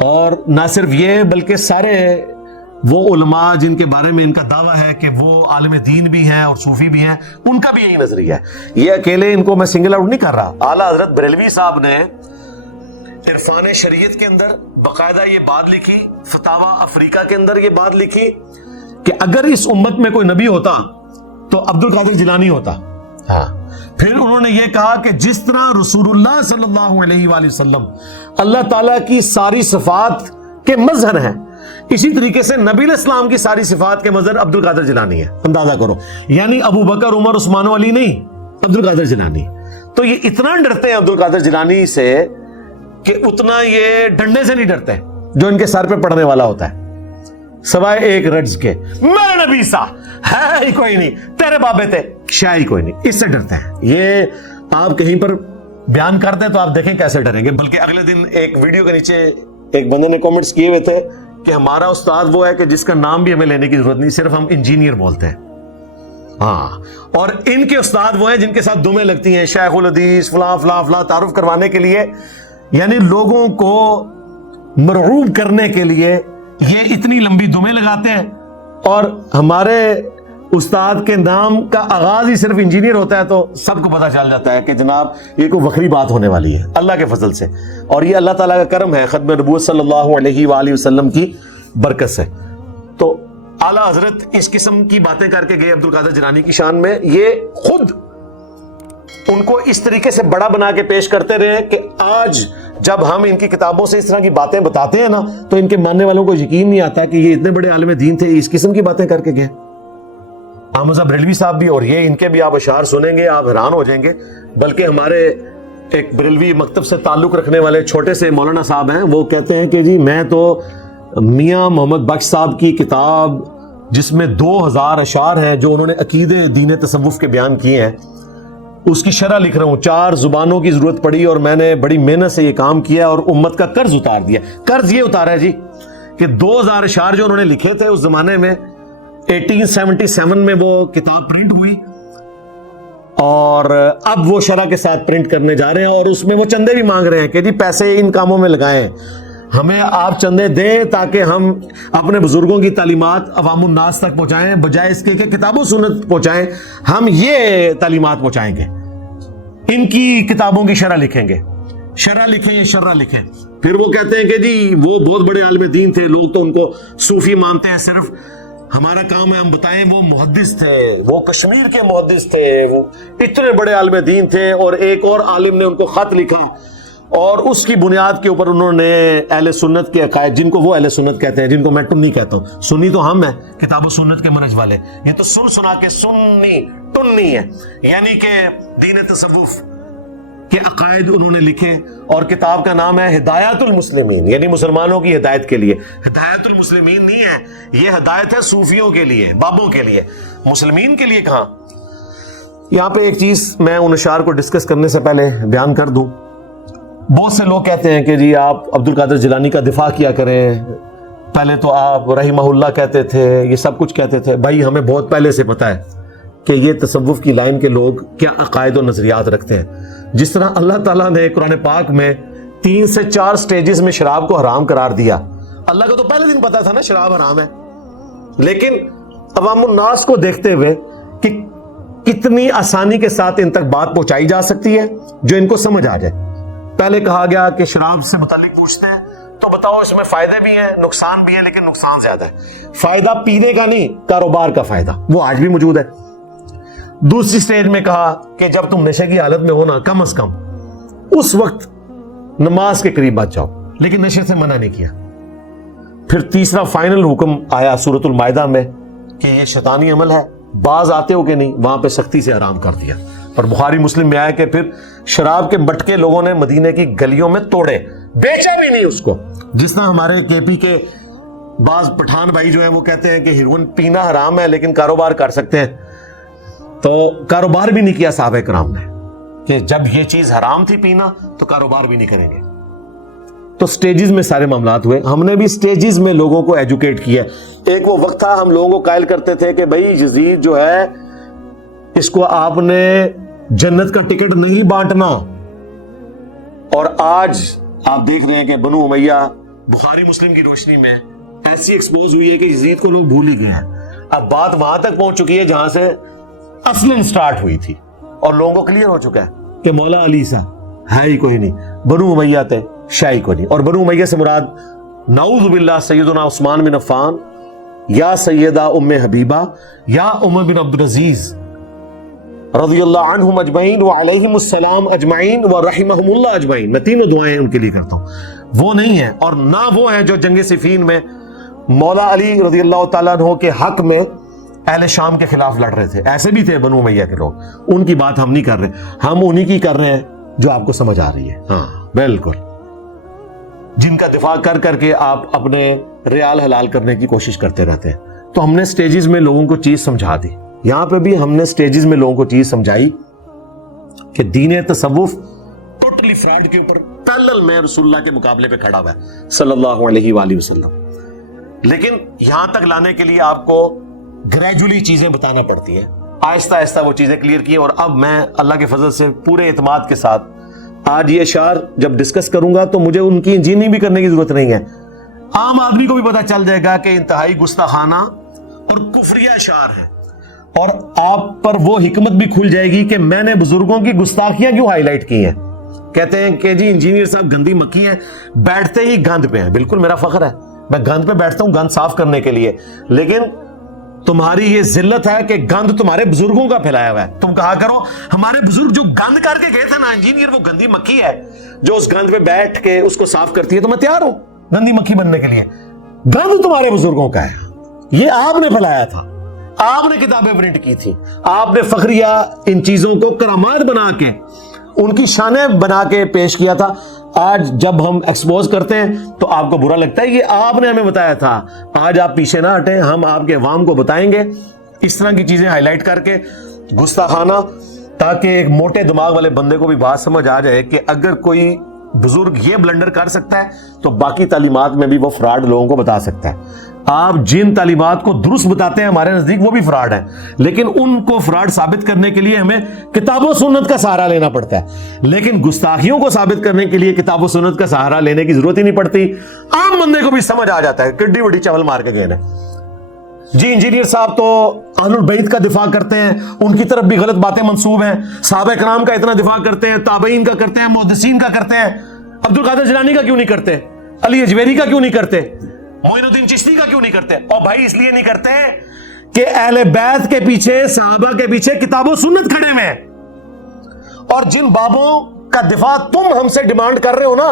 اور نہ صرف یہ بلکہ سارے وہ علماء جن کے بارے میں ان کا دعویٰ ہے کہ وہ عالم دین بھی ہیں اور صوفی بھی ہیں، ان کا بھی یہی نظریہ ہے. یہ اکیلے ان کو میں سنگل آؤٹ نہیں کر رہا. اعلیٰ حضرت بریلوی صاحب نے عرفان شریعت کے اندر باقاعدہ یہ بات لکھی، فتاوی افریقہ کے اندر یہ بات لکھی کہ اگر اس امت میں کوئی نبی ہوتا تو عبد القادر جیلانی ہوتا. ہاں، پھر انہوں نے یہ کہا کہ جس طرح رسول اللہ صلی اللہ علیہ وآلہ وسلم اللہ تعالیٰ کی ساری صفات کے مظہر ہیں، اسی طریقے سے نبی علیہ السلام کی ساری صفات کے مظہر عبد القادر جیلانی ہے. اندازہ کرو، یعنی ابو بکر، عمر، عثمان و علی نہیں، عبد القادر جیلانی. تو یہ اتنا ڈرتے ہیں عبد القادر جیلانی سے کہ اتنا یہ ڈنڈے سے نہیں ڈرتے جو ان کے سر پہ پڑنے والا ہوتا ہے. سوائے ایک رجز کے میرے نبی سا ہے ہی کوئی نہیں، تیرے بابے تھے شاہ ہی کوئی نہیں، اس سے ڈرتے ہیں۔ یہ آپ کہیں پر بیان کرتے تو آپ دیکھیں کیسے ڈریں گے۔ بلکہ اگلے دن ایک ویڈیو کے نیچے ایک بندے نے کومنٹس کیے ہوئے تھے کہ ہمارا استاد وہ ہے کہ جس کا نام بھی ہمیں لینے کی ضرورت نہیں، صرف ہم انجینئر بولتے ہیں۔ ہاں، اور ان کے استاد وہ ہیں جن کے ساتھ دمیں لگتی ہیں، شیخ الحدیث فلاں فلاں فلاں، تعارف کروانے کے لیے، یعنی لوگوں کو مرعوب کرنے کے لیے یہ اتنی لمبی دمیں لگاتے ہیں۔ اور ہمارے استاد کے نام کا آغاز ہی صرف انجینئر ہوتا ہے، تو سب کو پتہ چل جاتا ہے کہ جناب یہ کوئی وکری بات ہونے والی ہے اللہ کے فضل سے، اور یہ اللہ تعالیٰ کا کرم ہے، ختم نبوت صلی اللہ علیہ وآلہ وسلم کی برکت سے۔ تو اعلیٰ حضرت اس قسم کی باتیں کر کے گئے عبد القادر جیلانی کی شان میں، یہ خود ان کو اس طریقے سے بڑا بنا کے پیش کرتے رہے کہ آج جب ہم ان کی کتابوں سے اس طرح کی باتیں بتاتے ہیں نا، تو ان کے ماننے والوں کو یقین نہیں آتا کہ یہ اتنے بڑے عالم دین تھے، اس قسم کی باتیں کر کے گئے۔ احمد صاحب بریلوی صاحب بھی، اور یہ ان کے بھی آپ اشعار سنیں گے آپ حیران ہو جائیں گے۔ بلکہ ہمارے ایک بریلوی مکتب سے تعلق رکھنے والے چھوٹے سے مولانا صاحب ہیں، وہ کہتے ہیں کہ جی میں تو میاں محمد بخش صاحب کی کتاب جس میں 2000 اشعار ہیں جو انہوں نے عقیدے دین تصوف کے بیان کیے ہیں، اس کی شرح لکھ رہا ہوں۔ 4 زبانوں کی ضرورت پڑی اور میں نے بڑی محنت سے یہ کام کیا اور امت کا قرض اتار دیا۔ قرض یہ اتارا ہے جی کہ 2000 اشعار جو انہوں نے لکھے تھے اس زمانے میں 1877 میں وہ کتاب پرنٹ ہوئی، اور اب وہ شرح کے ساتھ پرنٹ کرنے جا رہے ہیں، اور اس میں وہ چندے بھی مانگ رہے ہیں کہ جی پیسے ان کاموں میں لگائیں، ہمیں آپ چندے دیں تاکہ ہم اپنے بزرگوں کی تعلیمات عوام الناس تک پہنچائیں، بجائے اس کے کہ کتاب و سنت پہنچائیں، ہم یہ تعلیمات پہنچائیں گے، ان کی کتابوں کی شرح لکھیں گے، شرح لکھیں یا شرح لکھیں۔ پھر وہ کہتے ہیں کہ جی وہ بہت بڑے عالم دین تھے، لوگ تو ان کو صوفی مانتے ہیں، صرف ہمارا کام ہے ہم بتائیں وہ محدث تھے، وہ کشمیر کے محدث تھے، وہ اتنے بڑے عالم دین تھے۔ اور ایک اور عالم نے ان کو خط لکھا، اور اس کی بنیاد کے اوپر انہوں نے اہل سنت کے عقائد، جن کو وہ اہل سنت کہتے ہیں، جن کو میں ٹنی کہتا ہوں، سنی تو ہم ہیں کتاب و سنت کے منہج والے، یہ تو سن سنا کے سنی ٹنی ہے، یعنی کہ دین تصوف کے عقائد انہوں نے لکھے۔ اور کتاب کا نام ہے ہدایت المسلمین، یعنی مسلمانوں کی ہدایت کے لیے۔ ہدایت المسلمین نہیں ہے، یہ ہدایت ہے صوفیوں کے لیے، بابوں کے لیے، مسلمین کے لیے کہاں۔ یہاں پہ ایک چیز میں ان اشعار کو ڈسکس کرنے سے پہلے بیان کر دوں۔ بہت سے لوگ کہتے ہیں کہ جی آپ عبد القادر جیلانی کا دفاع کیا کریں، پہلے تو آپ رحمہ اللہ کہتے تھے، یہ سب کچھ کہتے تھے۔ بھائی ہمیں بہت پہلے سے پتہ ہے کہ یہ تصوف کی لائن کے لوگ کیا عقائد و نظریات رکھتے ہیں۔ جس طرح اللہ تعالیٰ نے قرآن پاک میں 3 سے 4 سٹیجز میں شراب کو حرام قرار دیا، اللہ کو تو پہلے دن پتا تھا نا شراب حرام ہے، لیکن عوام الناس کو دیکھتے ہوئے کہ کتنی آسانی کے ساتھ ان تک بات پہنچائی جا سکتی ہے جو ان کو سمجھ آ جائے۔ پہلے کہا گیا کہ شراب سے متعلق پوچھتے ہیں تو بتاؤ اس میں فائدے بھی ہیں نقصان بھی ہے، لیکن نقصان زیادہ ہے۔ فائدہ پینے کا نہیں، کاروبار کا فائدہ، وہ آج بھی موجود ہے۔ دوسری سٹیج میں کہا کہ جب تم نشے کی حالت میں ہو نا، کم از کم اس وقت نماز کے قریب بچ جاؤ، لیکن نشے سے منع نہیں کیا۔ پھر تیسرا فائنل حکم آیا سورۃ المائدہ میں کہ یہ شیطانی عمل ہے، باز آتے ہو کہ نہیں، وہاں پہ سختی سے حرام کر دیا۔ اور بخاری مسلم میں آیا کہ پھر شراب کے مٹکے لوگوں نے مدینے کی گلیوں میں توڑے، بیچا بھی نہیں اس کو۔ جس طرح ہمارے کے پی کے بعض پٹھان بھائی جو ہیں وہ کہتے ہیں کہ ہیروئن پینا حرام ہے لیکن کاروبار کر سکتے ہیں، تو کاروبار بھی نہیں کیا صحابہ کرام نے، کہ جب یہ چیز حرام تھی پینا تو کاروبار بھی نہیں کریں گے۔ تو سٹیجز میں سارے معاملات ہوئے، ہم نے بھی سٹیجز میں لوگوں کو ایجوکیٹ کیا۔ ایک وہ وقت تھا ہم لوگوں کو قائل کرتے تھے کہ بھائی یزید جو ہے اس کو آپ نے جنت کا ٹکٹ نہیں بانٹنا، اور آج آپ دیکھ رہے ہیں کہ بنو امیہ بخاری مسلم کی روشنی میں ایسی ایکسپوز ہوئی ہے کہ یزید کو لوگ بھول ہی گئے ہیں۔ اب بات وہاں تک پہنچ چکی ہے جہاں سے اصلاً سٹارٹ ہوئی تھی، اور لوگوں کو کلیئر ہو چکا ہے کہ مولا علی سا ہے ہی کوئی نہیں، بنو امیہ تھے شاہی کوئی نہیں۔ اور بنو امیہ سے مراد نعوذ باللہ سیدنا عثمان بن عفان یا سیدہ ام حبیبہ یا عمر بن عبدالعزیز رضی اللہ عنہم اجمعین وعلیہم السلام اجمعین ورحمہم اللہ اجمعین، میں تینوں دعائیں ان کے لیے کرتا ہوں، وہ نہیں ہیں۔ اور نہ وہ ہیں جو جنگ صفین میں مولا علی رضی اللہ تعالیٰ عنہ کے حق میں اہل شام کے خلاف لڑ رہے تھے، ایسے بھی تھے بنو امیہ کے لوگ، ان کی بات ہم نہیں کر رہے، ہم انہی کی کر رہے ہیں جو آپ کو سمجھ آ رہی ہے۔ ہاں بالکل۔ جن کا دفاع کر کر کے آپ اپنے ریال حلال کرنے کی کوشش کرتے رہتے ہیں. تو ہم نے سٹیجز میں لوگوں کو چیز سمجھا دی. یہاں پہ بھی ہم نے سٹیجز میں لوگوں کو چیز سمجھائی کہ دین تصوف ٹوٹلی فراڈ کے اوپر پیرلل میں رسول اللہ کے مقابلے پہ کھڑا ہوا ہے صلی اللہ علیہ وآلہ وسلم. لیکن یہاں تک لانے کے لیے آپ کو گریجولی چیزیں بتانا پڑتی ہیں, آہستہ آہستہ وہ چیزیں کلیئر کی. اور اب میں اللہ کے فضل سے پورے اعتماد کے ساتھ آج یہ اشعار جب ڈسکس کروں گا تو مجھے ان کی انجینئرنگ بھی کرنے کی ضرورت نہیں ہے. عام آدمی کو بھی پتا چل جائے گا کہ انتہائی گستاخانہ اور کفریہ اشعار ہے, اور آپ پر وہ حکمت بھی کھل جائے گی کہ میں نے بزرگوں کی گستاخیاں کیوں ہائی لائٹ کی ہیں. کہتے ہیں کہ جی انجینئر صاحب گندی مکھی ہیں, بیٹھتے ہی گند پہ ہیں. بالکل میرا فخر ہے, میں گند پہ بیٹھتا ہوں گند صاف کرنے کے لیے, لیکن تمہاری یہ ذلت ہے کہ گند تمہارے بزرگوں کا پھیلایا ہوا ہے. تم کہا کرو ہمارے بزرگ جو گند کر کے گئے تھے نا, انجینئر وہ گندی مکھی ہے جو اس گند پہ بیٹھ کے اس کو صاف کرتی ہے, تو میں تیار ہوں گندی مکھی بننے کے لیے. گند تمہارے بزرگوں کا ہے, یہ آپ نے پھیلایا تھا, آپ نے کتابیں پرنٹ کی تھی, آپ نے فخریہ ان چیزوں کو کرامات بنا کے ان کی شانیں بنا کے پیش کیا تھا. آج جب ہم ایکسپوز کرتے ہیں تو آپ کو برا لگتا ہے, یہ آپ نے ہمیں بتایا تھا. آج آپ پیچھے نہ ہٹیں, ہم آپ کے عوام کو بتائیں گے اس طرح کی چیزیں ہائی لائٹ کر کے گستاخانہ, تاکہ ایک موٹے دماغ والے بندے کو بھی بات سمجھ آ جائے کہ اگر کوئی بزرگ یہ بلنڈر کر سکتا ہے تو باقی تعلیمات میں بھی وہ فراڈ لوگوں کو بتا سکتا ہے. آپ جن تعلیمات کو درست بتاتے ہیں ہمارے نزدیک وہ بھی فراڈ ہیں, لیکن ان کو فراڈ ثابت کرنے کے لیے ہمیں کتاب و سنت کا سہارا لینا پڑتا ہے. لیکن گستاخیوں کو ثابت کرنے کے لیے کتاب و سنت کا سہارا لینے کی ضرورت ہی نہیں پڑتی. عام بندے کو بھی سمجھ آ جاتا ہے, کڈی وڈی چاول مار کے گئے ہیں. جی انجینئر صاحب تو اہل البیت کا دفاع کرتے ہیں, ان کی طرف بھی غلط باتیں منسوب ہیں. صحابہ کرام کا اتنا دفاع کرتے ہیں, تابعین کا کرتے ہیں, محدثین کا کرتے ہیں. عبد القادر جیلانی کا کیوں نہیں کرتے؟ علی اجویری کا کیوں نہیں کرتے؟ معین الدین چشتی کا کیوں نہیں کرتے؟ اور بھائی اس لیے نہیں کرتے کہ اہل بیت کے پیچھے, صحابہ کے پیچھے کتاب و سنت کھڑے ہوئے ہیں, اور جن بابوں کا دفاع تم ہم سے ڈیمانڈ کر رہے ہو نا,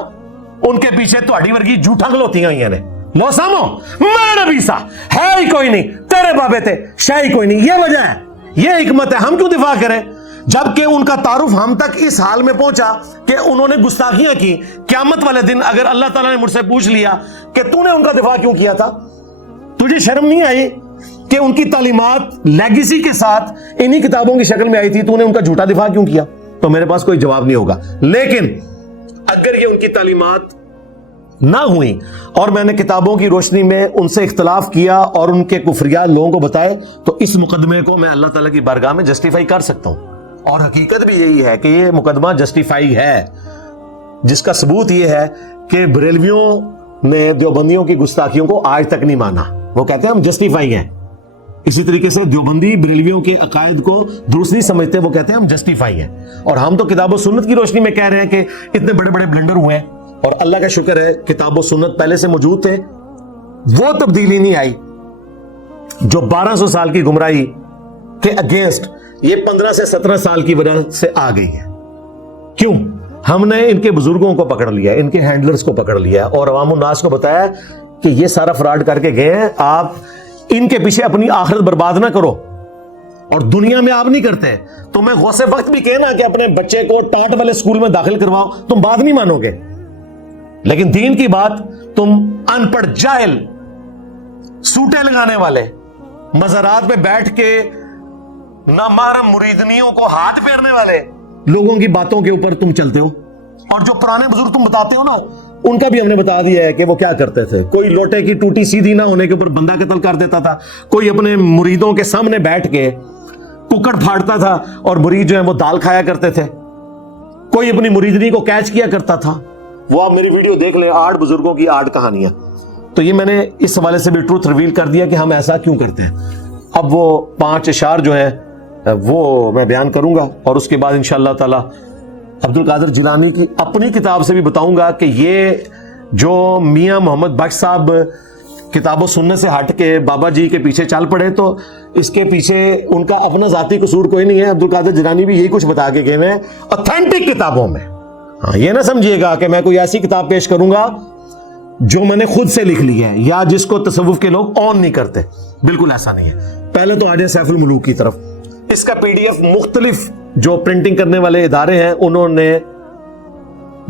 ان کے پیچھے تہاڈی ورگی جھوٹاں گلوتیاں ہوئی نے. لو سامو میں نبی سا ہے ہی کوئی نہیں, تیرے بابے تھے شے ہی کوئی نہیں. یہ وجہ ہے, یہ حکمت ہے. ہم کیوں دفاع کریں جبکہ ان کا تعارف ہم تک اس حال میں پہنچا کہ انہوں نے گستاخیاں کی. قیامت والے دن اگر اللہ تعالیٰ نے مجھ سے پوچھ لیا کہ تو نے ان کا دفاع کیوں کیا تھا, تجھے شرم نہیں آئی کہ ان کی تعلیمات لیگیسی کے ساتھ انہی کتابوں کی شکل میں آئی تھی, تو نے ان کا جھوٹا دفاع کیوں کیا؟ تو میرے پاس کوئی جواب نہیں ہوگا. لیکن اگر یہ ان کی تعلیمات نہ ہوئی اور میں نے کتابوں کی روشنی میں ان سے اختلاف کیا اور ان کے کفریات لوگوں کو بتائے, تو اس مقدمے کو میں اللہ تعالیٰ کی بارگاہ میں جسٹیفائی کر سکتا ہوں. اور حقیقت بھی یہی ہے کہ یہ مقدمہ جسٹیفائی ہے, جس کا ثبوت یہ ہے کہ بریلویوں نے دیوبندیوں کی گستاخیوں کو آج تک نہیں مانا. وہ کہتے ہیں ہم جسٹیفائی ہیں. اسی طریقے سے دیوبندی بریلویوں کے عقائد کو درست نہیں سمجھتے, وہ کہتے ہیں ہم جسٹیفائی ہیں. اور ہم تو کتاب و سنت کی روشنی میں کہہ رہے ہیں کہ اتنے بڑے بڑے بلنڈر ہوئے ہیں, اور اللہ کا شکر ہے کتاب و سنت پہلے سے موجود تھے, وہ تبدیلی نہیں آئی جو 1200 سال کی گمراہی کے اگینسٹ یہ 15 سے 17 سال کی وجہ سے آ گئی ہے. کیوں؟ ہم نے ان کے بزرگوں کو پکڑ لیا, ان کے ہینڈلرز کو پکڑ لیا, اور عوام الناس کو بتایا کہ یہ سارا فراڈ کر کے گئے ہیں, آپ ان کے پیچھے اپنی آخرت برباد نہ کرو. اور دنیا میں آپ نہیں کرتے, تو میں غوث وقت بھی کہنا کہ اپنے بچے کو ٹاٹ والے اسکول میں داخل کرواؤ, تم بات نہیں مانو گے. لیکن دین کی بات تم ان پڑھ جاہل, سوٹے لگانے والے, مزارات پہ بیٹھ کے نامحرم مریدنیوں کو ہاتھ پھیرنے والے لوگوں کی باتوں کے اوپر تم چلتے ہو. اور جو پرانے بزرگ تم بتاتے ہو نا, ان کا بھی ہم نے بتا دیا ہے کہ وہ کیا کرتے تھے. کوئی لوٹے کی ٹوٹی سیدھی نہ ہونے کے اوپر بندہ قتل کر دیتا تھا, کوئی اپنے مریدوں کے سامنے بیٹھ کے ککڑ پھاڑتا تھا اور مرید جو ہے وہ دال کھایا کرتے تھے, کوئی اپنی مریدنی کو کیچ کیا کرتا تھا. وہ آپ میری ویڈیو دیکھ لیں, 8 بزرگوں کی 8 کہانیاں. تو یہ میں نے اس حوالے سے بھی ٹروتھ ریویل کر دیا کہ ہم ایسا کیوں کرتے ہیں. اب وہ 5 اشعار جو ہیں وہ میں بیان کروں گا, اور اس کے بعد انشاءاللہ تعالی عبد القادر جیلانی کی اپنی کتاب سے بھی بتاؤں گا کہ یہ جو میاں محمد بخش صاحب کتاب و سننے سے ہٹ کے بابا جی کے پیچھے چل پڑے, تو اس کے پیچھے ان کا اپنا ذاتی قصور کوئی نہیں ہے. عبد القادر جیلانی بھی یہی کچھ بتا کے گئے ہیں اوتھینٹک کتابوں میں. ہاں, یہ نہ سمجھیے گا کہ میں کوئی ایسی کتاب پیش کروں گا جو میں نے خود سے لکھ لی ہے یا جس کو تصوف کے لوگ آن نہیں کرتے. بالکل ایسا نہیں ہے. پہلے تو آ جائیں سیف الملوک کی طرف. اس کا PDF مختلف جو پرنٹنگ کرنے والے ادارے ہیں انہوں نے